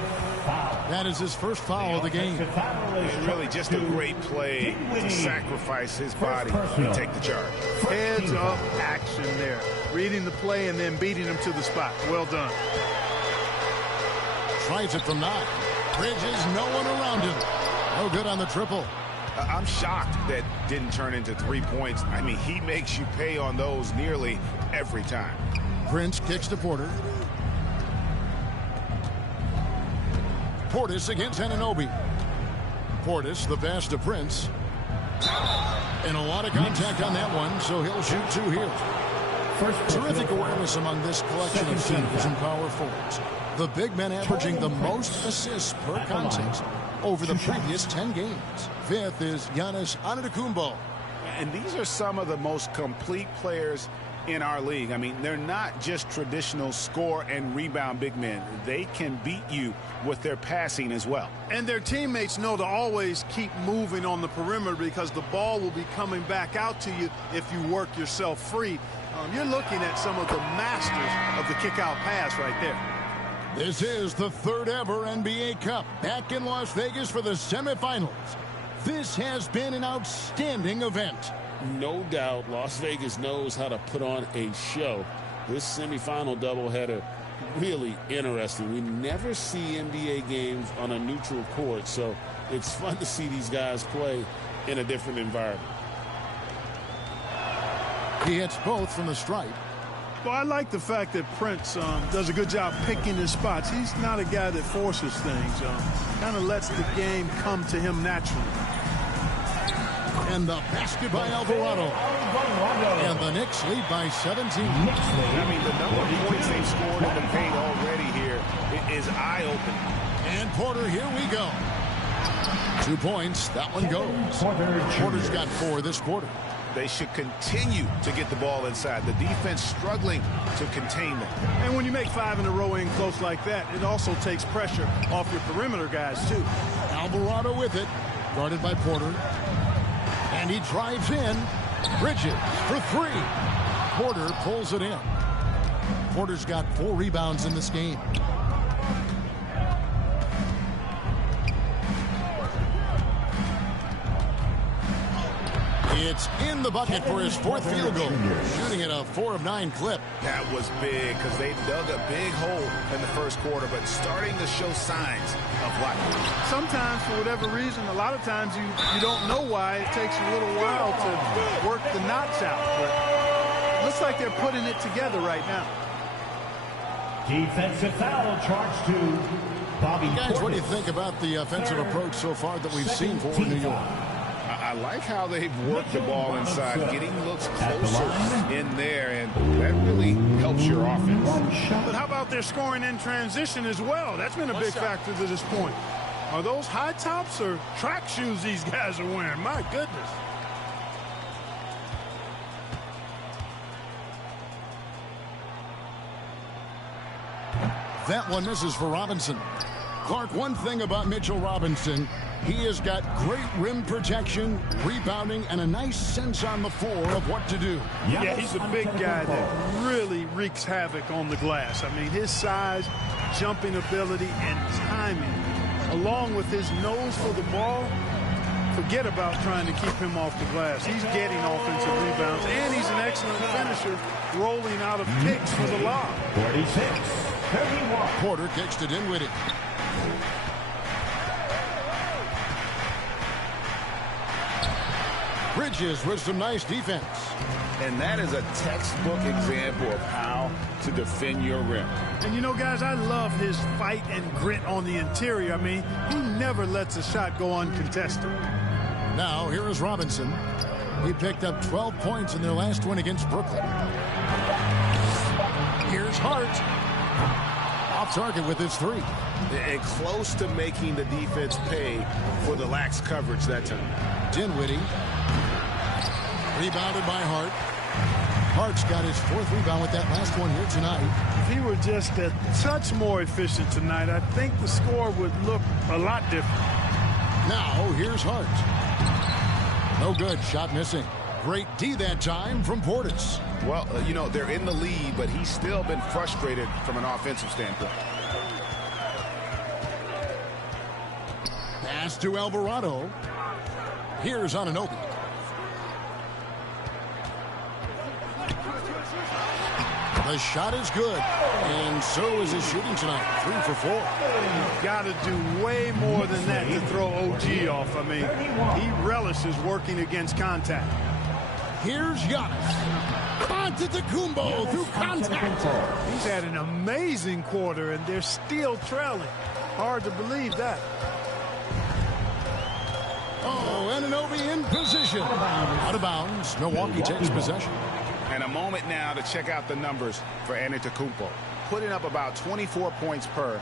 That is his first foul of the game. And really just a great play to sacrifice his body and take the charge. Heads up action there. Reading the play and then beating him to the spot. Well done. Tries it from 9. Bridges, no one around him. No good on the triple. I'm shocked that didn't turn into 3 points. I mean, he makes you pay on those nearly every time. Prince kicks to Porter. Portis against Anunoby. Portis, the pass to Prince. And a lot of contact on that one, so he'll shoot 2 here. Terrific awareness among this collection of centers and power forwards. The big men averaging the most assists per contest over the previous 10 games. 5th is Giannis Antetokounmpo. And these are some of the most complete players in our league. I mean, they're not just traditional score and rebound big men. They can beat you with their passing as well. And their teammates know to always keep moving on the perimeter because the ball will be coming back out to you if you work yourself free. You're looking at some of the masters of the kick-out pass right there. This is the 3rd ever NBA Cup back in Las Vegas for the semifinals. This has been an outstanding event. No doubt Las Vegas knows how to put on a show. This semifinal doubleheader, really interesting. We never see NBA games on a neutral court, so it's fun to see these guys play in a different environment. He hits both from the stripe. Well, I like the fact that Prince does a good job picking his spots. He's not a guy that forces things. Kind of lets the game come to him naturally. And the basket by Alvarado. And the Knicks lead by 17. I mean, the number of points they've scored in the paint already here is eye-opening. And Porter, here we go. 2 points. That one goes. Porter's got 4 this quarter. They should continue to get the ball inside. The defense struggling to contain them. And when you make 5 in a row in close like that, it also takes pressure off your perimeter guys, too. Alvarado with it. Guarded by Porter. And he drives in. Bridges for 3. Porter pulls it in. Porter's got 4 rebounds in this game. It's in the bucket for his 4th field goal. Shooting at a 4 of 9 clip. That was big because they dug a big hole in the first quarter, but starting to show signs of life. Sometimes, for whatever reason, a lot of times you don't know why. It takes a little while to work the knots out. But it looks like they're putting it together right now. Defensive foul charged to Bobby Guys, Portis. what do you think about the offensive approach so far that we've seen for New York? I like how they've worked the ball inside, getting looks closer in there, and that really helps your offense. But how about their scoring in transition as well? That's been a big factor to this point. Are those high tops or track shoes these guys are wearing? My goodness. That one misses for Robinson. Clark, one thing about Mitchell Robinson, he has got great rim protection, rebounding, and a nice sense on the floor of what to do. Yeah, he's a big guy that really wreaks havoc on the glass. I mean, his size, jumping ability, and timing, along with his nose for the ball, forget about trying to keep him off the glass. He's getting offensive rebounds, and he's an excellent finisher, rolling out of picks for the lob. 46. Porter kicks to Dinwiddie. Bridges with some nice defense. And that is a textbook example of how to defend your rim. And you know, guys, I love his fight and grit on the interior. I mean, he never lets a shot go uncontested. Now, here is Robinson. He picked up 12 points in their last win against Brooklyn. Here's Hart. Off target with his 3. And close to making the defense pay for the lax coverage that time. Dinwiddie. Rebounded by Hart. Hart's got his 4th rebound with that last one here tonight. If he were just a touch more efficient tonight, I think the score would look a lot different. Now, here's Hart. No good. Shot missing. Great D that time from Portis. Well, you know, they're in the lead, but he's still been frustrated from an offensive standpoint. Pass to Alvarado. Here's Anunoby. The shot is good, and so is his shooting tonight. 3 for 4. Got to do way more than that to throw OG off. I mean, he relishes working against contact. Here's Giannis. Antetokounmpo through contact. He's had an amazing quarter, and they're still trailing. Hard to believe that. Oh, Anunoby in position. Out of bounds. Milwaukee takes possession. And a moment now to check out the numbers for Antetokounmpo. Putting up about 24 points per,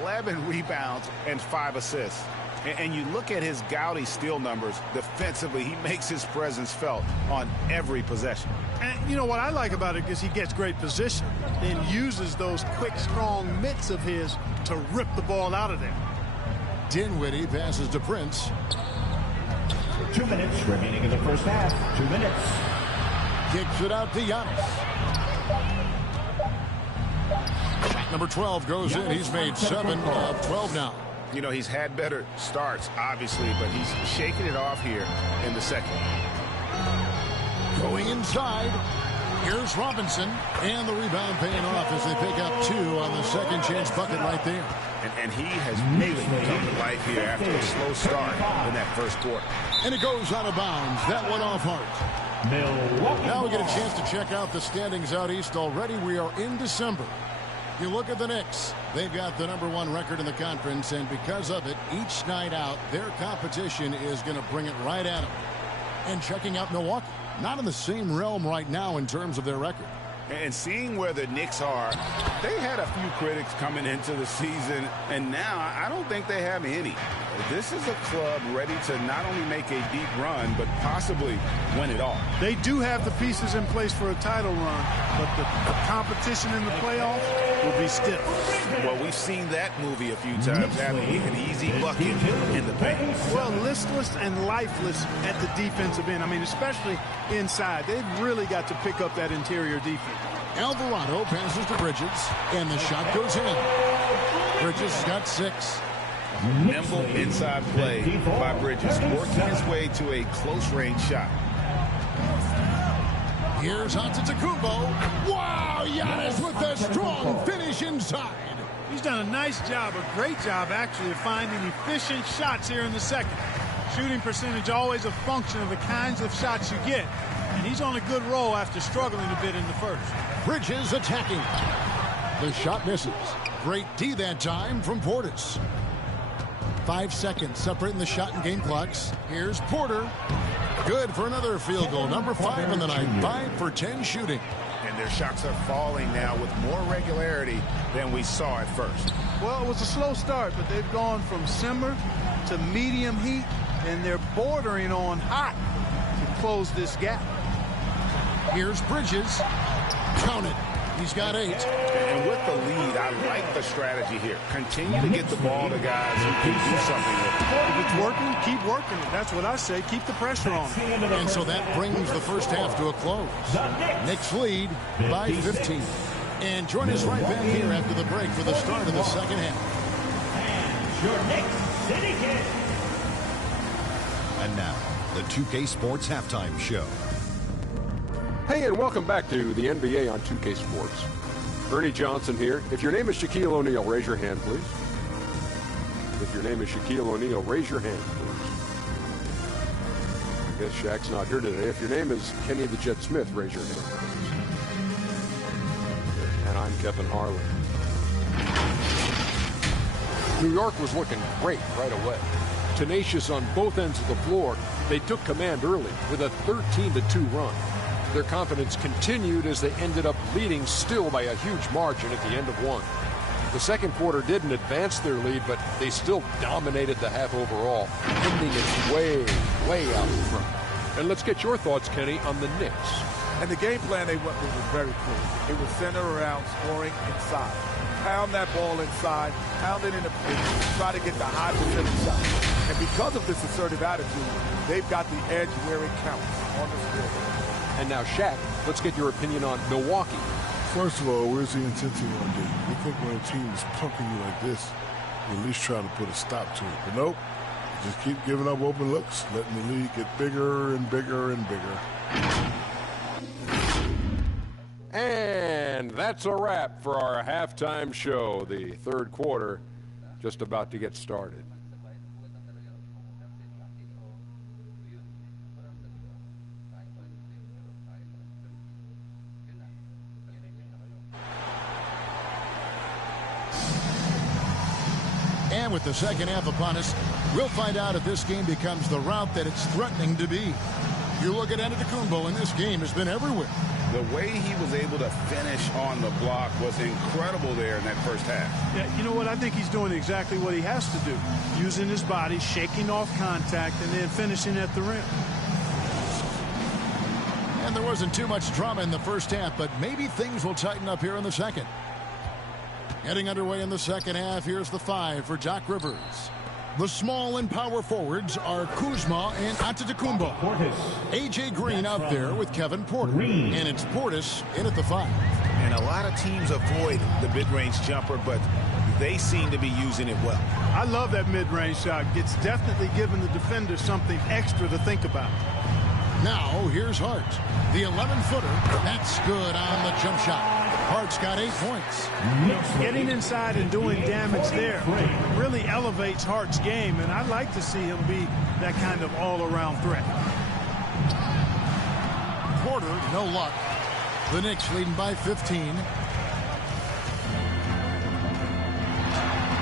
11 rebounds, and 5 assists. And you look at his gaudy steal numbers defensively, he makes his presence felt on every possession. And you know what I like about it is he gets great position and uses those quick, strong mitts of his to rip the ball out of there. Dinwiddie passes to Prince. 2 minutes remaining in the first half. 2 minutes. Kicks it out to Giannis. Number 12 goes in. He's made 7 of 12 now. You know, he's had better starts, obviously, but he's shaking it off here in the second. Going inside. Here's Robinson. And the rebound paying off as they pick up 2 on the second chance bucket right there. And he has really come to life here after a slow start in that first quarter. And it goes out of bounds. That one off Hart. Now we get a chance to check out the standings out east. Already we are in December. You look at the Knicks. They've got the #1 record in the conference, and because of it, each night out, their competition is going to bring it right at them. And checking out Milwaukee, not in the same realm right now in terms of their record. And seeing where the Knicks are, they had a few critics coming into the season, and now I don't think they have any. This is a club ready to not only make a deep run, but possibly win it all. They do have the pieces in place for a title run, but the competition in the playoffs will be stiff. Well, we've seen that movie a few times, having an easy bucket in the paint. Well, listless and lifeless at the defensive end. I mean, especially inside. They've really got to pick up that interior defense. Alvarado passes to Bridges, and the shot goes in. Bridges got 6. Nimble inside play by Bridges, working his way to a close-range shot. Here's Antetokounmpo. Wow, Giannis with a strong finish inside. He's done a nice job, a great job, actually, of finding efficient shots here in the second. Shooting percentage always a function of the kinds of shots you get. And he's on a good roll after struggling a bit in the first. Bridges attacking. The shot misses. Great D that time from Portis. 5 seconds separating the shot and game clocks. Here's Porter. Good for another field goal. Number 5 in the night. 5 for 10 shooting. And their shots are falling now with more regularity than we saw at first. Well, it was a slow start, but they've gone from simmer to medium heat, and they're bordering on hot to close this gap. Here's Bridges. Count it. He's got 8. And with the lead, I like the strategy here. Continue to get the ball to guys who can do something with it. If it's working, keep working it. That's what I say. Keep the pressure on. And so that brings the first half to a close. Knicks lead by 15. And join us right back here after the break for the start of the second half. And your Knicks City Kid. And now, the 2K Sports Halftime Show. Hey, and welcome back to the NBA on 2K Sports. Ernie Johnson here. If your name is Shaquille O'Neal, raise your hand, please. If your name is Shaquille O'Neal, raise your hand, please. I guess Shaq's not here today. If your name is Kenny the Jet Smith, raise your hand, please. And I'm Kevin Harlan. New York was looking great right away. Tenacious on both ends of the floor, they took command early with a 13-2 run. Their confidence continued as they ended up leading still by a huge margin at the end of one. The second quarter didn't advance their lead, but they still dominated the half overall, ending it way out in front. And let's get your thoughts, Kenny, on the Knicks. And the game plan they went with was very clear. It was centered around scoring inside. Pound that ball inside, pound it in the paint, try to get the high percentage shot. And because of this assertive attitude, they've got the edge where it counts on the scoreboard. And now, Shaq, let's get your opinion on Milwaukee. First of all, where's the intensity on D? You think when a team is pumping you like this, you at least try to put a stop to it. But nope, you just keep giving up open looks, letting the lead get bigger and bigger and bigger. And that's a wrap for our halftime show. The third quarter just about to get started. And with the second half upon us, we'll find out if this game becomes the route that it's threatening to be. You look at Antetokounmpo, and this game has been everywhere. The way he was able to finish on the block was incredible there in that first half. Yeah, you know what? I think he's doing exactly what he has to do. Using his body, shaking off contact, and then finishing at the rim. And there wasn't too much drama in the first half, but maybe things will tighten up here in the second. Getting underway in the second half, here's the 5 for Doc Rivers. The small and power forwards are Kuzma and Antetokounmpo. A.J. Green out there with Kevin Porter. And it's Portis in at the 5. And a lot of teams avoid the mid-range jumper, but they seem to be using it well. I love that mid-range shot. It's definitely giving the defender something extra to think about. Now, here's Hart. The 11-footer. That's good on the jump shot. Hart's got 8 points. Getting inside and doing damage there really elevates Hart's game, and I'd like to see him be that kind of all-around threat. Porter, no luck. The Knicks leading by 15.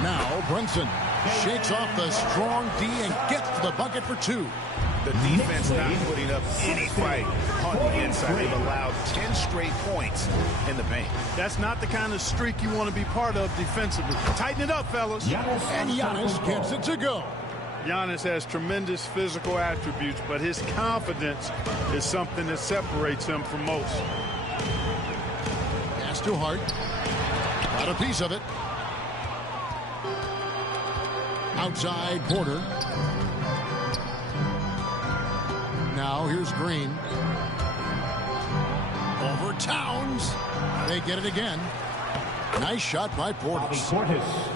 Now, Brunson shakes off the strong D and gets to the bucket for 2. The defense not putting up any fight on the inside. They've allowed 10 straight points in the paint. That's not the kind of streak you want to be part of defensively. Tighten it up, fellas. And Giannis gets it to go. Giannis has tremendous physical attributes, but his confidence is something that separates him from most. Pass to Hart. Got a piece of it. Outside Porter. Now here's Green. Over Towns. They get it again. Nice shot by Portis.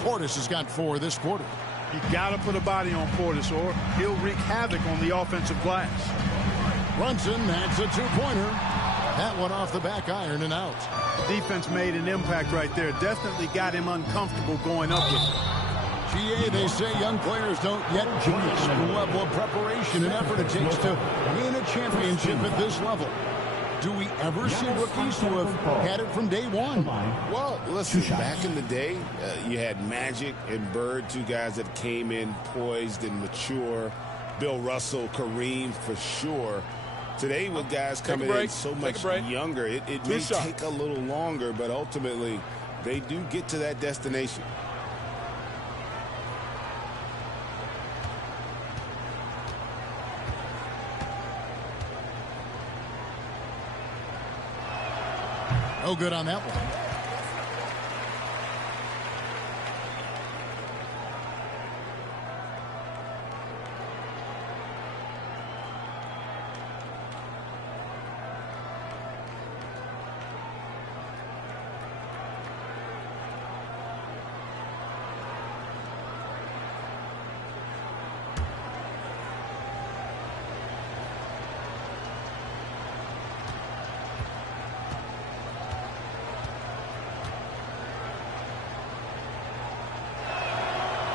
Portis has got 4 this quarter. You got to put a body on Portis or he'll wreak havoc on the offensive glass. Brunson adds a 2-pointer. That one off the back iron and out. Defense made an impact right there. Definitely got him uncomfortable going up with it. GA, they say young players don't yet grasp the level of preparation and effort it takes to win a championship at this level. Do we ever see rookies who have had it from day one? Well, listen, back in the day, you had Magic and Bird, 2 guys that came in poised and mature. Bill Russell, Kareem, for sure. Today, with guys coming in so much younger, it may take a little longer, but ultimately, they do get to that destination. No good on that one.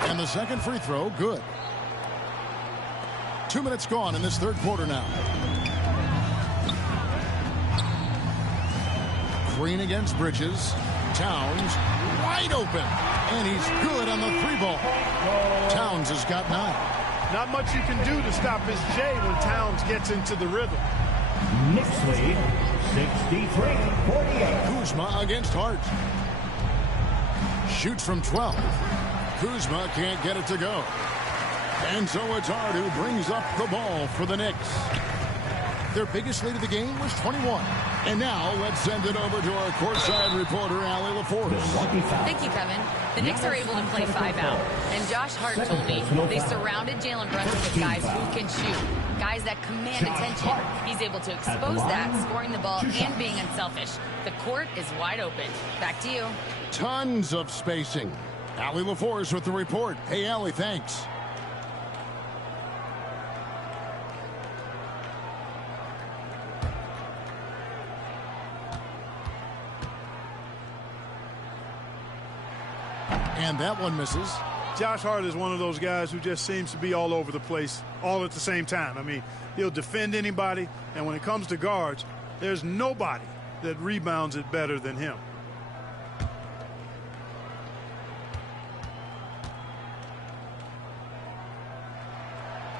And the second free throw, good. 2 minutes gone in this third quarter now. Green against Bridges. Towns wide open. And he's good on the 3-ball. Towns has got 9. Not much you can do to stop his J when Towns gets into the rhythm. Knicks lead 63-48. Kuzma against Hart. Shoots from 12. Kuzma can't get it to go. And so it's Hart who brings up the ball for the Knicks. Their biggest lead of the game was 21. And now let's send it over to our courtside reporter, Allie LaForce. Thank you, Kevin. The Knicks are able to play 5 out. And Josh Hart told me they surrounded Jalen Brunson with guys who can shoot. Guys that command attention. He's able to expose that, scoring the ball and being unselfish. The court is wide open. Back to you. Tons of spacing. Allie LaForce with the report. Hey, Allie, thanks. And that one misses. Josh Hart is one of those guys who just seems to be all over the place all at the same time. I mean, he'll defend anybody, and when it comes to guards, there's nobody that rebounds it better than him.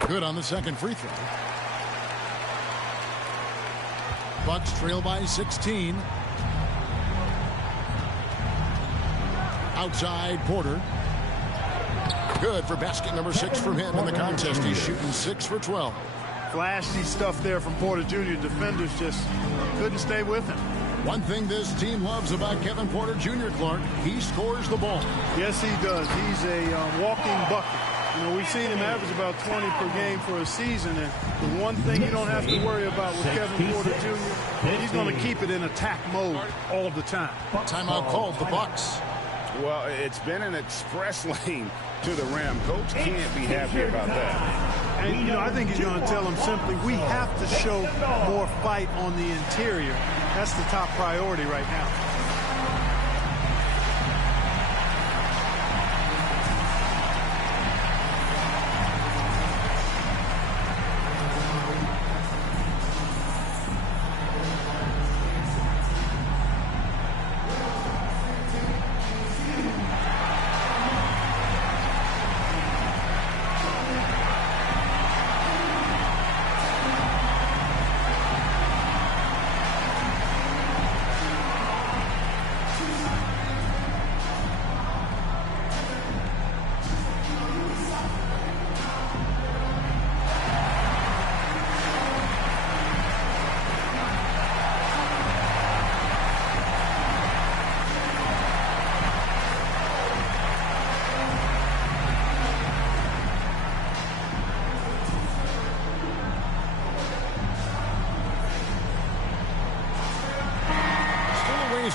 Good on the second free throw. Bucks trail by 16. Outside Porter. Good for basket number 6 from him in the contest. He's shooting 6 for 12. Flashy stuff there from Porter Jr. Defenders just couldn't stay with him. One thing this team loves about Kevin Porter Jr., Clark, he scores the ball. Yes, he does. He's a walking bucket. You know, we've seen him average about 20 per game for a season, and the one thing you don't have to worry about with Kevin Porter Jr., he's going to keep it in attack mode all of the time. Timeout called, the Bucks. Well, it's been an express lane to the rim. Coach can't be happy about that. And, you know, I think he's going to tell them simply, we have to show more fight on the interior. That's the top priority right now.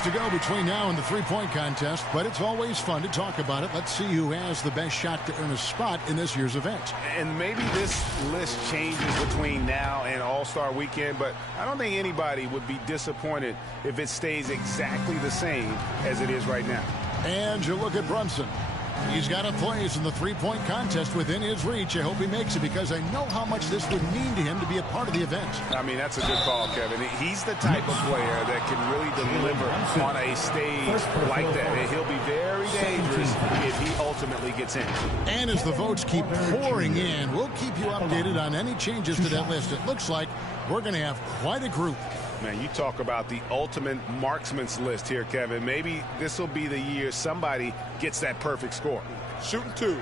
To go between now and the three-point contest, but it's always fun to talk about it. Let's see who has the best shot to earn a spot in this year's event. And maybe this list changes between now and All-Star Weekend, but I don't think anybody would be disappointed if it stays exactly the same as it is right now. And you look at Brunson. He's got a place in the three-point contest within his reach. I hope he makes it because I know how much this would mean to him to be a part of the event. I mean, that's a good call, Kevin. He's the type of player that can really deliver on a stage like that. And he'll be very dangerous if he ultimately gets in. And as the votes keep pouring in, we'll keep you updated on any changes to that list. It looks like we're going to have quite a group. Man, you talk about the ultimate marksman's list here, Kevin. Maybe this will be the year somebody gets that perfect score. Shooting 2.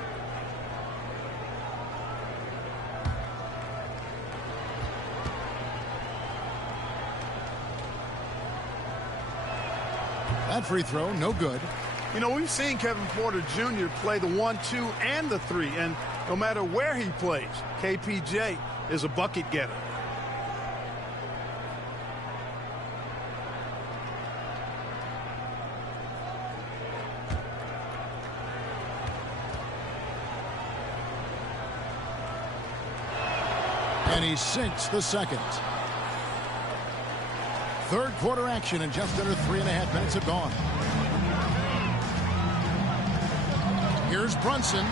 That free throw, no good. You know, we've seen Kevin Porter Jr. play the 1, 2, and the 3, and no matter where he plays, KPJ is a bucket getter. And he sinks the second. Third quarter action, and just under 3.5 minutes have gone. Here's Brunson.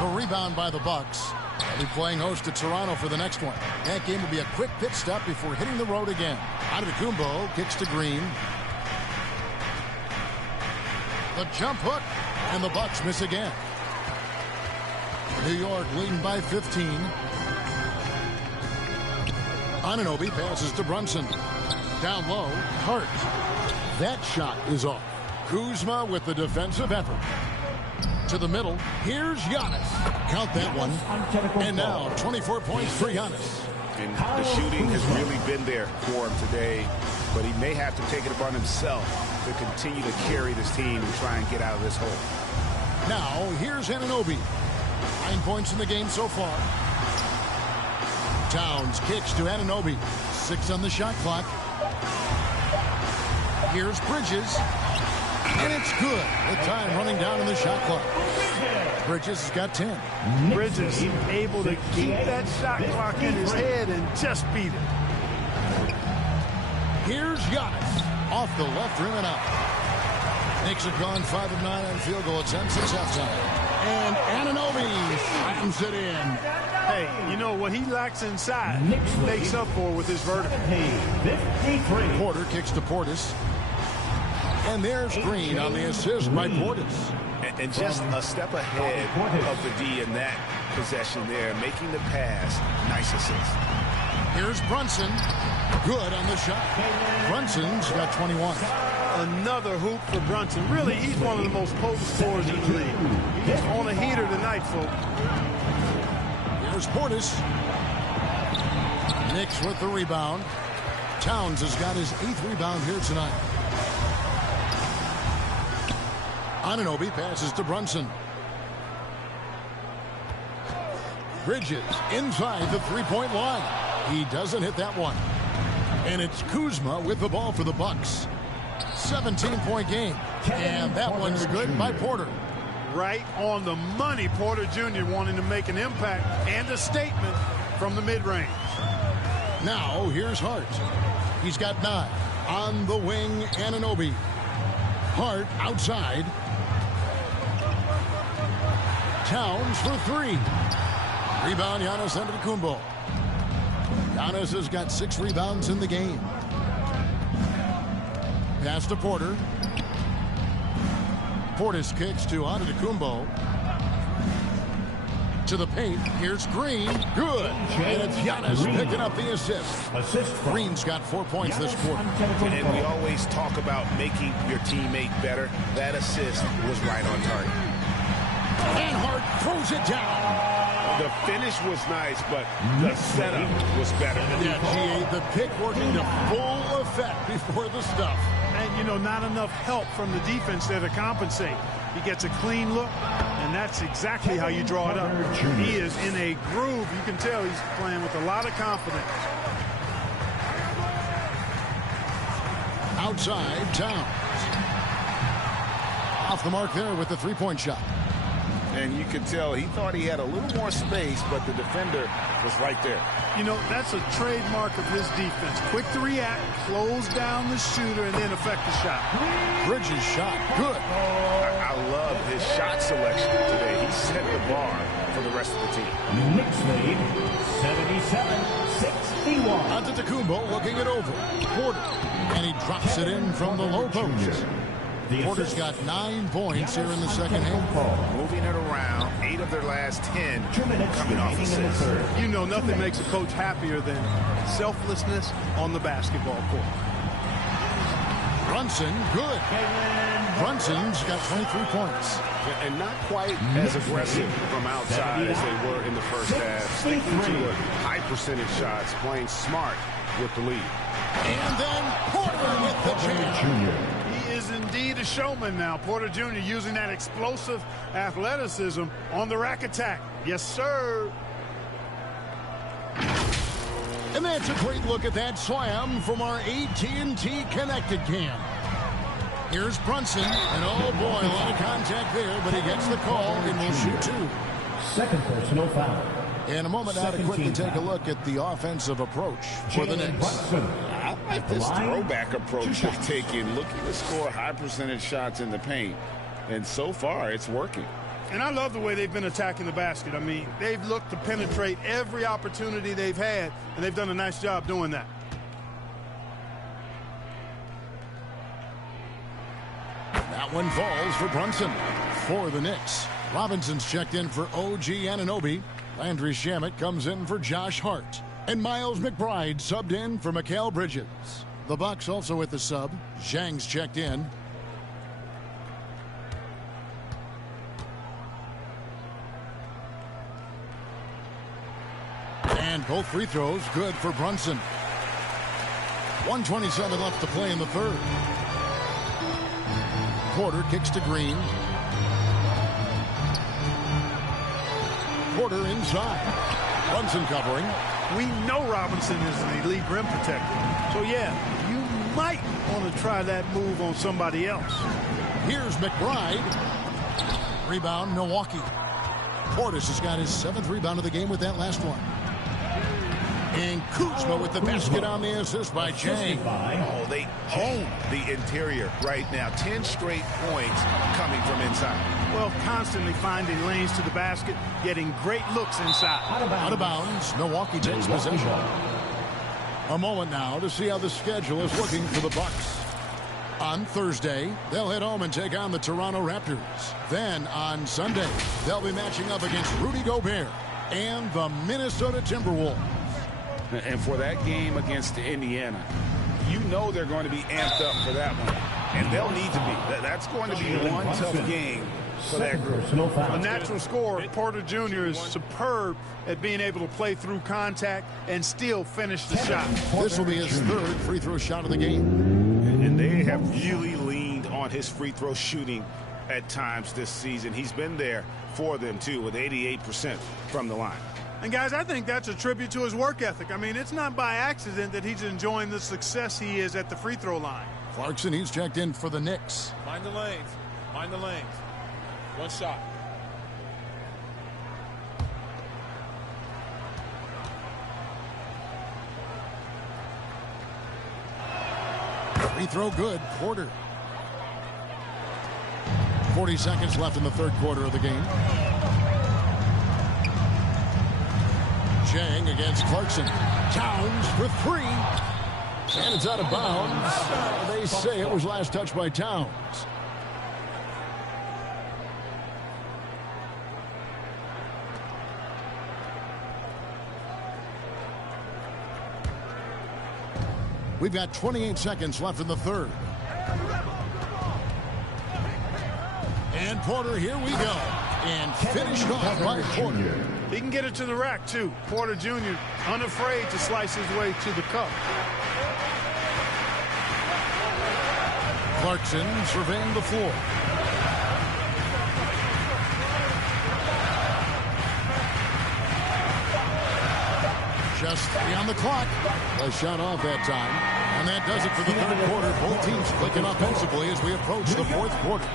The rebound by the Bucks. They'll be playing host to Toronto for the next one. That game will be a quick pit stop before hitting the road again. Antetokounmpo kicks to Green. The jump hook, and the Bucks miss again. New York leading by 15. Anunoby passes to Brunson. Down low, Hart. That shot is off. Kuzma with the defensive effort. To the middle, here's Giannis. Count that one. And now 24 points for Giannis. And the shooting has really been there for him today, but he may have to take it upon himself to continue to carry this team and try and get out of this hole. Now, here's Anunoby. 9 points in the game so far. Towns kicks to Anunoby. 6 on the shot clock. Here's Bridges. And it's good. The time running down on the shot clock. Bridges has got 10. Bridges able to keep that shot clock in his head and just beat it. Here's Giannis. Off the left rim and out. Knicks have gone 5 of 9 on field goal attempts since halftime. And Anunoby slams it in. Hey, you know what he lacks inside, he makes up for with his vertical. Porter kicks to Portis. And there's Green on the assist by Portis. And just a step ahead of the D in that possession there, making the pass. Nice assist. Here's Brunson. Good on the shot. Brunson's got 21. Another hoop for Brunson. Really, he's one of the most potent scorers in the league. He's on a heater tonight, folks. Here's Portis. Knicks with the rebound. Towns has got his 8th rebound here tonight. Anunoby passes to Brunson. Bridges inside the three-point line. He doesn't hit that one. And it's Kuzma with the ball for the Bucks. 17-point game. And that one's good by Porter. Right on the money. Porter Jr. wanting to make an impact and a statement from the mid-range. Now here's Hart. He's got 9. On the wing, Anunoby. Hart outside. Towns for 3. Rebound, Giannis Antetokounmpo. Giannis has got 6 rebounds in the game. Pass to Porter. Portis kicks to Antetokounmpo. To the paint. Here's Green. Good. And it's Giannis picking up the assist. Green's got 4 points this quarter. And we always talk about making your teammate better. That assist was right on target. And Hart throws it down. The finish was nice, but the setup was better. Yeah, G.A., the pick working to full effect before the stuff. And, you know, not enough help from the defense there to compensate. He gets a clean look, and that's exactly how you draw it up. He is in a groove. You can tell he's playing with a lot of confidence. Outside, Towns. Off the mark there with the three-point shot. And you could tell he thought he had a little more space, but the defender was right there. You know, that's a trademark of his defense. Quick to react, close down the shooter, and then affect the shot. Bridges shot. Good. I love his shot selection today. He set the bar for the rest of the team. Knicks lead 77-61. Antetokounmpo looking it over. Porter. And he drops it in from the low post. Porter's got 9 points here in the second half. Moving it around, 8 of their last 10 coming off assists. You know, nothing makes a coach happier than selflessness on the basketball court. Brunson, good. Brunson's got 23 points. And not quite as aggressive from outside as they were in the first half. Sticking to high percentage shots, playing smart with the lead. And then Porter with the jam. Is indeed a showman now. Porter Jr. using that explosive athleticism on the rack attack. Yes, sir. And that's a great look at that slam from our AT&T Connected Cam. Here's Brunson, and oh boy, a lot of contact there, but he gets the call and will shoot 2. Second personal foul. In a moment now to quickly take a look at the offensive approach for the Knicks. I like this throwback approach they're taking, looking to score high percentage shots in the paint. And so far, it's working. And I love the way they've been attacking the basket. I mean, they've looked to penetrate every opportunity they've had, and they've done a nice job doing that. That one falls for Brunson. For the Knicks, Robinson's checked in for OG Anunoby. Landry Shamet comes in for Josh Hart. And Miles McBride subbed in for Mikal Bridges. The Bucks also with the sub. Zhang's checked in. And both free throws good for Brunson. 1:27 left to play in the third. Porter kicks to Green. Porter inside. Brunson covering. We know Robinson is an elite rim protector. So, yeah, you might want to try that move on somebody else. Here's McBride. Rebound, Milwaukee. Portis has got his 7th rebound of the game with that last one. And Kuzma with the basket on the assist by Chang. Oh, they own the interior right now. 10 straight points coming from inside. Well, constantly finding lanes to the basket, getting great looks inside. Out of bounds. Milwaukee takes possession. A moment now to see how the schedule is looking for the Bucks. On Thursday, they'll head home and take on the Toronto Raptors. Then on Sunday, they'll be matching up against Rudy Gobert and the Minnesota Timberwolves. And for that game against Indiana, you know they're going to be amped up for that one. And they'll need to be. That's going to be one tough game for that group. A natural scorer, Porter Jr. is superb at being able to play through contact and still finish the shot. This will be his third free throw shot of the game. And they have really leaned on his free throw shooting at times this season. He's been there for them, too, with 88% from the line. And, guys, I think that's a tribute to his work ethic. I mean, it's not by accident that he's enjoying the success he is at the free throw line. Clarkson, he's checked in for the Knicks. Mind the lanes. Mind the lanes. One shot. Free throw good. Porter. 40 seconds left in the third quarter of the game. Chang against Clarkson. Towns for three. And it's out of bounds. They say it was last touched by Towns. We've got 28 seconds left in the third. And Porter, here we go. And finished off by Porter. He can get it to the rack, too. Porter Jr. unafraid to slice his way to the cup. Clarkson surveying the floor. Just 3 on the clock. A shot off that time. And that does it for the third quarter. Both teams clicking offensively as we approach the fourth quarter.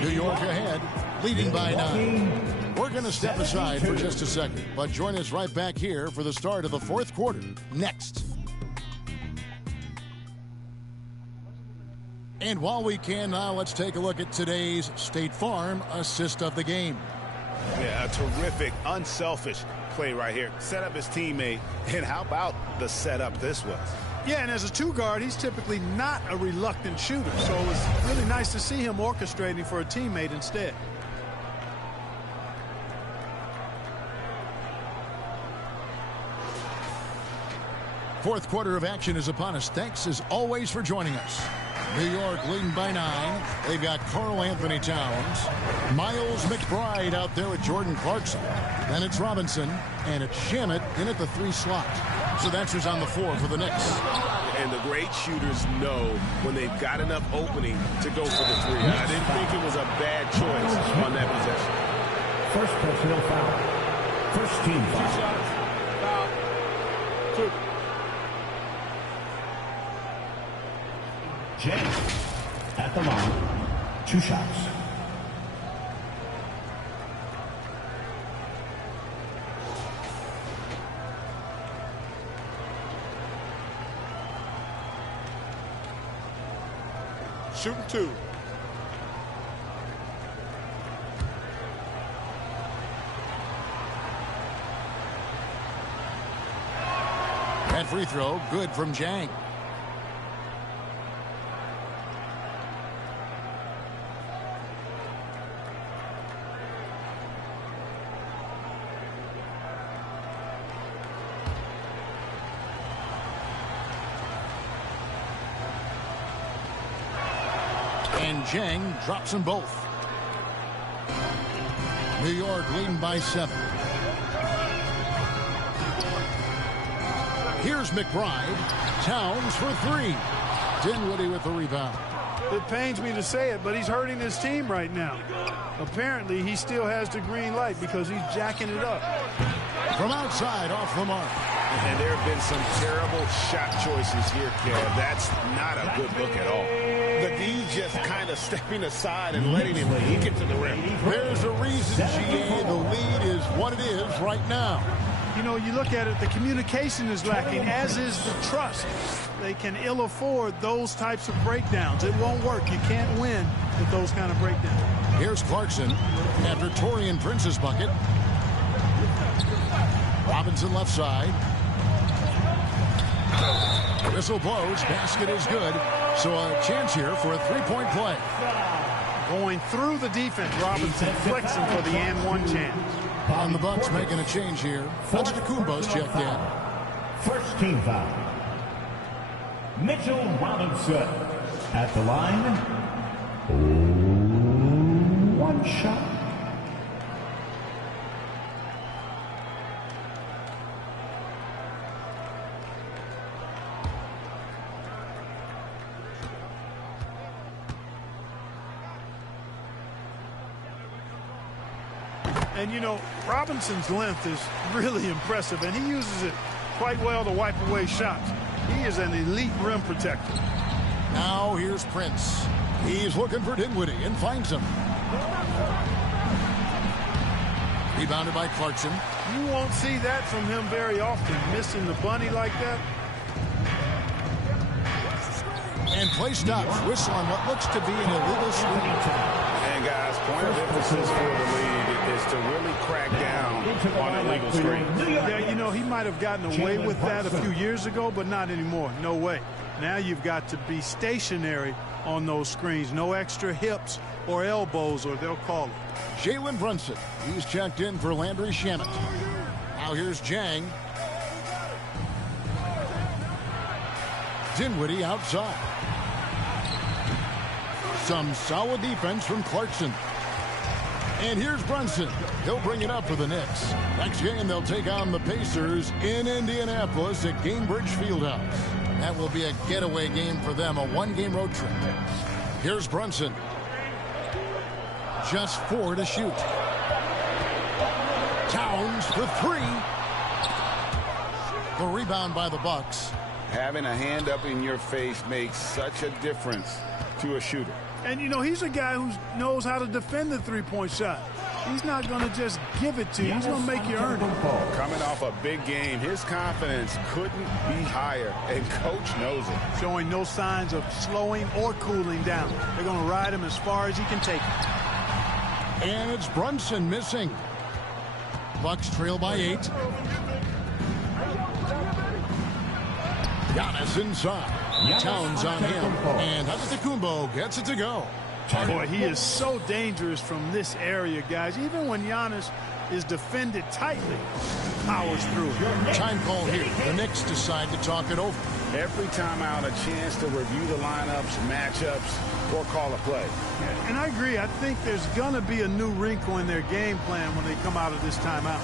New York ahead, leading by 9. We're going to step aside for just a second, but join us right back here for the start of the fourth quarter next. And while we can now, let's take a look at today's State Farm assist of the game. Yeah, a terrific, unselfish play right here. Set up his teammate, and how about the setup this was? Yeah, and as a two-guard, he's typically not a reluctant shooter, so it was really nice to see him orchestrating for a teammate instead. Fourth quarter of action is upon us. Thanks, as always, for joining us. New York leading by 9. They've got Karl Anthony Towns. Miles McBride out there with Jordan Clarkson. Then it's Robinson, and it's Shamet in at the 3 slot. So that's who's on the floor for the Knicks. And the great shooters know when they've got enough opening to go for the 3. I didn't think it was a bad choice on that possession. First personal foul. First team foul. 2 shots. Foul. 2. James at the line. 2 shots. Shooting 2. That free throw, good from Jang. And Jang drops them both. New York leading by 7. Here's McBride. Towns for 3. Dinwiddie with the rebound. It pains me to say it, but he's hurting his team right now. Apparently, he still has the green light because he's jacking it up. From outside, off the mark. And there have been some terrible shot choices here, Kev. That's not a good look at all. The D just kind of stepping aside and letting him leak it to the rim. There's a reason, GA, the lead is what it is right now. You know, you look at it, the communication is lacking, as is the trust. They can ill afford those types of breakdowns. It won't work. You can't win with those kind of breakdowns. Here's Clarkson after Torian Prince's bucket. Robinson left side. Whistle blows. Basket is good. So a chance here for a three-point play. Going through the defense, Robinson flexing for the and one chance. On the Bucks making a change here. Antetokounmpo's checked in. First team foul. Mitchell Robinson at the line. One shot. And, you know, Robinson's length is really impressive, and he uses it quite well to wipe away shots. He is an elite rim protector. Now here's Prince. He's looking for Dinwiddie and finds him. Rebounded by Clarkson. You won't see that from him very often, missing the bunny like that. And play stops. Whistle on what looks to be an illegal screen. And guys, point of emphasis for the league is to really crack down on illegal screens. Yeah, you know, he might have gotten away with that a few years ago, but not anymore. No way. Now you've got to be stationary on those screens. No extra hips or elbows, or they'll call it. Jalen Brunson. He's checked in for Landry Shamet. Now here's Jang. Dinwiddie outside. Some solid defense from Clarkson. And here's Brunson. He'll bring it up for the Knicks. Next game, they'll take on the Pacers in Indianapolis at Gainbridge Fieldhouse. That will be a getaway game for them, a one-game road trip. Here's Brunson. Just 4 to shoot. Towns for 3. The rebound by the Bucks. Having a hand up in your face makes such a difference to a shooter. And, you know, he's a guy who knows how to defend the three-point shot. He's not going to just give it to you. He's going to make you earn it. Coming off a big game, his confidence couldn't be higher, and Coach knows it. Showing no signs of slowing or cooling down. They're going to ride him as far as he can take him. And it's Brunson missing. Bucks trail by 8. Giannis inside. Towns on him. And Antetokounmpo gets it to go. Boy, he is so dangerous from this area, guys. Even when Giannis is defended tightly, powers through it. Time call here. The Knicks decide to talk it over. Every time out, a chance to review the lineups, matchups, or call a play. And I agree. I think there's going to be a new wrinkle in their game plan when they come out of this timeout.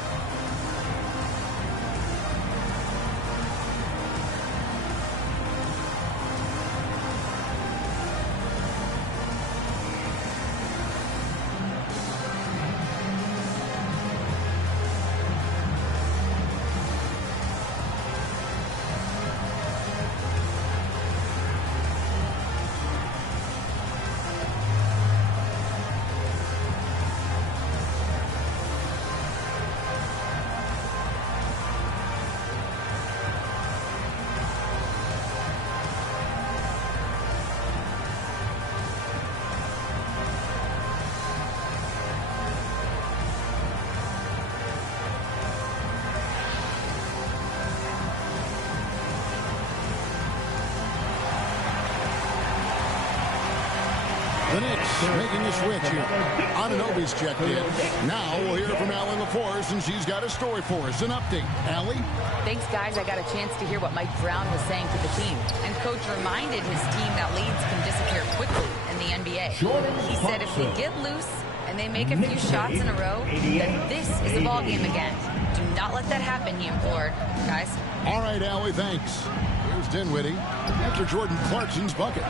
The Knicks making a switch here. Anunoby's checked in. Now we'll hear from Allie LaForce, and she's got a story for us. An update. Allie? Thanks, guys. I got a chance to hear what Mike Brown was saying to the team. And Coach reminded his team that leads can disappear quickly in the NBA. He said if we get loose and they make a few shots in a row, then this is a ball game again. Do not let that happen, he implored. Guys? All right, Allie, thanks. Here's Dinwiddie after Jordan Clarkson's bucket.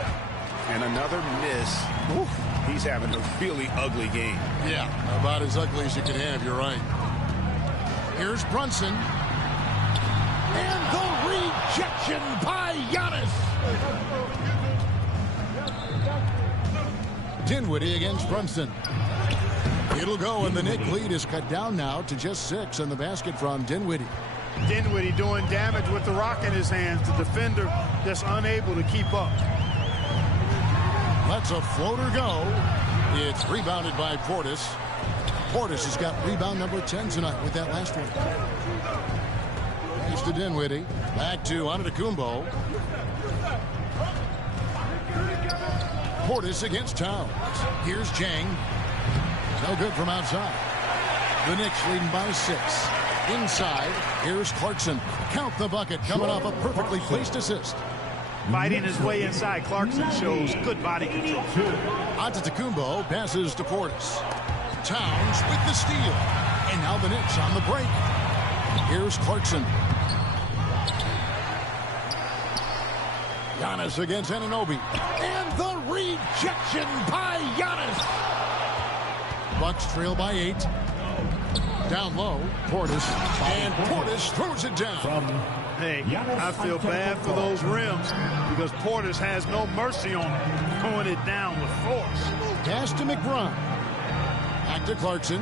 And another miss. Oof. He's having a really ugly game. Yeah, about as ugly as you can have, you're right. Here's Brunson. And the rejection by Giannis. Dinwiddie against Brunson. It'll go, and the Knick lead is cut down now to just 6 on the basket from Dinwiddie. Dinwiddie doing damage with the rock in his hands. The defender just unable to keep up. Lets a floater go. It's rebounded by Portis. Portis has got rebound number 10 tonight with that last one. Nice to Dinwiddie. Back to Antetokounmpo. Portis against Towns. Here's Chang. No good from outside. The Knicks leading by 6. Inside, here's Clarkson. Count the bucket, coming off a perfectly placed assist. Fighting his way inside, Clarkson shows good body control. Antetokounmpo passes to Portis. Towns with the steal. And now the Knicks on the break. Here's Clarkson. Giannis against Anunoby. And the rejection by Giannis. Bucks trail by 8. Down low, Portis. And Portis throws it down. Hey, I feel bad for those rims because Portis has no mercy on them, throwing it down with force. Pass to McBride. Back to Clarkson.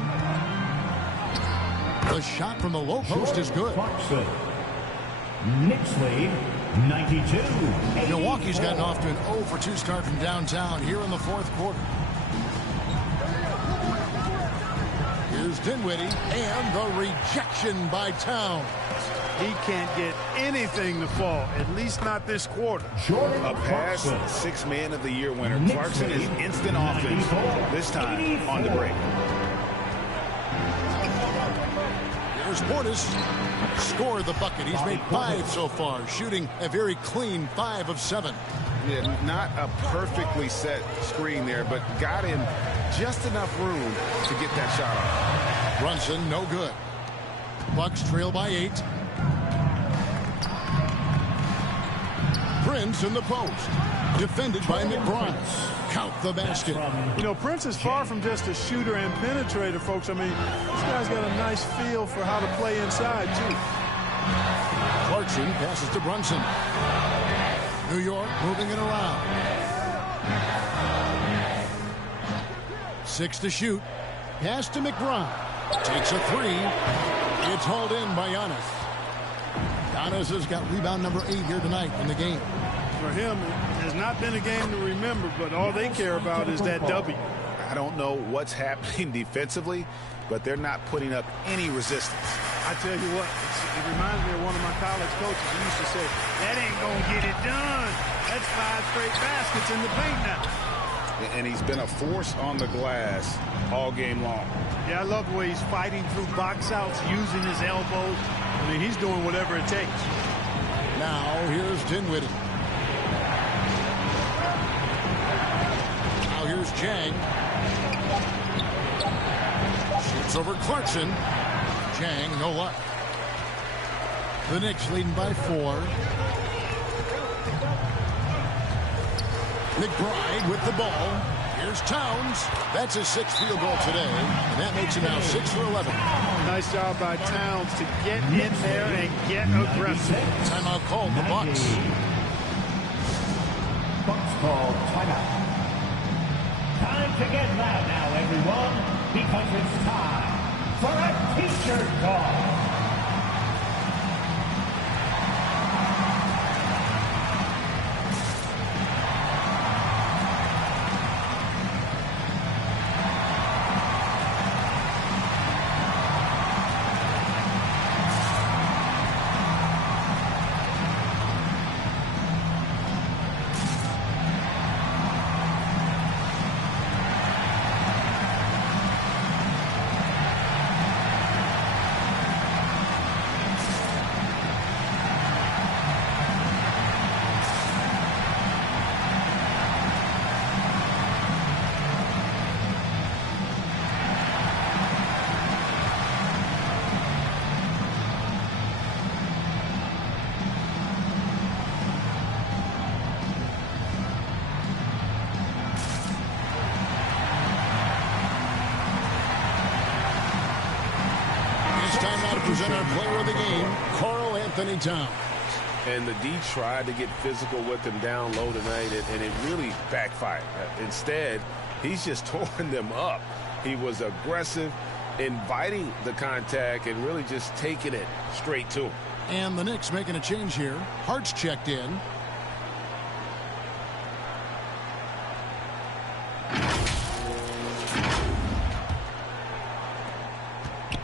The shot from the low post is good. Clarkson. Knicks lead 92. Milwaukee's gotten off to an 0 for 2 start from downtown here in the 4th quarter. Here's Dinwiddie and the rejection by Towns. He can't get anything to fall, at least not this quarter. A pass, 6th Man of the Year winner. Clarkson is instant offense, this time on the break. Here's Portis. Scored the bucket. He's made 5 so far, shooting a very clean 5 of 7. Yeah, not a perfectly set screen there, but got in just enough room to get that shot off. Brunson, no good. Bucks trail by 8. Prince in the post. Defended by McBride. Count the basket. You know, Prince is far from just a shooter and penetrator, folks. I mean, this guy's got a nice feel for how to play inside, too. Clarkson passes to Brunson. New York moving it around. 6 to shoot. Pass to McBride. Takes a 3. It's hauled in by Giannis. Giannis has got rebound number 8 here tonight in the game. For him, it has not been a game to remember, but all they care about is that W. I don't know what's happening defensively, but they're not putting up any resistance. I tell you what, it reminds me of one of my college coaches who used to say, that ain't going to get it done. That's 5 straight baskets in the paint now. And he's been a force on the glass all game long. Yeah, I love the way he's fighting through box outs, using his elbows. I mean, he's doing whatever it takes. Now, here's Dinwiddie. Now, here's Chang. Shoots over Clarkson. Chang, no luck. The Knicks leading by 4. McBride with the ball. Here's Towns. That's his 6th field goal today, and that makes him now 6 for 11. Nice job by Towns to get in there and get aggressive. Timeout called the Bucks. Bucks call timeout. Time to get loud now, everyone, because it's time for a t-shirt call. Present our player of the game, Karl Anthony Towns. And the D tried to get physical with him down low tonight, and it really backfired. Instead, he's just torn them up. He was aggressive, inviting the contact, and really just taking it straight to him. And the Knicks making a change here. Hart's checked in.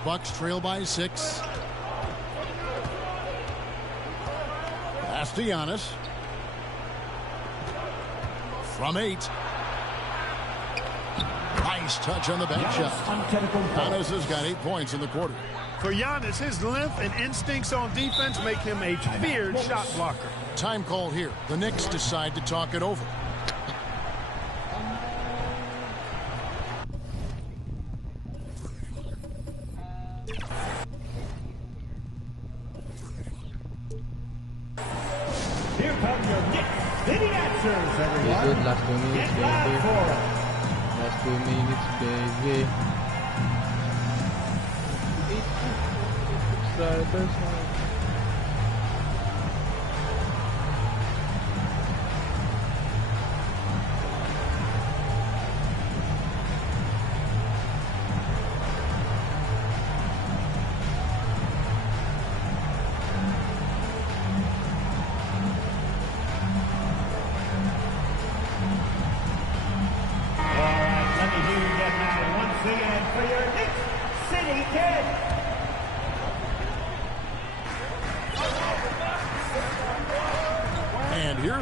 Bucks trail by 6. Pass to Giannis. From 8. Nice touch on the bank shot. Giannis has got 8 points in the quarter. For Giannis, his length and instincts on defense make him a feared shot blocker. Time call here. The Knicks decide to talk it over. Here come your Knicks City answers, everyone. Good, last 2 minutes, Get back baby. for it. Last 2 minutes, baby. Starters now.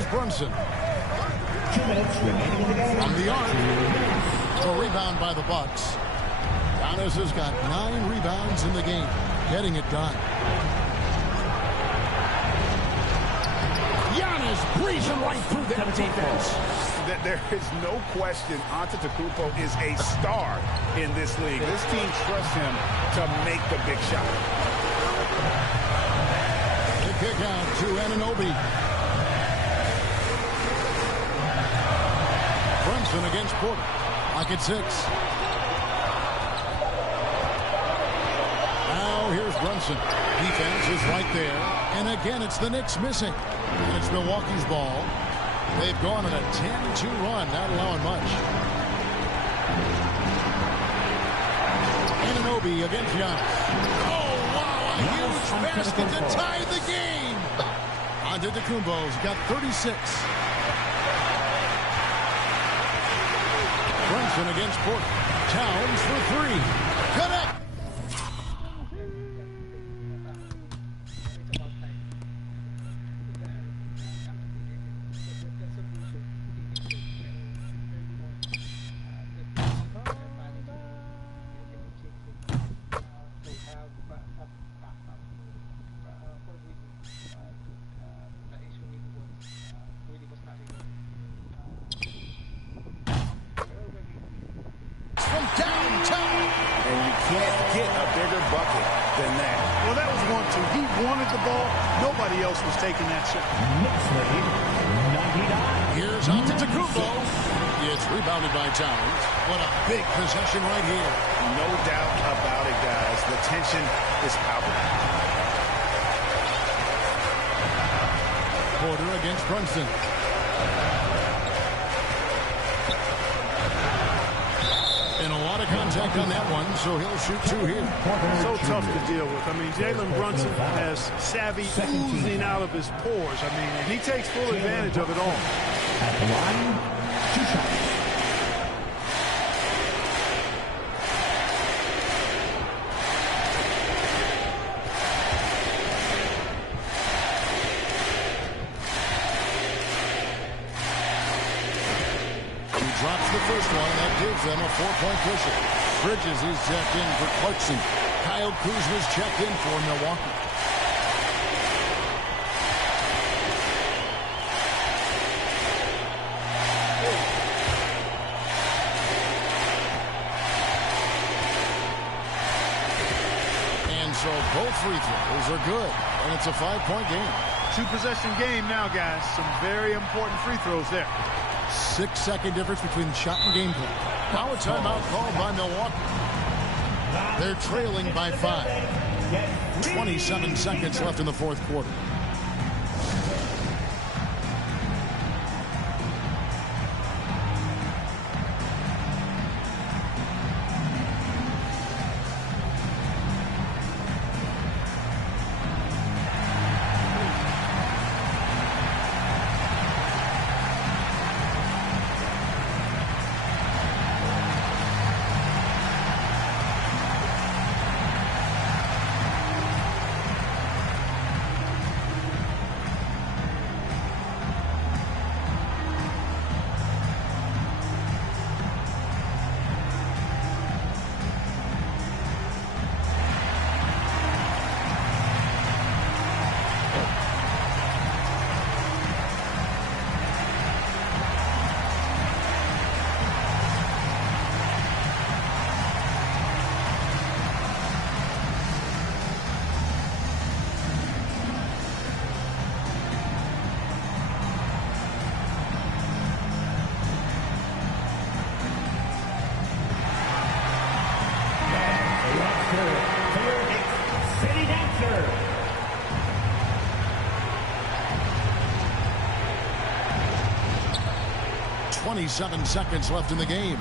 Brunson. 2 minutes remaining in the game. From the arc. A rebound by the Bucks. Giannis has got 9 rebounds in the game. Getting it done. Giannis breezing right through that defense. There is no question Antetokounmpo is a star in this league. This team trusts him to make the big shot. The kick out to Anunoby. Brunson against Porter. Lock at 6. Now here's Brunson. Defense is right there. And again, it's the Knicks missing. And it's Milwaukee's ball. They've gone on a 10-2 run, not allowing much. Anunoby against Giannis. Oh, wow, a huge basket to tie the game. Antetokounmpo's got 36. Brunson against Porter. Towns for 3. Connect. Here's Antetokounmpo. It's rebounded by Towns. What a big possession right here. No doubt about it, guys. The tension is palpable. Porter against Brunson. And a lot of contact on that one, so he'll shoot 2 here. So tough to deal with. I mean, Jalen Brunson has savvy oozing out of his pores. I mean, he takes full advantage of it all. At the line, 2 shots. Drops the first one. That gives them a 4-point cushion. Bridges is checked in for Clarkson. Kyle Kuzma's checked in for Milwaukee. And so both free throws are good. And it's a 5-point game. 2-possession game now, guys. Some very important free throws there. 6-second difference between shot and game play. Now a timeout called by Milwaukee. They're trailing by 5. 27 seconds left in the 4th quarter. 27 seconds left in the game.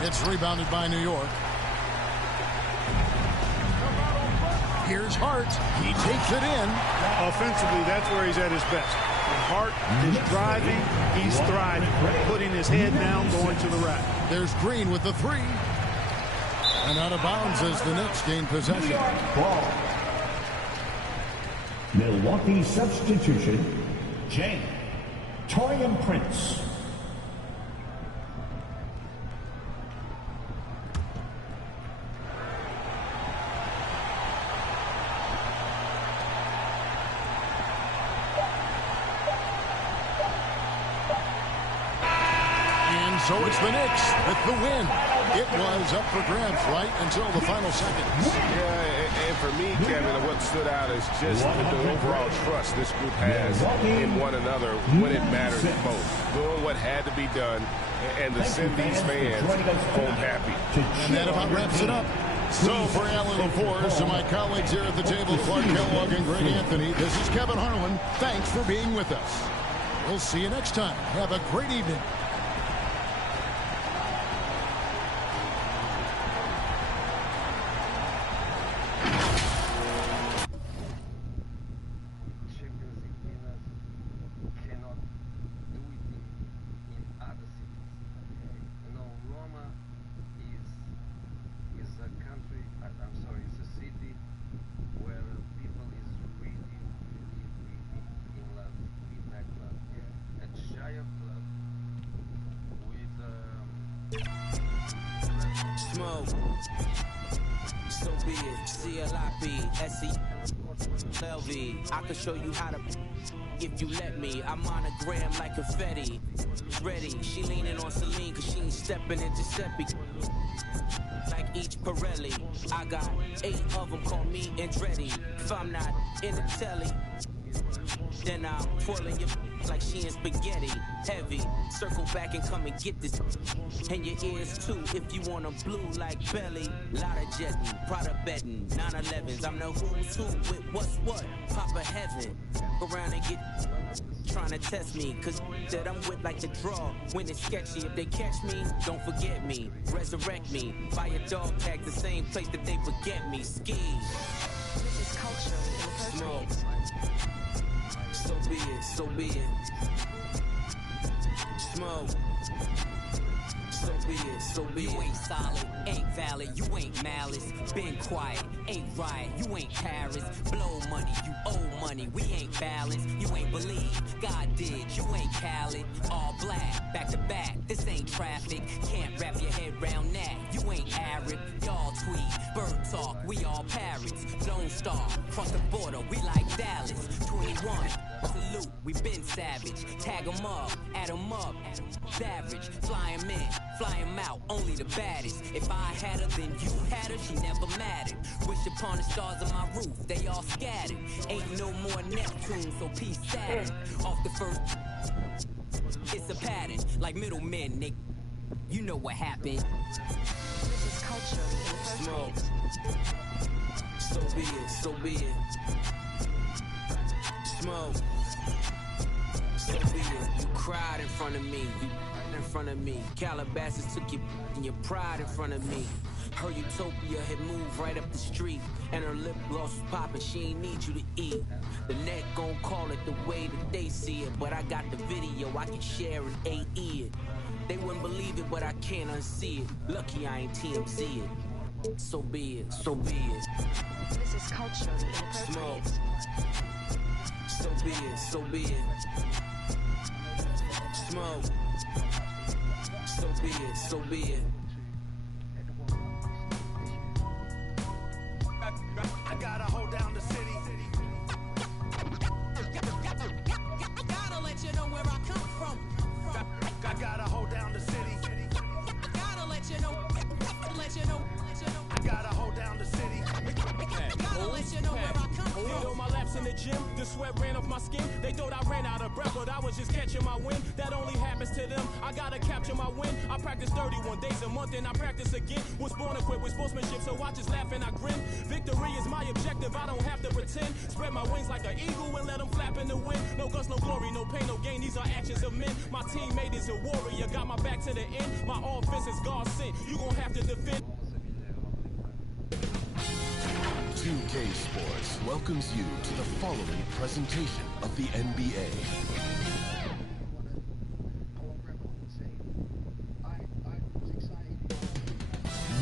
It's rebounded by New York. Here's Hart. He takes it in. Offensively, that's where he's at his best. When Hart is driving, he's thriving. Putting his head down, going to the rack. There's Green with the three. And out of bounds as the Knicks gain possession. Ball. Milwaukee substitution, Jane Torian Prince. So it's the Knicks with the win. It was up for grabs right until the final seconds. Yeah, and for me, Kevin, what stood out is just the overall trust this group has in one another when it matters most. Doing what had to be done, and to send these fans home happy. And that about wraps it up. So for Alan LaForce and my colleagues here at the table, Clark Kellogg and Greg Anthony, this is Kevin Harlan. Thanks for being with us. We'll see you next time. Have a great evening. Smoke. So be it. C-L-I-P-S-E-L-V. I can show you how to if you let me. I monogram like confetti. Ready. She leaning on Celine cause she ain't stepping in Giuseppe. Like each Pirelli. I got 8 of them, call me Andretti. If I'm not in the telly, then I'm twirling your like she in spaghetti. Heavy, circle back and come and get this. And your ears too, if you want them blue like belly. Lot of jetting, Prada betting, 911s. I'm the who's who with what's what. Papa heaven, around and get trying to test me, cause that I'm with like the draw. When it's sketchy, if they catch me, don't forget me. Resurrect me, buy a dog tag the same place that they forget me. Ski. This is culture in the first place. So be it, so be it. Smoke. So be it, so be it. You ain't solid, ain't valid, you ain't malice. Been quiet, ain't right, you ain't Paris. Blow money, you owe money, we ain't balanced. You ain't believe, God did, you ain't Khaled. All black, back to back, this ain't traffic. Can't wrap your head round that, you ain't Arab. Y'all tweet, bird talk, we all parrots. Lone Star, cross the border, we like Dallas. 21, salute, we been savage. Tag 'em up, add 'em up. Savage, fly 'em in, fly 'em out, only the baddest. If I had her, then you had her, she never mattered. Wish upon the stars of my roof, they all scattered. Ain't no more Neptune, so peace Saturn. Off the first, it's a pattern, like middlemen, Nick. You know what happened. This is culture in the first Smoke. place. So be it, so be it. Smoke. So be it. You cried in front of me, you in front of me. Calabasas took your and your pride in front of me. Her utopia had moved right up the street, and her lip gloss was popping. She ain't need you to eat. The net gon' call it the way that they see it, but I got the video I can share and AE it. They wouldn't believe it, but I can't unsee it. Lucky I ain't TMZ it. So be it, so be it. This is culture in the first Smoke. place. So be it, so be it. Smoke. So be it, so be it. I gotta hold down the city. Gotta let you know where I come from. I gotta hold down the city. Gotta let you know. Let you know. I gotta hold down the city. Gotta let you know where I come from. was in the gym, the sweat ran off my skin. They thought I ran out of breath, but I was just catching my wind. That only happens to them. I gotta capture my win. I practice 31 days a month and I practice again. Was born equipped with sportsmanship, so I just laugh and I grin. Victory is my objective, I don't have to pretend. Spread my wings like an eagle and let them flap in the wind. No guts, no glory, no pain, no gain. These are actions of men. My teammate is a warrior, got my back to the end. My offense is God sent. You gon' have to defend. 2K Sports welcomes you to the following presentation of the NBA.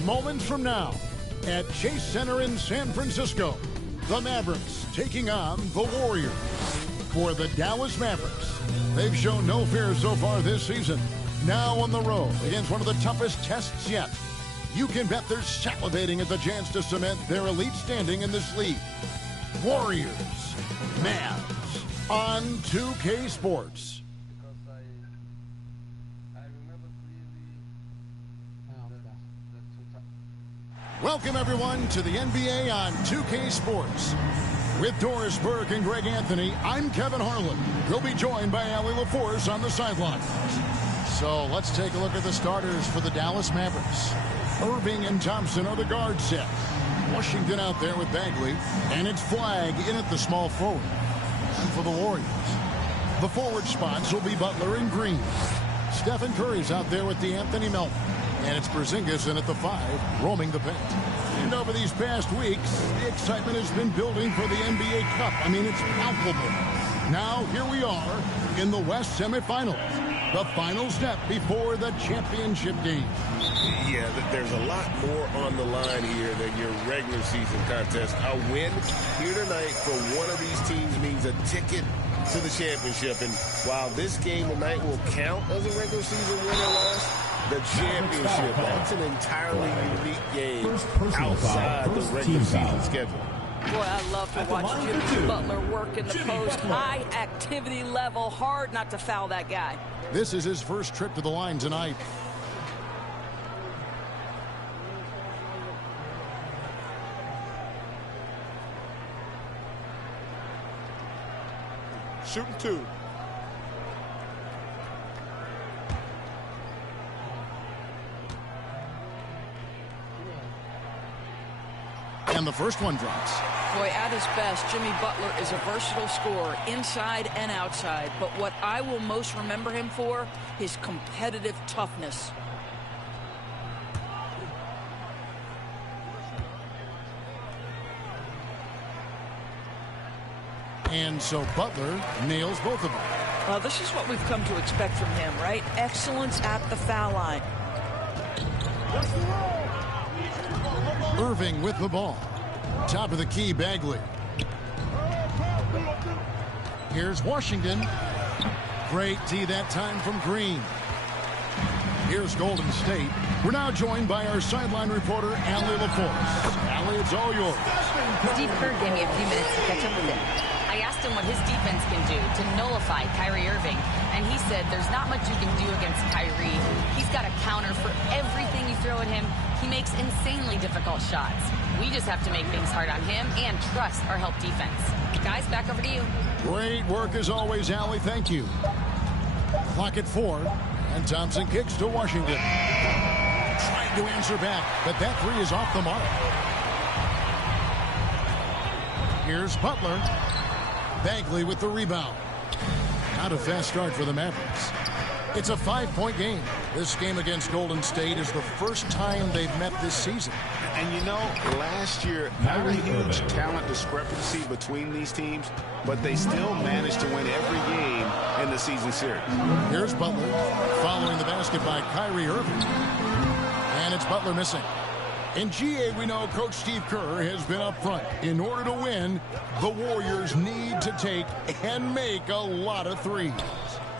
Moments from now, at Chase Center in San Francisco, the Mavericks taking on the Warriors. For the Dallas Mavericks, they've shown no fear so far this season. Now on the road against one of the toughest tests yet. You can bet they're salivating at the chance to cement their elite standing in this league. Warriors, Mavs, on 2K Sports. Welcome, everyone, to the NBA on 2K Sports. With Doris Burke and Greg Anthony, I'm Kevin Harlan. We'll be joined by Allie LaForce on the sidelines. So let's take a look at the starters for the Dallas Mavericks. Irving and Thompson are the guard set. Washington out there with Bagley, and it's Flagg in at the small forward. And for the Warriors, the forward spots will be Butler and Green. Stephen Curry's out there with DeAnthony Melton. And it's Porzingis in at the 5, roaming the paint. And over these past weeks, the excitement has been building for the NBA Cup. I mean, it's palpable. Now, here we are in the West semifinals. The final step before the championship game. Yeah, there's a lot more on the line here than your regular season contest. A win here tonight for one of these teams means a ticket to the championship. And while this game tonight will count as a regular season win or loss, the championship, that's an entirely unique game outside the regular season schedule. Boy, I love to watch Jimmy Butler work in the post. High activity level, hard not to foul that guy. This is his first trip to the line tonight. Shooting 2. And the first one drops. Boy, at his best, Jimmy Butler is a versatile scorer, inside and outside. But what I will most remember him for, his competitive toughness. And so Butler nails both of them. Well, this is what we've come to expect from him, right? Excellence at the foul line. Irving with the ball. Top of the key, Bagley. Here's Washington. Great D that time from Green. Here's Golden State. We're now joined by our sideline reporter, Allie LaForce. Allie, it's all yours. Steve Kerr gave me a few minutes to catch up with him. I asked him what his defense can do to nullify Kyrie Irving, and he said there's not much you can do against Kyrie. He's got a counter for everything you throw at him. He makes insanely difficult shots. We just have to make things hard on him and trust our help defense. Guys, back over to you. Great work as always, Allie. Thank you. Clock at 4, and Thompson kicks to Washington. Trying to answer back, but that 3 is off the mark. Here's Butler. Bagley with the rebound. Not a fast start for the Mavericks. It's a 5-point game. This game against Golden State is the first time they've met this season. And you know, last year, not a huge talent discrepancy between these teams, but they still managed to win every game in the season series. Here's Butler following the basket by Kyrie Irving. And it's Butler missing. In GA, we know Coach Steve Kerr has been up front. In order to win, the Warriors need to take and make a lot of threes.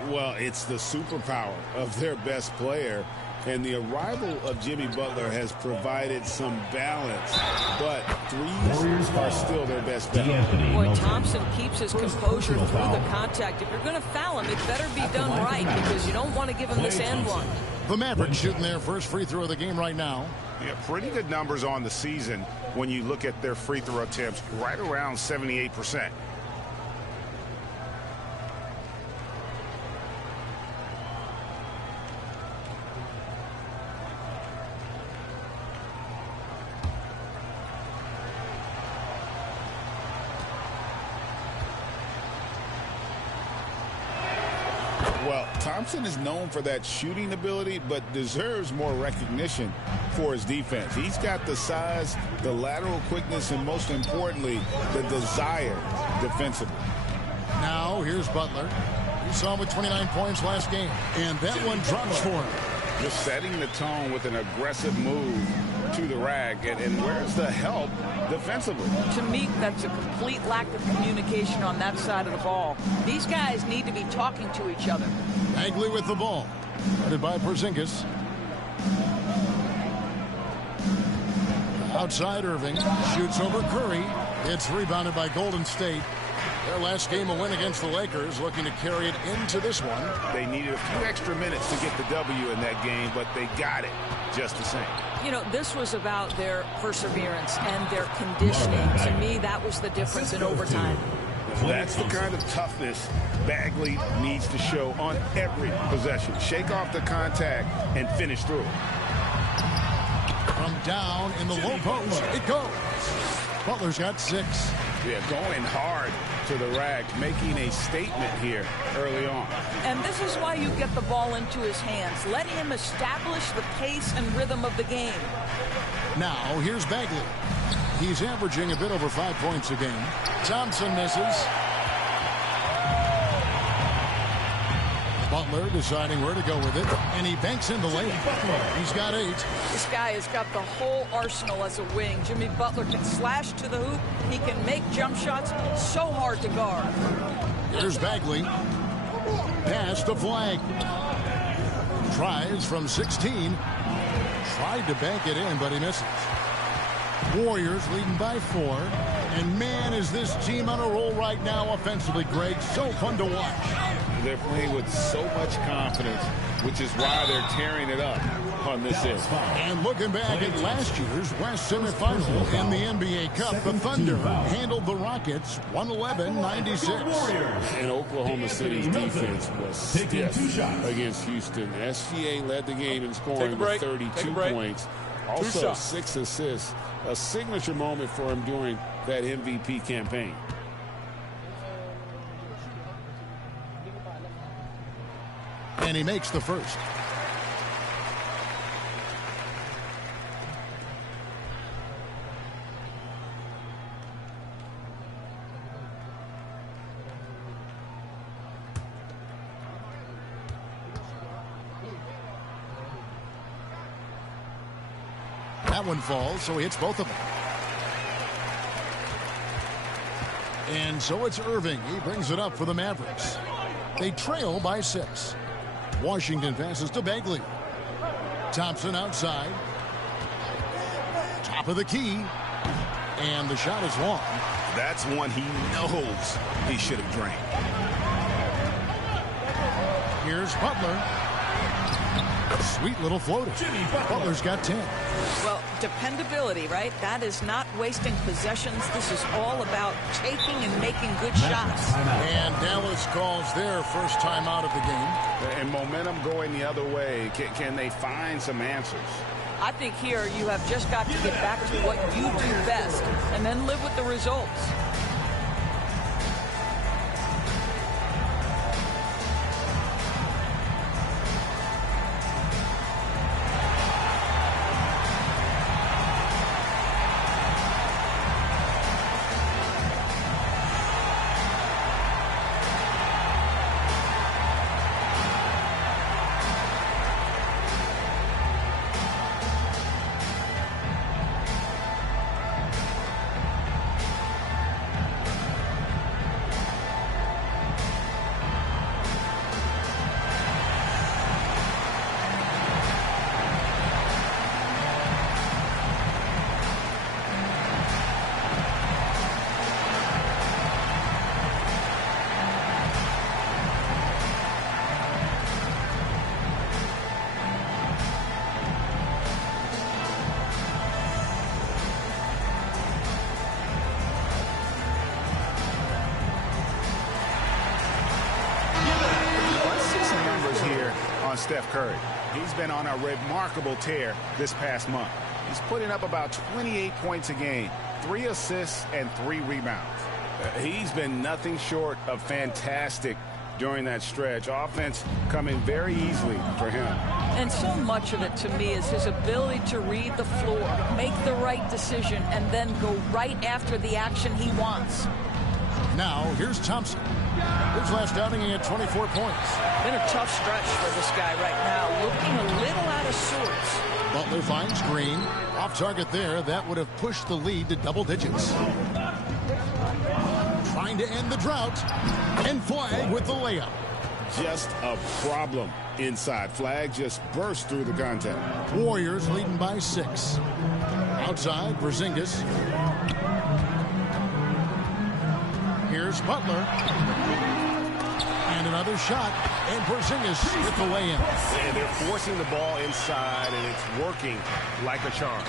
Well, it's the superpower of their best player, and the arrival of Jimmy Butler has provided some balance, but threes are still their best bet. Boy, Thompson keeps his composure through the contact. If you're going to foul him, it better be done right, because you don't want to give him this and one. The Mavericks shooting their first free throw of the game right now. Yeah, pretty good numbers on the season when you look at their free throw attempts, right around 78%. Well, Thompson is known for that shooting ability, but deserves more recognition for his defense. He's got the size, the lateral quickness, and most importantly, the desire defensively. Now, here's Butler. You saw him with 29 points last game, and that one drops for him. Just setting the tone with an aggressive move to the rack, and where's the help defensively? To me, that's a complete lack of communication on that side of the ball. These guys need to be talking to each other. Bagley with the ball. Headed by Porzingis. Outside Irving. Shoots over Curry. It's rebounded by Golden State. Their last game, a win against the Lakers, looking to carry it into this one. They needed a few extra minutes to get the W in that game, but they got it just the same. You know, this was about their perseverance and their conditioning. To me, that was the difference in overtime. That's the kind of toughness Bagley needs to show on every possession. Shake off the contact and finish through it. From down in the low post, it goes. Butler's got 6. Yeah, going hard to the rack, making a statement here early on. And this is why you get the ball into his hands, letting him establish the pace and rhythm of the game. Now, here's Bagley. He's averaging a bit over 5 points a game. Thompson misses. Butler deciding where to go with it, and he banks in the lane. He's got 8. This guy has got the whole arsenal as a wing. Jimmy Butler can slash to the hoop. He can make jump shots so hard to guard. Here's Bagley. Pass to Flag. Tries from 16. Tried to bank it in, but he misses. Warriors leading by 4. And man, is this team on a roll right now offensively, Greg. So fun to watch. They're playing with so much confidence, which is why they're tearing it up on this end. And looking back at last year's West semifinal in the NBA Cup, the Thunder handled the Rockets 111-96. And Oklahoma City's defense was stiff against Houston. SGA led the game in scoring with 32 points. Also 6 assists, a signature moment for him during that MVP campaign. And he makes the first. That one falls, so he hits both of them. And so it's Irving. He brings it up for the Mavericks. They trail by 6. Washington passes to Bagley. Thompson outside. Top of the key. And the shot is long. That's one he knows he should have drained. Here's Butler. Sweet little floater. Butler's got 10. Well, dependability, right? That is not wasting possessions. This is all about taking and making good shots. And Dallas calls their first time out of the game. And momentum going the other way. Can they find some answers? I think here you have just got to get back to what you do best and then live with the results. Steph Curry. He's been on a remarkable tear this past month. He's putting up about 28 points a game, 3 assists and 3 rebounds. He's been nothing short of fantastic during that stretch. Offense coming very easily for him. And so much of it to me is his ability to read the floor, make the right decision, and then go right after the action he wants. Now, here's Thompson. His last outing, he had 24 points. Been a tough stretch for this guy right now, looking a little out of sorts. Butler finds Green. Off target there. That would have pushed the lead to double digits. Trying to end the drought. And Flag with the layup. Just a problem inside. Flag just burst through the contact. Warriors leading by 6. Outside, Porzingis. Here's Butler. And another shot. And Porzingis with the lay-in. And they're forcing the ball inside, and it's working like a charm.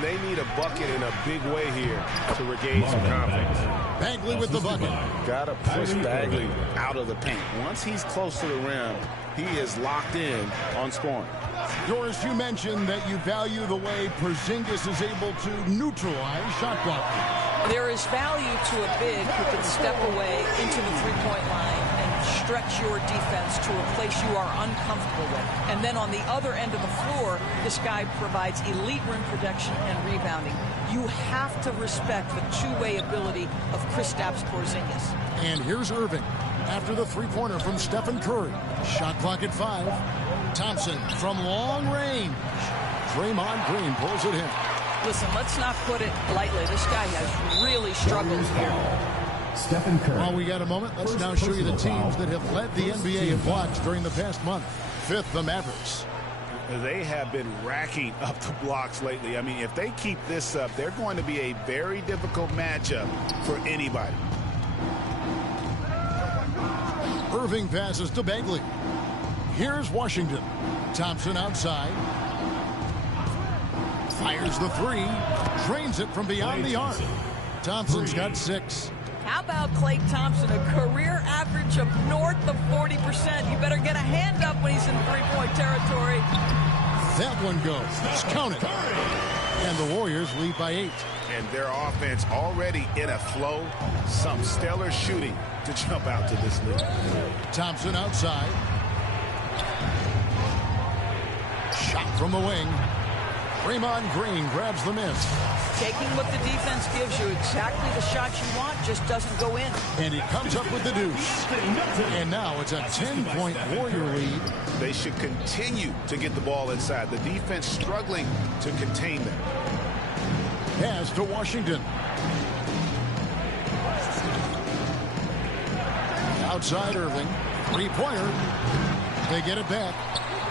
They need a bucket in a big way here to regain some confidence. Bagley with the bucket. Got to push Bagley out of the paint. Once he's close to the rim, he is locked in on scoring. Doris, you mentioned that you value the way Porzingis is able to neutralize shot blocking. There is value to a big who can step away into the three-point line and stretch your defense to a place you are uncomfortable with. And then on the other end of the floor, this guy provides elite rim protection and rebounding. You have to respect the two-way ability of Kristaps Porzingis. And here's Irving after the three-pointer from Stephen Curry. Shot clock at 5. Thompson from long range. Draymond Green pulls it in. Listen, let's not put it lightly. This guy has really struggled here. Stephen Curry. While we got a moment, let's now show you the teams that have led the NBA in blocks during the past month. 5th, the Mavericks. They have been racking up the blocks lately. I mean, if they keep this up, they're going to be a very difficult matchup for anybody. Irving passes to Bagley. Here's Washington. Thompson outside. Fires the 3. Drains it from beyond the arc. Thompson's got 6. How about Klay Thompson, a career average of north of 40%? You better get a hand up when he's in three-point territory. That one goes. It's counted. And the Warriors lead by 8. And their offense already in a flow. Some stellar shooting to jump out to this lead. Thompson outside. Shot from the wing. Draymond Green grabs the miss. Taking what the defense gives you, exactly the shot you want, just doesn't go in. And he comes up with the deuce. And now it's a 10-point Warrior lead. They should continue to get the ball inside. The defense struggling to contain them. Pass to Washington. Outside Irving. Three-pointer. They get it back.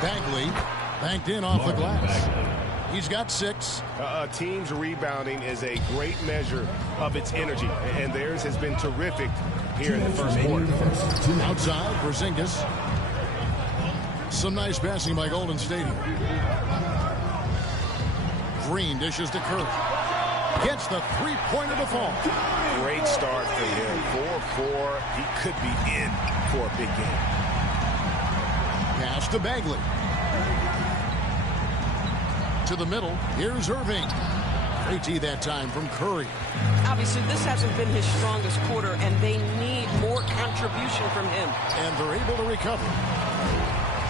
Bagley banked in off the glass. He's got 6. A team's rebounding is a great measure of its energy, and theirs has been terrific here in the first quarter. Outside, Porzingis. Some nice passing by Golden State. Green dishes to Curry. Gets the three-pointer to fall. Great start for him. 4-4. He could be in for a big game. Pass to Bagley. To the middle. Here's Irving. Great tee that time from Curry. Obviously, this hasn't been his strongest quarter, and they need more contribution from him. And they're able to recover.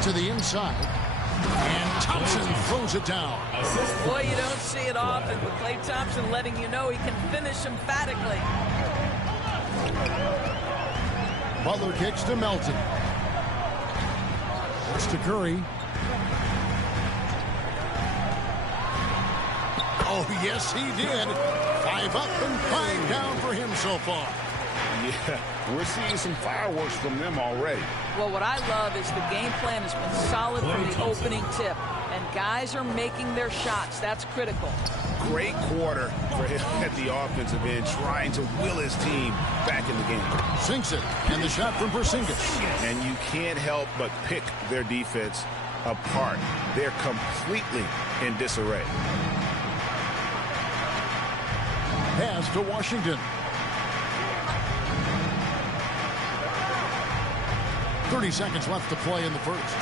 To the inside. And Thompson throws it down. Boy, you don't see it often, but Klay Thompson letting you know he can finish emphatically. Butler kicks to Melton. It's to Curry. Oh, yes, he did. 5 up and 5 down for him so far. Yeah, we're seeing some fireworks from them already. Well, what I love is the game plan has been solid from the opening tip. And guys are making their shots. That's critical. Great quarter for him at the offensive end, trying to will his team back in the game. Sinks it, and the shot from Porzingis. And you can't help but pick their defense apart. They're completely in disarray. Pass to Washington. 30 seconds left to play in the first.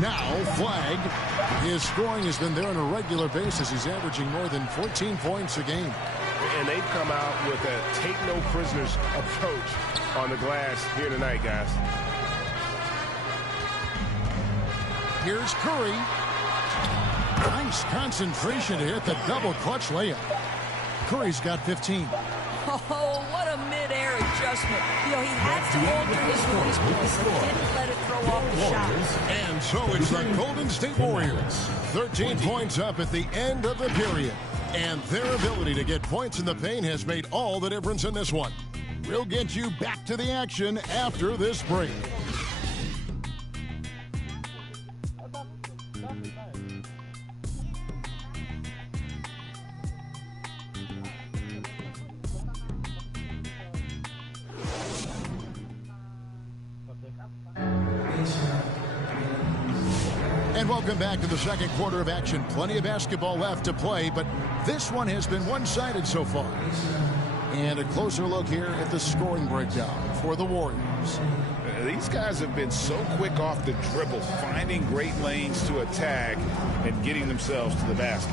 Now, Flag. His scoring has been there on a regular basis. He's averaging more than 14 points a game. And they've come out with a take-no-prisoners approach on the glass here tonight, guys. Here's Curry. Nice concentration to hit the double clutch layup. Curry's got 15. Oh, what a mid-air adjustment. You know, he had to alter his voice because he didn't let it throw off the shot. And so it's the Golden State Warriors. 13 points up at the end of the period. And their ability to get points in the paint has made all the difference in this one. We'll get you back to the action after this break. And welcome back to the second quarter of action. Plenty of basketball left to play, but this one has been one-sided so far. And a closer look here at the scoring breakdown for the Warriors. These guys have been so quick off the dribble, finding great lanes to attack and getting themselves to the basket.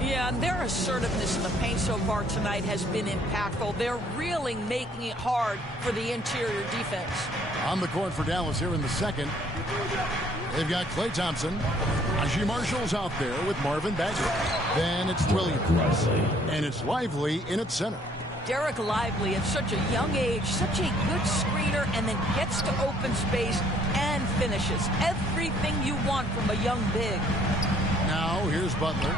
Yeah, and their assertiveness in the paint so far tonight has been impactful. They're really making it hard for the interior defense. On the court for Dallas here in the second. They've got Klay Thompson. Najee Marshall's out there with Marvin Bagley. Then it's Williams. And it's Lively in its center. Derek Lively at such a young age, such a good screener, and then gets to open space and finishes. Everything you want from a young big. Now here's Butler.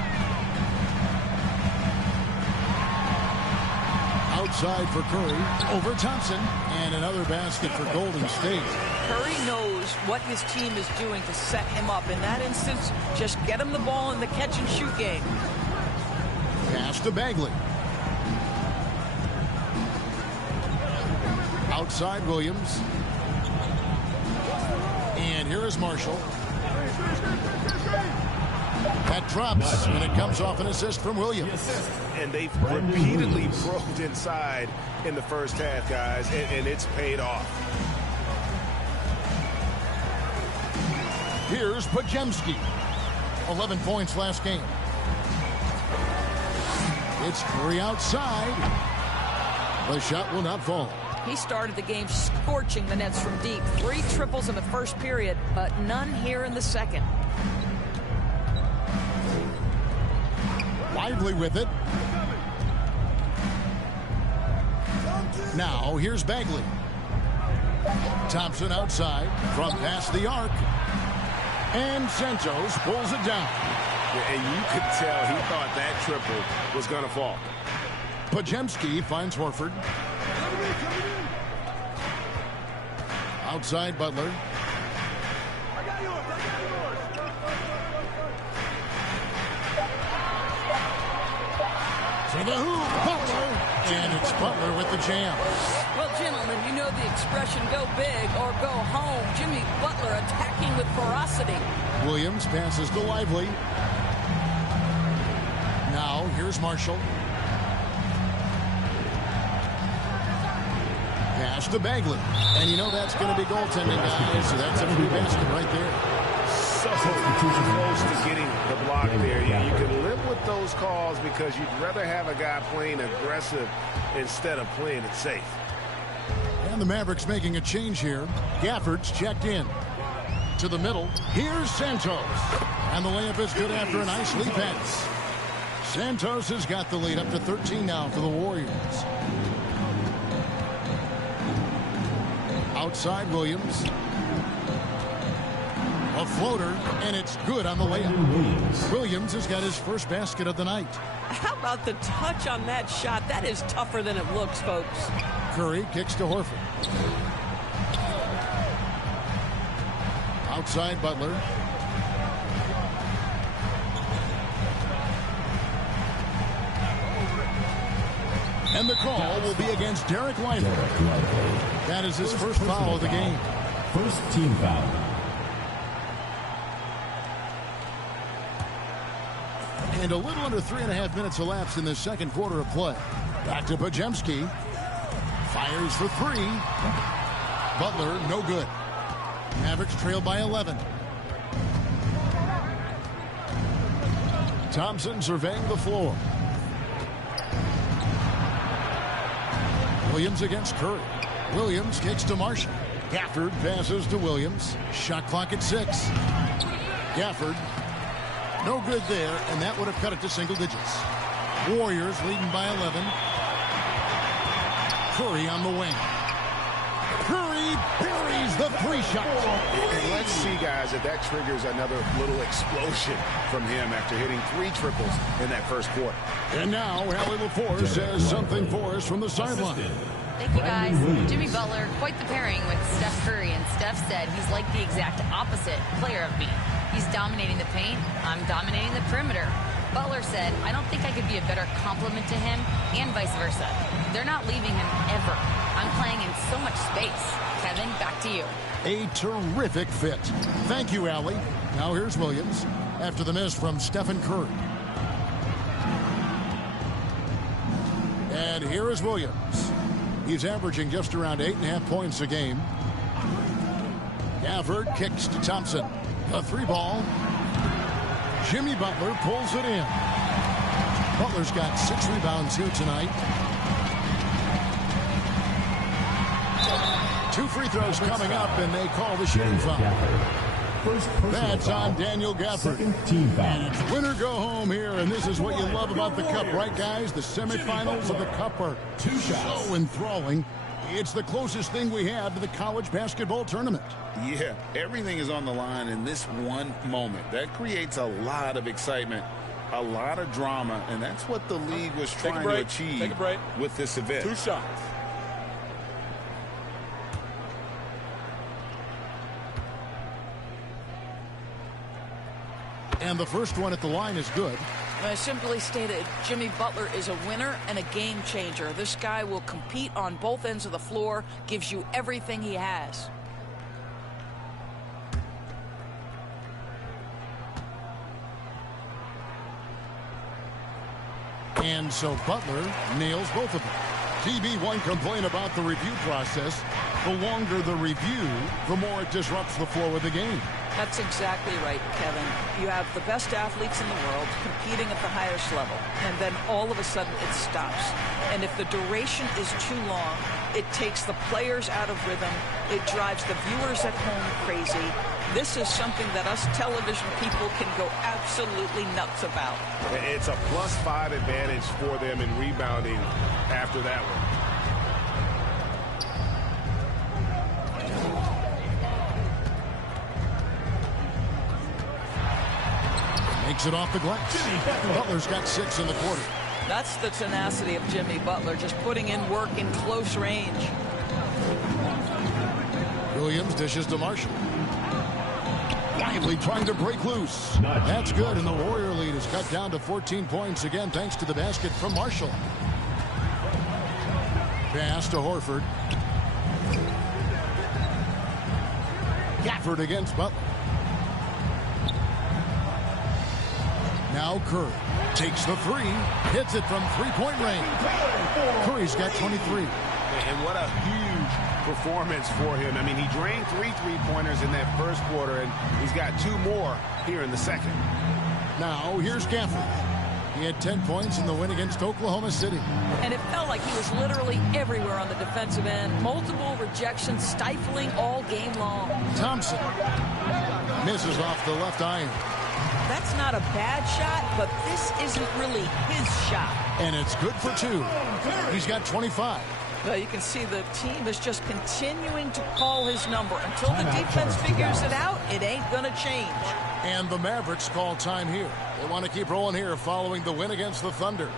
Outside for Curry. Over Thompson. And another basket for Golden State. Curry knows what his team is doing to set him up. In that instance, just get him the ball in the catch-and-shoot game. Pass to Bagley. Outside Williams. And here is Marshall. That drops, and it comes off an assist from Williams. And they've repeatedly probed inside in the first half, guys, and it's paid off. Here's Pajemski. 11 points last game. It's Curry outside. The shot will not fall. He started the game scorching the Nets from deep. 3 triples in the first period, but none here in the second. Lively with it. Now here's Bagley. Thompson outside from past the arc. And Santos pulls it down. And you could tell he thought that triple was going to fall. Pajemski finds Horford. Outside Butler. To the hoop, Butler. And it's Butler with the jam. Well, gentlemen, you know the expression, go big or go home. Jimmy Butler attacking with ferocity. Williams passes to Lively. Now, here's Marshall. Pass to Bagley. And you know that's going to be goaltending, guys. So that's a free basket right there. So close to getting the block there. You can live with those calls because you'd rather have a guy playing aggressive instead of playing it safe. And the Mavericks making a change here. Gafford's checked in. To the middle. Here's Santos. And the layup is good after a nice lead pass. Santos has got the lead up to 13 now for the Warriors. Outside Williams. A floater, and it's good on the layup. Williams has got his first basket of the night. How about the touch on that shot? That is tougher than it looks, folks. Curry kicks to Horford. Outside Butler. And the call will be against Derek Lively. That is his first foul of the game. First team foul. And a little under 3.5 minutes elapsed in the second quarter of play. Back to Pajemski. Fires for 3. Butler, no good. Mavericks trail by 11. Thompson surveying the floor. Williams against Curry. Williams kicks to Marshall. Gafford passes to Williams. Shot clock at 6. Gafford, no good there, and that would have cut it to single digits. Warriors leading by 11. Curry on the wing. Curry buries the 3 shot. And let's see, guys, if that triggers another little explosion from him after hitting 3 triples in that first quarter. And now, Allie LaForce says something for us from the sideline. Thank you, guys. Jimmy Butler, quite the pairing with Steph Curry, and Steph said he's like the exact opposite player of me. He's dominating the paint, I'm dominating the perimeter. Butler said, I don't think I could be a better complement to him, and vice versa. They're not leaving him ever. I'm playing in so much space. Kevin, back to you. A terrific fit. Thank you, Allie. Now here's Williams after the miss from Stephen Curry. And here is Williams. He's averaging just around 8.5 points a game. Gafford kicks to Thompson. A 3-ball. Jimmy Butler pulls it in. Butler's got 6 rebounds here tonight. 2 free throws coming up, and they call the shooting foul. That's on Daniel Gafford. And it's winner go home here, and this is what you love about the Cup, right, guys? The semifinals of the Cup are so enthralling. It's the closest thing we have to the college basketball tournament. Yeah, everything is on the line in this one moment. That creates a lot of excitement, a lot of drama, and that's what the league was trying to achieve with this event. 2 shots. And the first one at the line is good. I simply stated, Jimmy Butler is a winner and a game changer. This guy will compete on both ends of the floor, gives you everything he has. And so Butler nails both of them. TB, one complaint about the review process. The longer the review, the more it disrupts the flow of the game. That's exactly right, Kevin. You have the best athletes in the world competing at the highest level, and then all of a sudden it stops. And if the duration is too long, it takes the players out of rhythm. It drives the viewers at home crazy. This is something that us television people can go absolutely nuts about. It's a +5 advantage for them in rebounding after that one. Makes it off the glass. Butler's got 6 in the quarter. That's the tenacity of Jimmy Butler, just putting in work in close range. Williams dishes to Marshall. Lively trying to break loose. That's good, and the Warrior lead is cut down to 14 points again thanks to the basket from Marshall. Pass to Horford. Gafford against Butler. Now Curry takes the 3, hits it from 3-point range. Curry's got 23. And what a huge performance for him. I mean, he drained 3 3-pointers in that first quarter, and he's got 2 more here in the second. Now here's Gafford. He had 10 points in the win against Oklahoma City. And it felt like he was literally everywhere on the defensive end. Multiple rejections, stifling all game long. Thompson misses off the left iron. That's not a bad shot, but this isn't really his shot. And it's good for 2. He's got 25. Well, you can see the team is just continuing to call his number. Until the defense figures it out, it ain't going to change. And the Mavericks call time here. They want to keep rolling here following the win against the Thunder.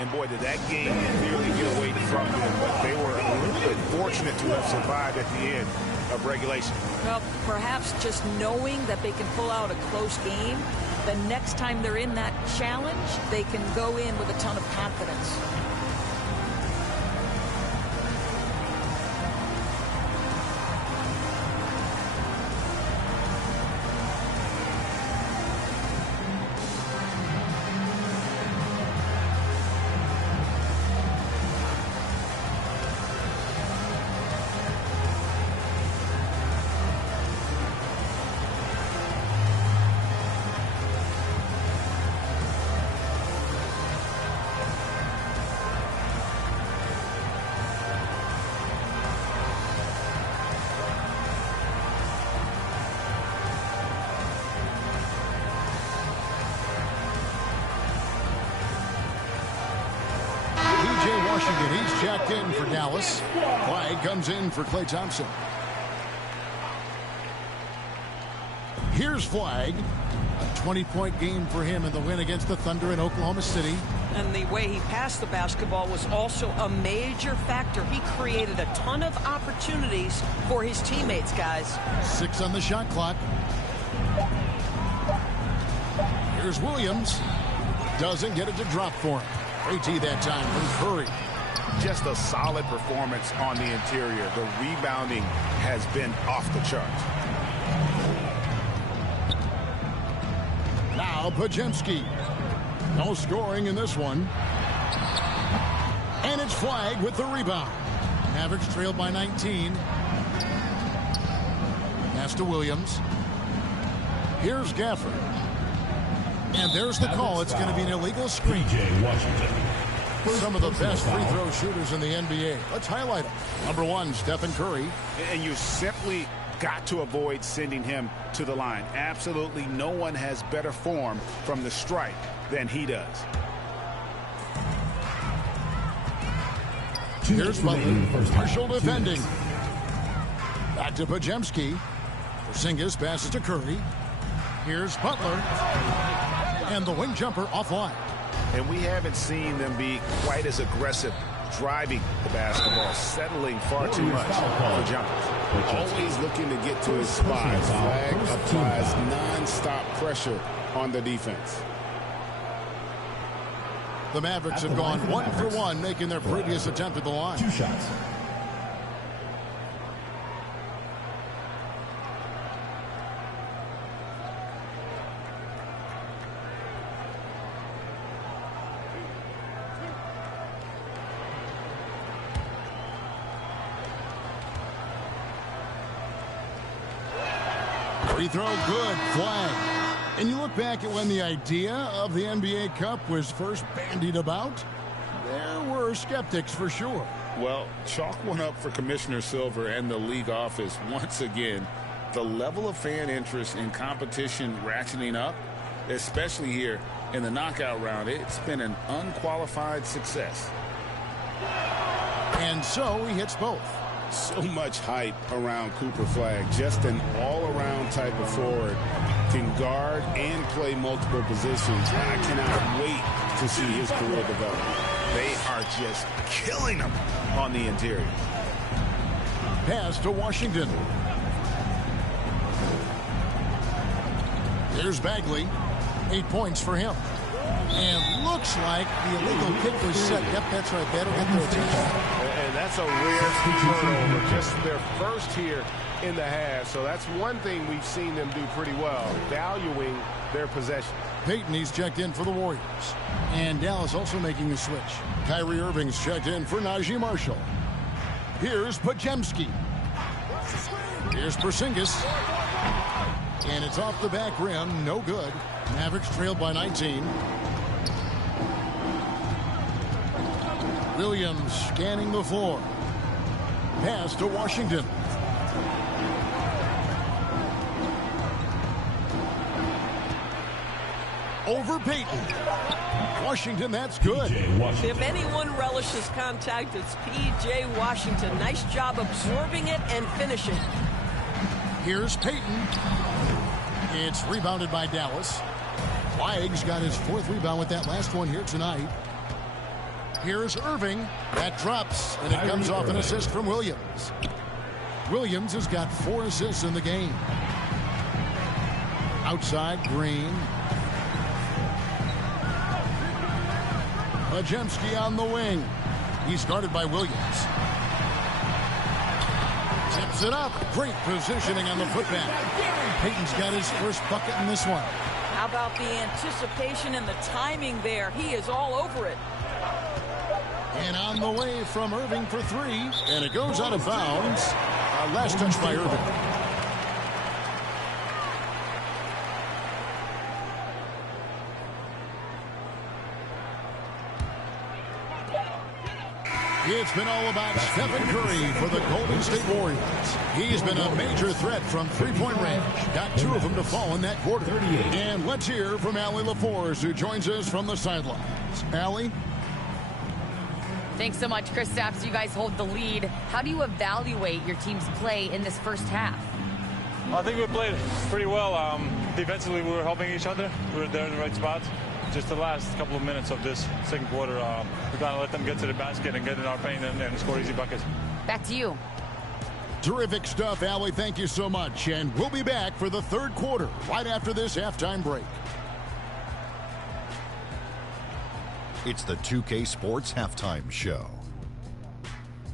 And boy, did that game clearly get away from them, but they were a little bit fortunate to have survived at the end of regulation. Well, perhaps just knowing that they can pull out a close game, the next time they're in that challenge, they can go in with a ton of confidence. P.J. Washington, he's jacked in for Dallas. Flag comes in for Klay Thompson. Here's Flag. A 20-point game for him in the win against the Thunder in Oklahoma City. And the way he passed the basketball was also a major factor. He created a ton of opportunities for his teammates, guys. 6 on the shot clock. Here's Williams. Doesn't get it to drop for him. Great tee that time from Curry. Just a solid performance on the interior. The rebounding has been off the charts. Now Pajemski. No scoring in this one. And it's Flag with the rebound. Mavericks trailed by 19. Pass to Williams. Here's Gafford. And there's the call. It's going to be an illegal screen. Some of the best free throw shooters in the NBA. Let's highlight them. Number 1, Stephen Curry. And you simply got to avoid sending him to the line. Absolutely no one has better form from the stripe than he does. Here's Butler. Partial defending. Back to Pajemski. Porzingis passes to Curry. Here's Butler. And the wing jumper offline. And we haven't seen them be quite as aggressive driving the basketball, settling far too much for jumpers. Always looking to get to his spot. Flag applies non-stop pressure on the defense. The Mavericks have gone 1 for 1, making their previous attempt at the line. 2 shots. Free throw good. Flag. And you look back at when the idea of the NBA Cup was first bandied about, there were skeptics for sure. Well, chalk one up for Commissioner Silver and the league office. Once again, the level of fan interest in competition ratcheting up, especially here in the knockout round, it's been an unqualified success. And so he hits both. So much hype around Cooper Flag. Just an all-around type of forward. Can guard and play multiple positions. I cannot wait to see his career develop. They are just killing him on the interior. Pass to Washington. There's Bagley. 8 points for him. And looks like the illegal kick was set. Yep, that's right. That'll get their attention. And that's a rare turnover. Just their first here in the half. So that's one thing we've seen them do pretty well, valuing their possession. Peyton, he's checked in for the Warriors. And Dallas also making the switch. Kyrie Irving's checked in for Najee Marshall. Here's Pajemski. Here's Porzingis. And it's off the back rim. No good. Mavericks trailed by 19. Williams scanning the floor. Pass to Washington. Over Peyton. Washington, that's good. If anyone relishes contact, it's P.J. Washington. Nice job absorbing it and finishing. Here's Peyton. It's rebounded by Dallas. Flag's got his 4th rebound with that last one here tonight. Here's Irving. That drops, and it comes off an assist from Williams. Williams has got 4 assists in the game. Outside, Green. Pajemski on the wing. He's guarded by Williams. Tips it up. Great positioning on the putback. Peyton's got his first bucket in this one. How about the anticipation and the timing there? He is all over it. And on the way from Irving for 3. And it goes out of bounds. Last touch by Irving. It's been all about Stephen Curry for the Golden State Warriors. He's been a major threat from three-point range. Got 2 of them to fall in that quarter. And let's hear from Allie LaForce, who joins us from the sidelines. Allie? Thanks so much, Kristaps. You guys hold the lead. How do you evaluate your team's play in this first half? I think we played pretty well. Defensively, we were helping each other. We were there in the right spots. Just the last couple of minutes of this second quarter, we got to let them get to the basket and get in our paint and score easy buckets. Back to you. Terrific stuff, Allie. Thank you so much. And we'll be back for the third quarter right after this halftime break. It's the 2K Sports Halftime Show.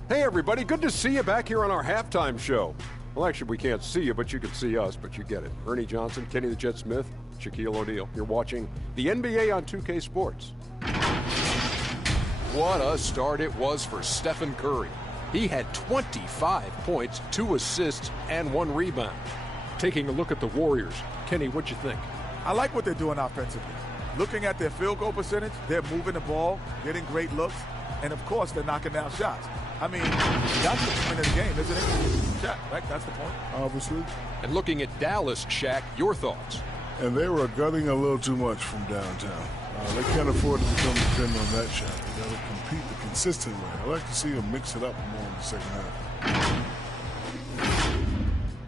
Hey, everybody. Good to see you back here on our halftime show. Well, actually, we can't see you, but you can see us, but you get it. Ernie Johnson, Kenny the Jet Smith, Shaquille O'Neal. You're watching the NBA on 2K Sports. What a start it was for Stephen Curry. He had 25 points, 2 assists, and 1 rebound. Taking a look at the Warriors. Kenny, what you think? I like what they're doing offensively. Looking at their field goal percentage, they're moving the ball, getting great looks, and of course they're knocking down shots. I mean, that's the point of the game, isn't it? Shaq, right? That's the point. Obviously. And looking at Dallas, Shaq, your thoughts? And they were gutting a little too much from downtown. They can't afford to become dependent on that shot. They got to compete the consistent way. I like to see them mix it up more in the second half.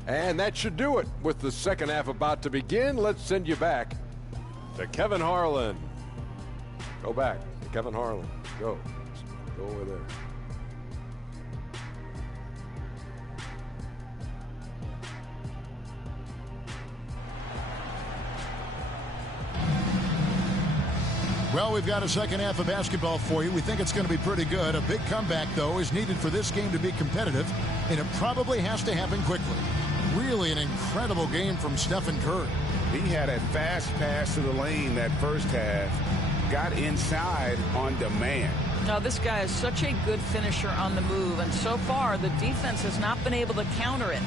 And that should do it. With the second half about to begin, let's send you back to Kevin Harlan. Go back to Kevin Harlan. Go over there. Well, we've got a second half of basketball for you. We think it's going to be pretty good. A big comeback, though, is needed for this game to be competitive, and it probably has to happen quickly. Really an incredible game from Stephen Curry. He had a fast pass to the lane that first half, got inside on demand. Now, this guy is such a good finisher on the move, and so far the defense has not been able to counter it.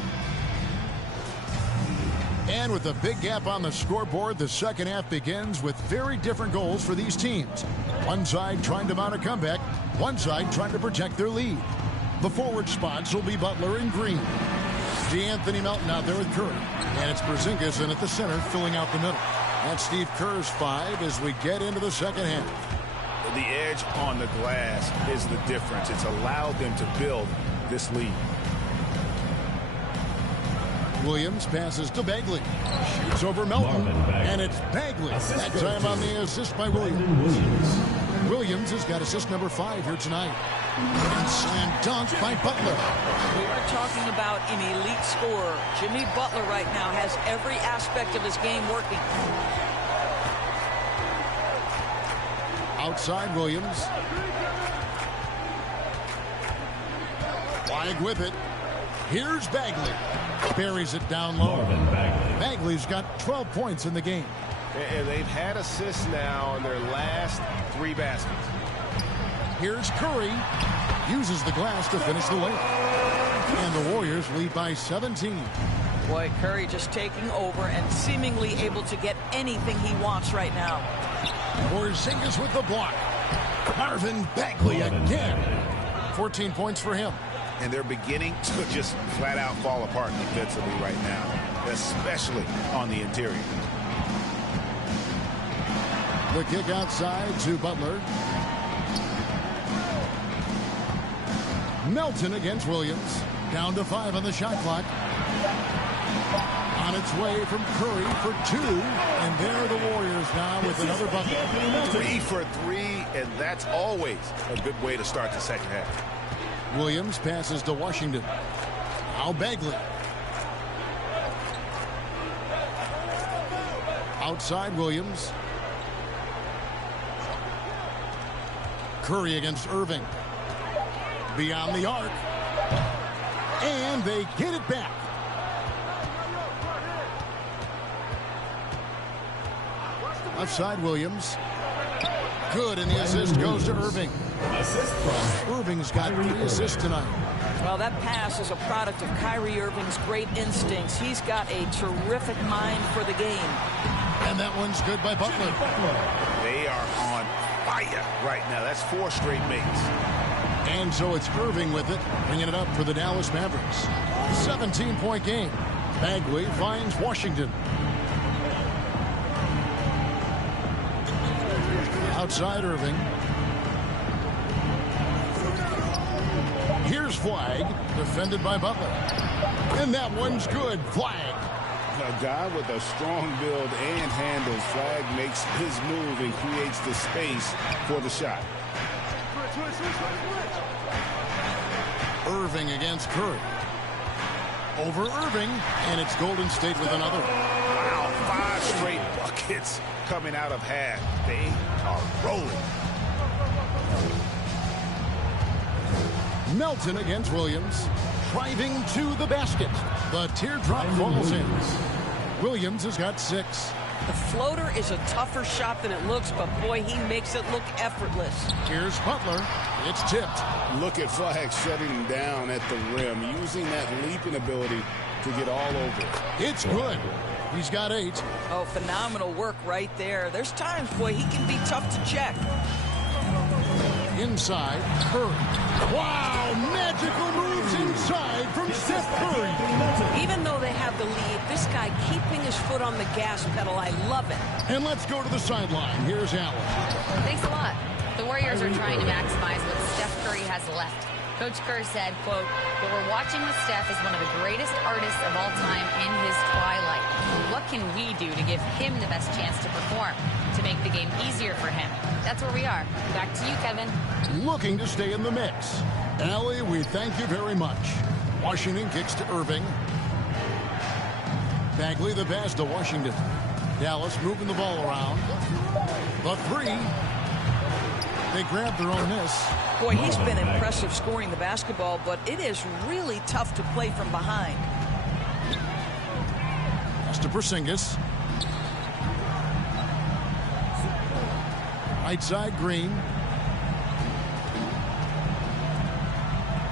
And with a big gap on the scoreboard, the second half begins with very different goals for these teams. One side trying to mount a comeback, one side trying to protect their lead. The forward spots will be Butler and Green. D'Anthony Melton out there with Curry. And it's Porzingis in at the center, filling out the middle. That's Steve Kerr's 5 as we get into the second half. The edge on the glass is the difference. It's allowed them to build this lead. Williams passes to Bagley. Shoots over Melton. And it's Bagley. That time on the assist by Williams. Williams has got assist number 5 here tonight. And slam dunk by Butler. We are talking about an elite scorer. Jimmy Butler right now has every aspect of his game working. Outside Williams. Wide with it. Here's Bagley. Buries it down low. Bagley's got 12 points in the game. And they've had assists now on their last 3 baskets. Here's Curry. Uses the glass to finish the layup. And the Warriors lead by 17. Boy, Curry just taking over and seemingly able to get anything he wants right now. Porzingis with the block. Marvin Bagley again. 14 points for him. And they're beginning to just flat out fall apart defensively right now, especially on the interior. The kick outside to Butler. Melton against Williams. Down to 5 on the shot clock. On its way from Curry for 2. And there are the Warriors now with another bucket. 3 for 3, and that's always a good way to start the second half. Williams passes to Washington. Now Bagley. Outside Williams. Curry against Irving. Beyond the arc. And they get it back. Left side Williams. Good, and the assist goes to Irving. Irving's got 3 assists tonight. Well, that pass is a product of Kyrie Irving's great instincts. He's got a terrific mind for the game. And that one's good by Butler. They are on fire right now. That's 4 straight makes. And so it's Irving with it, bringing it up for the Dallas Mavericks. 17-point game. Bagley finds Washington. Outside Irving. flag, defended by Butler. And that one's good. Flag. A guy with a strong build and handles. Flag makes his move and creates the space for the shot. Irving against Curry. Over Irving, and it's Golden State with another. Wow, 5 straight buckets coming out of half. They are rolling. Melton against Williams. Driving to the basket. The teardrop falls in. Williams has got 6. The floater is a tougher shot than it looks, but boy, he makes it look effortless. Here's Butler. It's tipped. Look at Flag shutting him down at the rim, using that leaping ability to get all over it. It's good. He's got 8. Oh, phenomenal work right there. There's times, boy, he can be tough to check. Inside, Curry. Wow, magical moves inside from Steph Curry. Even though they have the lead, this guy keeping his foot on the gas pedal, I love it. And let's go to the sideline. Here's Allen. Thanks a lot. The Warriors are trying to maximize what Steph Curry has left. Coach Kerr said, quote, "What we're watching with Steph is one of the greatest artists of all time in his twilight. What can we do to give him the best chance to perform, to make the game easier for him?" That's where we are. Back to you, Kevin. Looking to stay in the mix. Allie, we thank you very much. Washington kicks to Irving. Bagley the pass to Washington. Dallas moving the ball around. The 3. They grab their own miss. Boy, he's been impressive scoring the basketball, but it is really tough to play from behind. Pass to Porzingis. Right side, Green.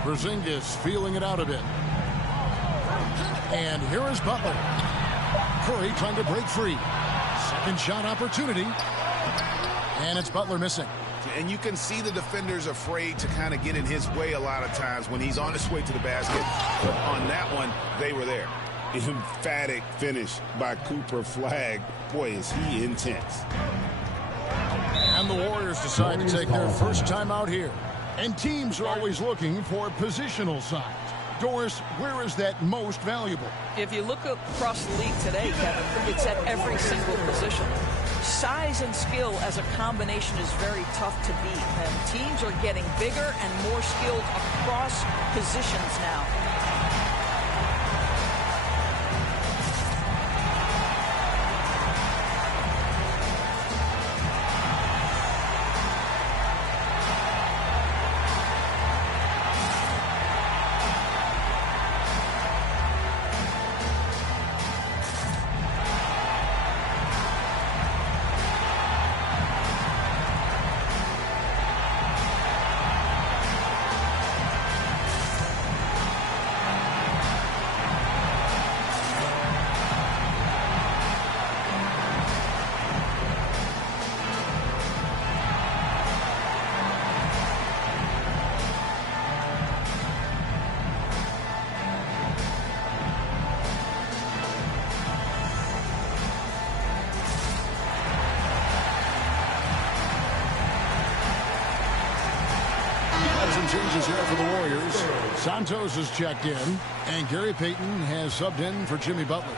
Porzingis feeling it out a bit. And here is Butler. Curry trying to break free. Second shot opportunity. And it's Butler missing. And you can see the defenders afraid to kind of get in his way a lot of times when he's on his way to the basket. But on that one, they were there. Emphatic finish by Cooper Flag. Boy, is he intense. And the Warriors decide to take their first time out here. And teams are always looking for positional size. Doris, where is that most valuable? If you look across the league today, Kevin, it's at every single position. Size and skill as a combination is very tough to beat. And teams are getting bigger and more skilled across positions now. Changes here for the Warriors. Santos has checked in, and Gary Payton has subbed in for Jimmy Butler.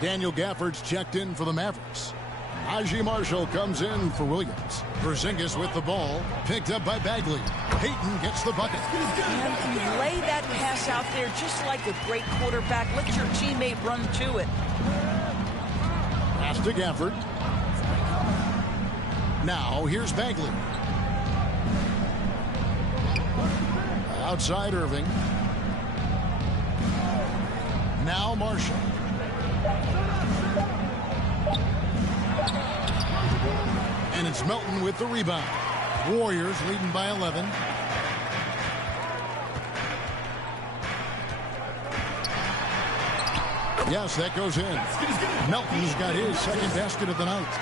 Daniel Gafford's checked in for the Mavericks. Najee Marshall comes in for Williams. Porzingis with the ball, picked up by Bagley. Payton gets the bucket. And you lay that pass out there just like a great quarterback. Let your teammate run to it. Pass to Gafford. Now here's Bagley. Outside Irving. Now Marshall. And it's Melton with the rebound. Warriors leading by 11. Yes, that goes in. Melton's got his second basket of the night.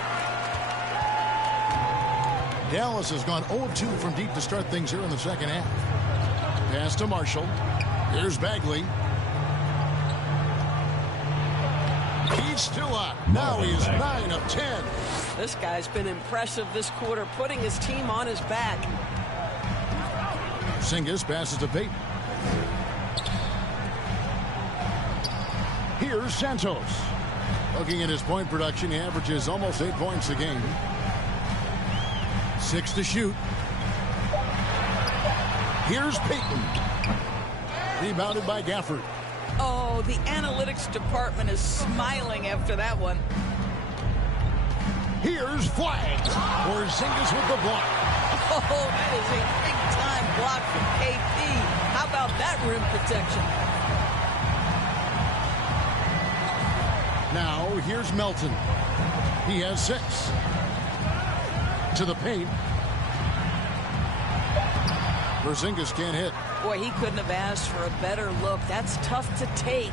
Dallas has gone 0-2 from deep to start things here in the second half. Pass to Marshall. Here's Bagley. He's still up. Now he is 9 of 10. This guy's been impressive this quarter, putting his team on his back. Porzingis passes to Payton. Here's Santos. Looking at his point production, he averages almost 8 points a game. 6 to shoot. Here's Payton. Rebounded by Gafford. Oh, the analytics department is smiling after that one. Here's Flag. Porzingis with the block. Oh, that is a big-time block from KP. How about that rim protection? Now, here's Melton. He has 6. To the paint. Porzingis can't hit. Boy, he couldn't have asked for a better look. That's tough to take.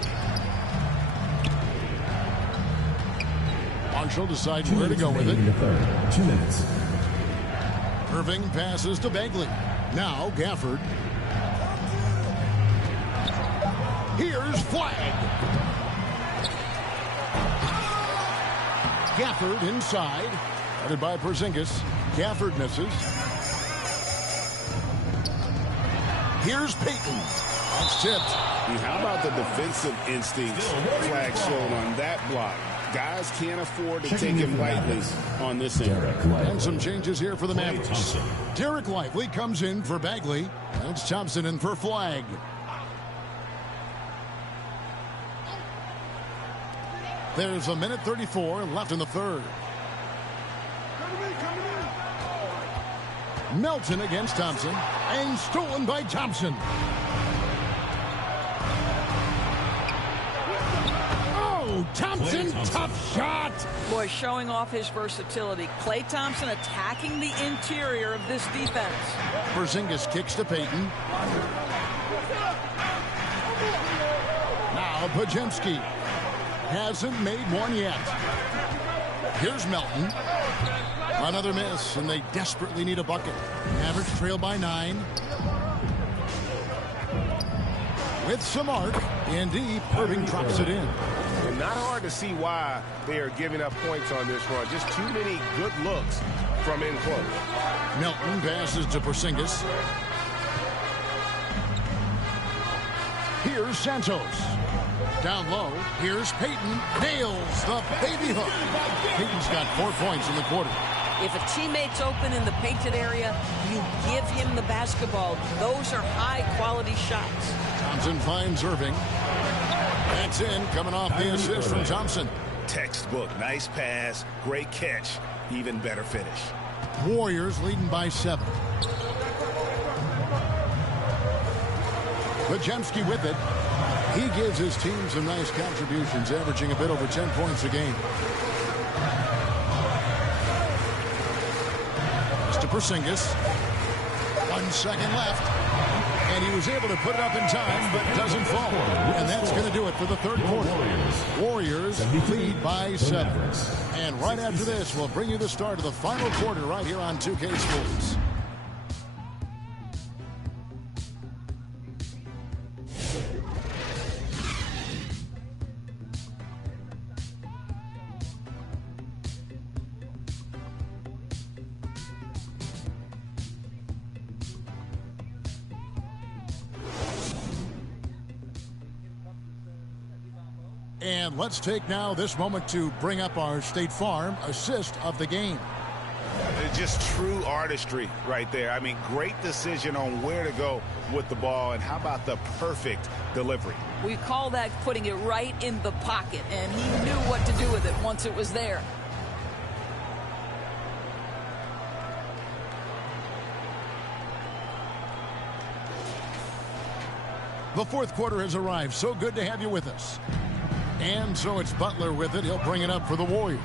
Marshall decides where to go with it. 2 minutes. Irving passes to Bagley. Now Gafford. Here's Flag. Gafford inside. Headed by Porzingis. Gafford misses. Here's Payton. That's tipped. How about the defensive instincts Flag showed on that block? Guys can't afford to take him lightly on this end. And some changes here for the Mavericks. Derek Lively comes in for Bagley. And it's Thompson in for Flag. There's a minute 34 left in the third. Melton against Thompson. And stolen by Thompson. Oh, Thompson, tough shot. Boy, showing off his versatility. Klay Thompson attacking the interior of this defense. Porzingis kicks to Payton. Now Podziemski. Hasn't made one yet. Here's Melton. Another miss, and they desperately need a bucket. Mavericks trail by 9. With some arc, in deep, Irving drops it in. And not hard to see why they are giving up points on this run. Just too many good looks from in close. Melton passes to Porzingis. Here's Santos. Down low, here's Payton. Nails the baby hook. Payton's got 4 points in the quarter. If a teammate's open in the painted area, you give him the basketball. Those are high-quality shots. Thompson finds Irving. That's in, coming off the assist from Thompson. Textbook, nice pass, great catch, even better finish. Warriors leading by 7. Podziemski with it. He gives his team some nice contributions, averaging a bit over 10 points a game. To Porzingis. 1 second left. And he was able to put it up in time, but doesn't fall. And that's going to do it for the third quarter. Warriors lead by 7. And right after this, we'll bring you the start of the final quarter right here on 2K Sports. And let's take now this moment to bring up our State Farm assist of the game. It's just true artistry right there. I mean, great decision on where to go with the ball, and how about the perfect delivery? We call that putting it right in the pocket, and he knew what to do with it once it was there. The fourth quarter has arrived. So good to have you with us. And so it's Butler with it. He'll bring it up for the Warriors.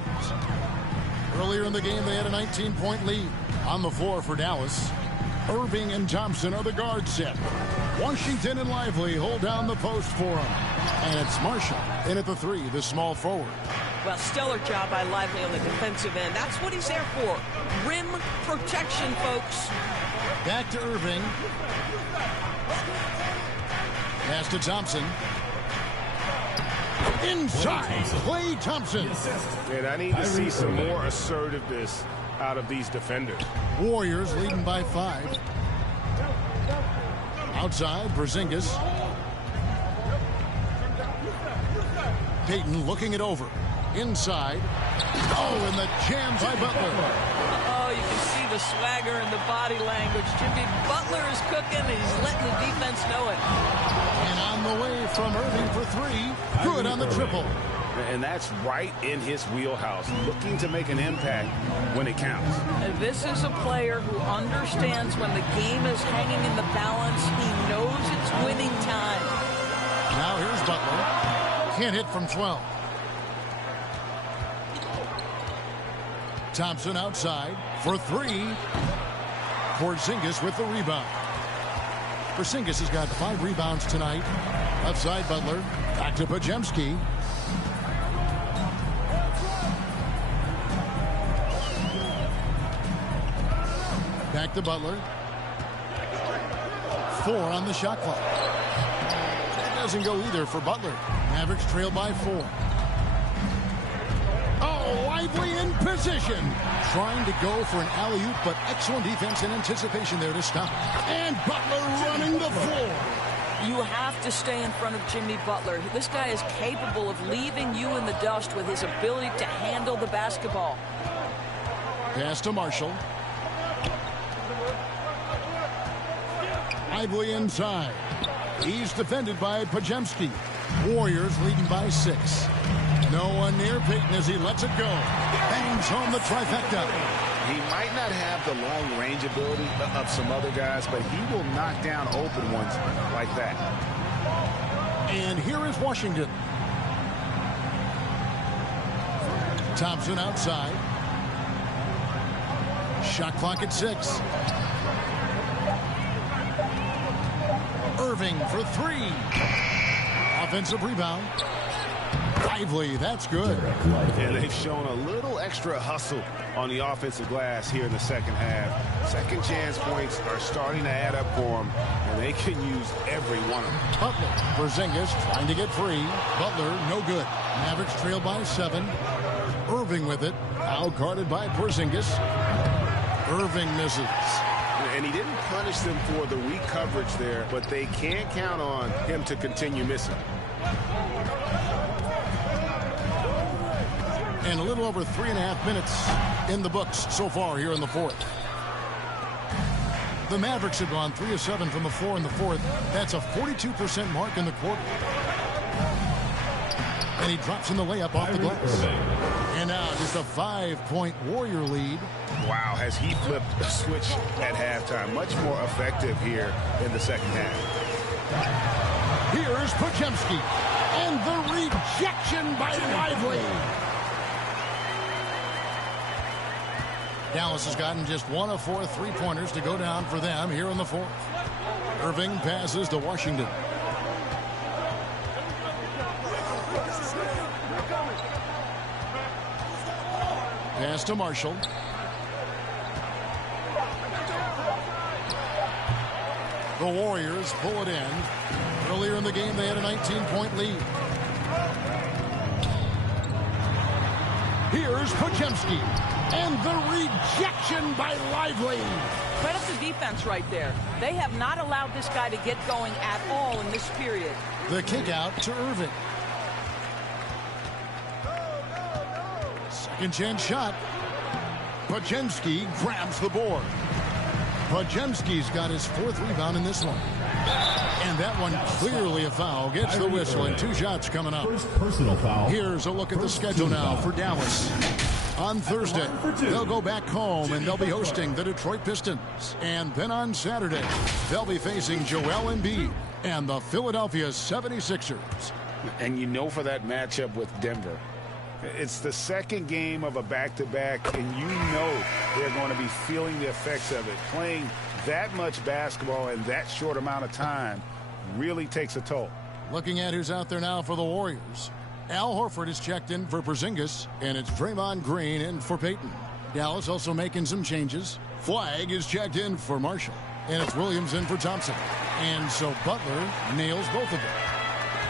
Earlier in the game, they had a 19-point lead. On the floor for Dallas, Irving and Thompson are the guard set. Washington and Lively hold down the post for him. And it's Marshall in at the 3, the small forward. Well, stellar job by Lively on the defensive end. That's what he's there for. Rim protection, folks. Back to Irving. Pass to Thompson. Inside, Klay Thompson. And I need to see some more assertiveness out of these defenders. Warriors leading by 5. Outside, Porzingis. Payton looking it over. Inside. Oh, and the jam by Butler. Oh, you can see the swagger and the body language. Jimmy Butler is cooking. He's letting the defense know it. And on the way from Irving for three. Good on the triple. And that's right in his wheelhouse, looking to make an impact when it counts. And this is a player who understands when the game is hanging in the balance. He knows it's winning time. Now here's Butler. Can't hit from 12. Thompson outside for three. Porzingis with the rebound. Porzingis has got 5 rebounds tonight. Outside Butler. Back to Podziemski. Back to Butler. 4 on the shot clock. That doesn't go either for Butler. Mavericks trail by 4. Oh, Lively in position. Trying to go for an alley-oop, but excellent defense and anticipation there to stop. And Butler running the floor. You have to stay in front of Jimmy Butler. This guy is capable of leaving you in the dust with his ability to handle the basketball. Pass to Marshall. Lively inside. He's defended by Podziemski. Warriors leading by 6. No one near Payton as he lets it go. Bangs home the trifecta. He might not have the long-range ability of some other guys, but he will knock down open ones like that. And here is Washington. Thompson outside. Shot clock at 6. Irving for 3. Offensive rebound. Lively, that's good. And they've shown a little extra hustle on the offensive glass here in the second half. Second chance points are starting to add up for them, and they can use every one of them. Butler, Porzingis trying to get free. Butler, no good. Mavericks trail by 7. Irving with it. Out guarded by Porzingis. Irving misses. And he didn't punish them for the weak coverage there, but they can't count on him to continue missing. And a little over 3.5 minutes in the books so far here in the fourth. The Mavericks have gone 3 of 7 from the floor in the fourth. That's a 42% mark in the quarter. And he drops in the layup off the glass. And now just a 5-point Warrior lead. Wow, has he flipped the switch at halftime. Much more effective here in the second half. Here's Podziemski. And the rejection by Lively. Dallas has gotten just 1 of 4 3-pointers to go down for them here in the fourth. Irving passes to Washington. Pass to Marshall. The Warriors pull it in. Earlier in the game, they had a 19-point lead. Here's Podziemski. And the rejection by Lively. Credit the defense right there. They have not allowed this guy to get going at all in this period. The kick out to Irving. Second chance shot. Podziemski grabs the board. Podziemski's got his 4th rebound in this one. And that one clearly a foul. Gets the whistle and 2 shots coming up. First personal foul. Here's a look at the schedule now for Dallas. On Thursday, they'll go back home and they'll be hosting the Detroit Pistons. And then on Saturday, they'll be facing Joel Embiid and the Philadelphia 76ers. And you know for that matchup with Denver, it's the second game of a back-to-back, and you know they're going to be feeling the effects of it. Playing that much basketball in that short amount of time really takes a toll. Looking at who's out there now for the Warriors. Al Horford is checked in for Porzingis, and it's Draymond Green in for Payton. Dallas also making some changes. Flagg is checked in for Marshall, and it's Williams in for Thompson. And so Butler nails both of them.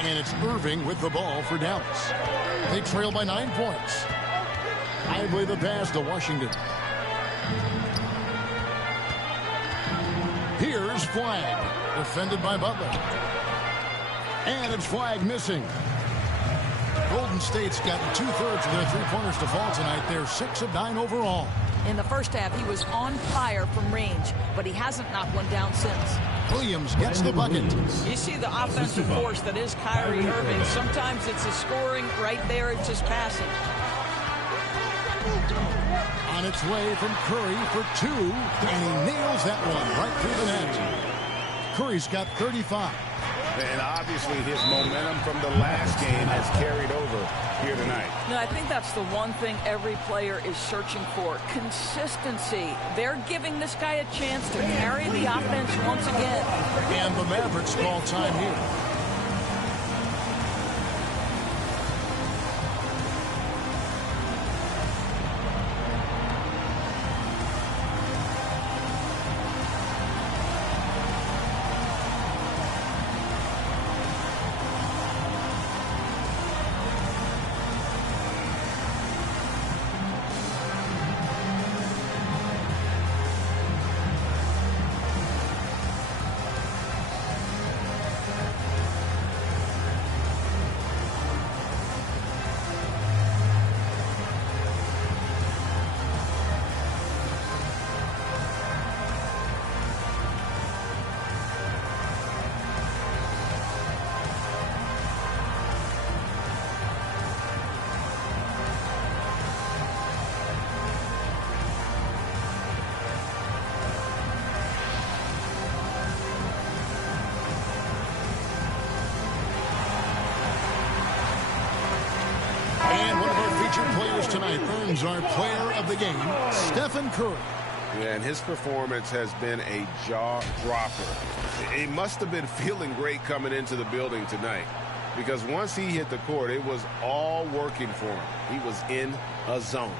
And it's Irving with the ball for Dallas. They trail by 9 points. Lively the pass to Washington. Here's flag. Defended by Butler. And it's flag missing. Golden State's got 2/3 of their three-pointers to fall tonight. They're 6 of 9 overall. In the first half, he was on fire from range, but he hasn't knocked one down since. Williams gets the bucket. You see the offensive force that is Kyrie Irving. Sometimes it's a scoring, right there it's just passing. On its way from Curry for 2, and he nails that one right through the net. Curry's got 35. And obviously his momentum from the last game has carried over here tonight. No, I think that's the one thing every player is searching for. Consistency. They're giving this guy a chance to carry the offense once again. And the Mavericks call time here. Tonight earns our player of the game, Stephen Curry. Yeah, and his performance has been a jaw-dropper. He must have been feeling great coming into the building tonight, because once he hit the court, it was all working for him. He was in a zone.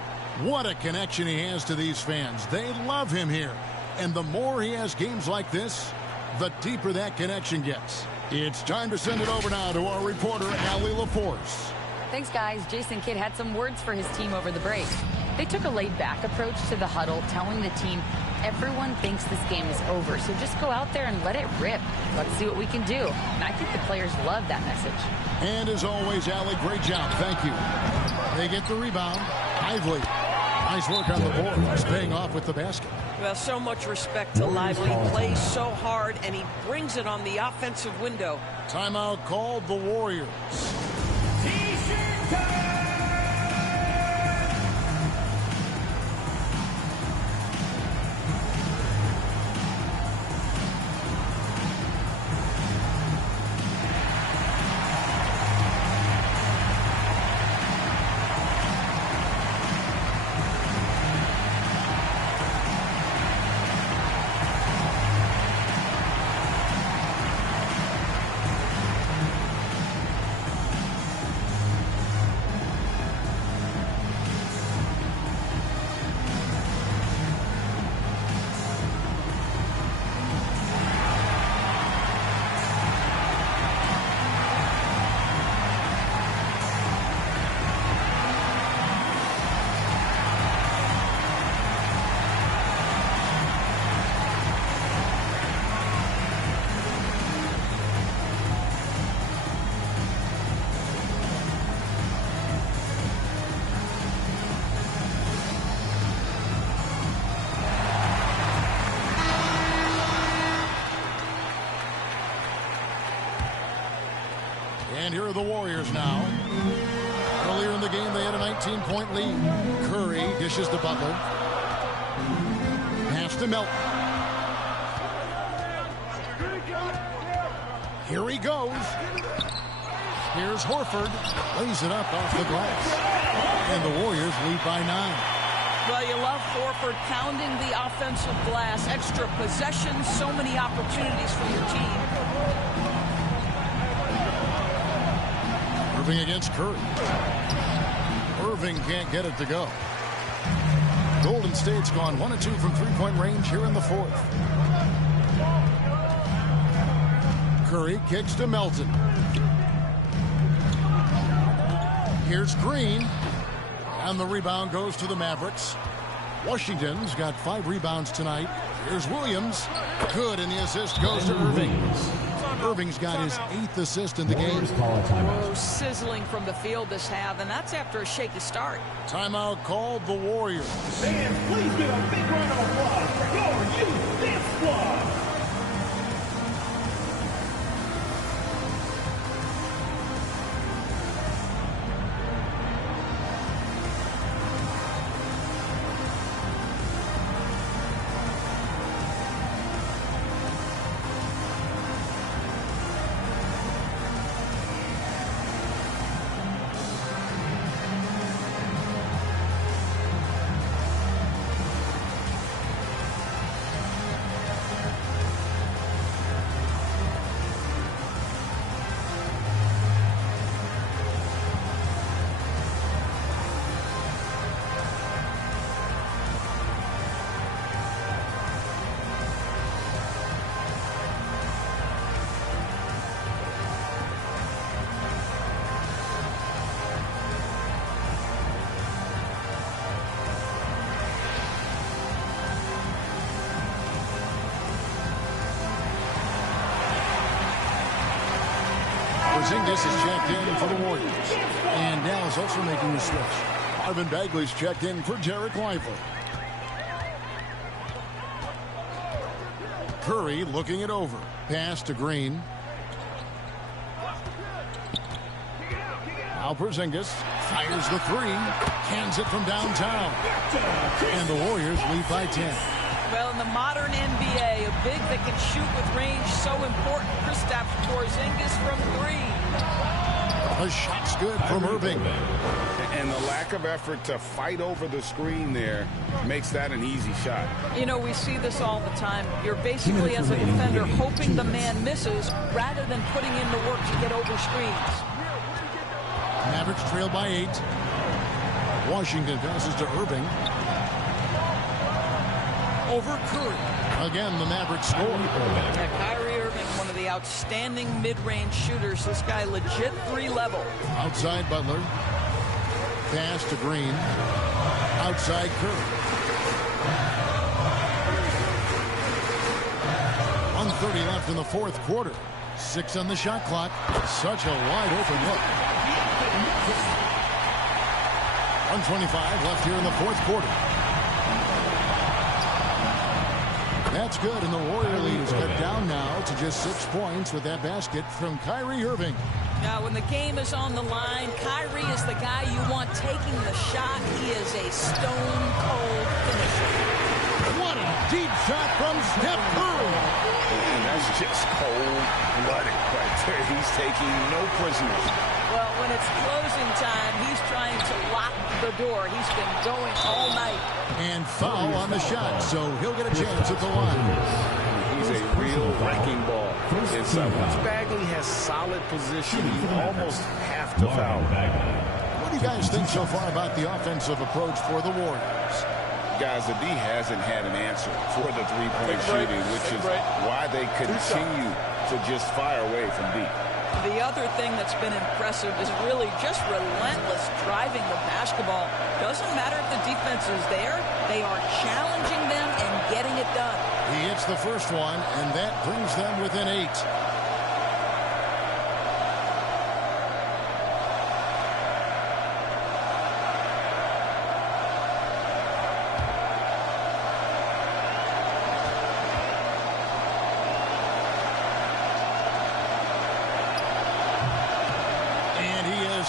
What a connection he has to these fans. They love him here. And the more he has games like this, the deeper that connection gets. It's time to send it over now to our reporter, Allie LaForce. Thanks, guys. Jason Kidd had some words for his team over the break. They took a laid-back approach to the huddle, telling the team, everyone thinks this game is over, so just go out there and let it rip. Let's see what we can do. And I think the players love that message. And as always, Allie, great job. Thank you. They get the rebound. Lively. Nice work on the board. He's paying off with the basket. Well, so much respect to Lively. He plays so hard, and he brings it on the offensive window. Timeout called the Warriors. And here are the Warriors now. Earlier in the game, they had a 19-point lead. Curry dishes to Butler. Pass to Melton. Here he goes. Here's Horford. Lays it up off the glass. And the Warriors lead by 9. Well, you love Horford pounding the offensive glass. Extra possessions, so many opportunities for your team. Irving against Curry. Irving can't get it to go. Golden State's gone 1 of 2 from three-point range here in the fourth. Curry kicks to Melton. Here's Green. And the rebound goes to the Mavericks. Washington's got 5 rebounds tonight. Here's Williams. Good, and the assist goes to Irving. Irving's got his 8th assist in the game. Oh, sizzling from the field this half, and that's after a shaky start. Timeout called the Warriors. Fans, please give a big round of applause for your youth dance squad. Porzingis is checked in for the Warriors. And Dallas also making the switch. Marvin Bagley's checked in for Derek Lively. Curry looking it over. Pass to Green. Now Porzingis fires the three. Cans it from downtown. And the Warriors lead by 10. Well, in the modern NBA, a big that can shoot with range so important. Kristaps Porzingis from 3. The shot's good from Irving. And the lack of effort to fight over the screen there makes that an easy shot. You know, we see this all the time. You're basically, as a defender, hoping the man misses rather than putting in the work to get over screens. Mavericks trail by 8. Washington passes to Irving. Over Curry. Again, the Mavericks score. Yeah, Kyrie Irving, one of the outstanding mid-range shooters. This guy legit 3 level. Outside Butler. Pass to Green. Outside Curry. 1:30 left in the 4th quarter. 6 on the shot clock. Such a wide open look. 1:25 left here in the 4th quarter. That's good, and the Warrior lead is cut down now to just 6 points with that basket from Kyrie Irving. Now, when the game is on the line, Kyrie is the guy you want taking the shot. He is a stone-cold finisher. What a deep shot from Steph Curry. And that's just cold-blooded right there. He's taking no prisoners. Well, when it's closing time, he's trying to lock the door. He's been going all night. And foul on the shot, so he'll get a chance at the line. He's a real wrecking ball inside. Once Bagley has solid position, you almost have to foul. What do you guys think so far about the offensive approach for the Warriors? Guys, the D hasn't had an answer for the three-point shooting, which is why they continue to just fire away from deep. The other thing that's been impressive is really just relentless driving the basketball. Doesn't matter if the defense is there. They are challenging them and getting it done. He hits the first one, and that brings them within 8.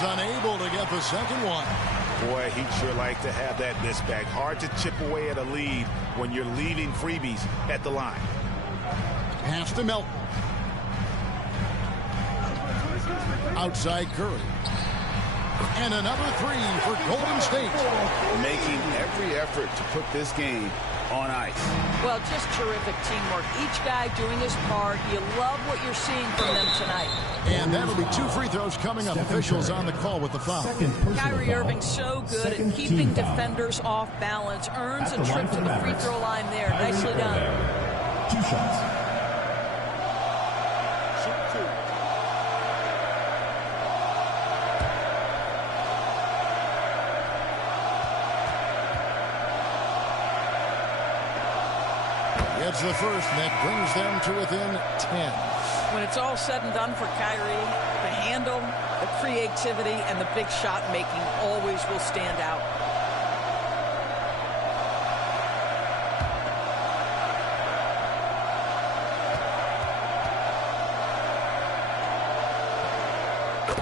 Unable to get the second one. Boy, he'd sure like to have that miss back. Hard to chip away at a lead when you're leaving freebies at the line. Pass to Melton. Outside Curry. And another 3 for Golden State. Making every effort to put this game on ice. Well, just terrific teamwork. Each guy doing his part. You love what you're seeing from them tonight. And that'll be 2 free throws coming up. Officials on the call with the foul. Kyrie Irving so good at keeping defenders off balance. Earns a trip to the free throw line there. Nicely done. 2 shots. scores the first, and that brings them to within 10. When it's all said and done for Kyrie, the handle, the creativity, and the big shot making always will stand out.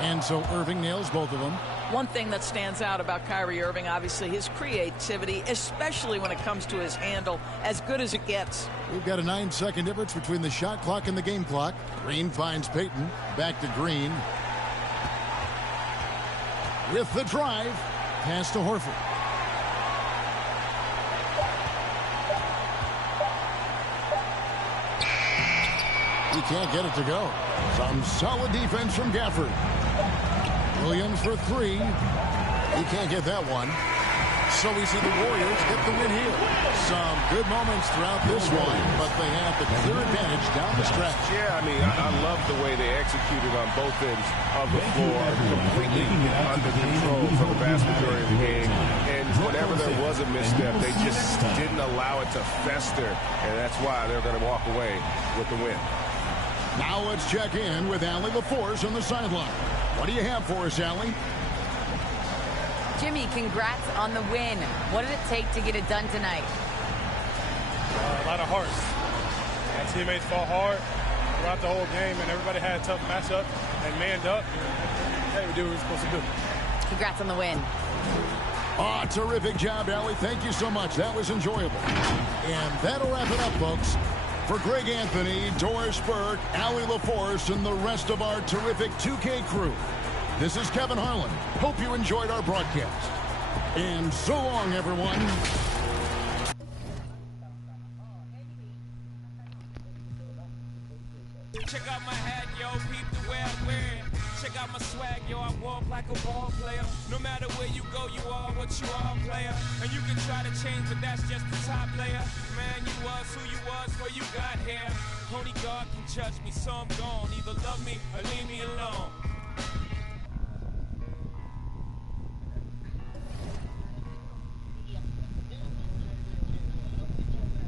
And so Irving nails both of them. One thing that stands out about Kyrie Irving, obviously, his creativity, especially when it comes to his handle, as good as it gets. We've got a 9-second difference between the shot clock and the game clock. Green finds Payton. Back to Green. With the drive. Pass to Horford. He can't get it to go. Some solid defense from Gafford. Williams for three. He can't get that one. So we see the Warriors get the win here. Some good moments throughout this one, but they have the clear advantage down the stretch. Yeah, I mean, I love the way they executed on both ends of the floor, completely under control for the vast majority of the game. And whenever there was a misstep, they just didn't allow it to fester, and that's why they're going to walk away with the win. Now let's check in with Allie LaForce on the sideline. What do you have for us, Allie? Jimmy, congrats on the win. What did it take to get it done tonight? A lot of heart. My teammates fought hard throughout the whole game, and everybody had a tough matchup and manned up. Hey, we did what we were supposed to do. Congrats on the win. Oh, terrific job, Allie. Thank you so much. That was enjoyable. And that'll wrap it up, folks. For Greg Anthony, Doris Burke, Allie LaForce, and the rest of our terrific 2K crew, this is Kevin Harlan. Hope you enjoyed our broadcast. And so long, everyone. Check out my hat, yo, peep the way I wear it. Check out my swag, yo, I walk like a ball player. No matter where you go, you are what you are, player. And you can try to change, but that's just the top layer. Man, you was who you was before you got here. Only God can judge me, so I'm gone. Either love me or leave me alone.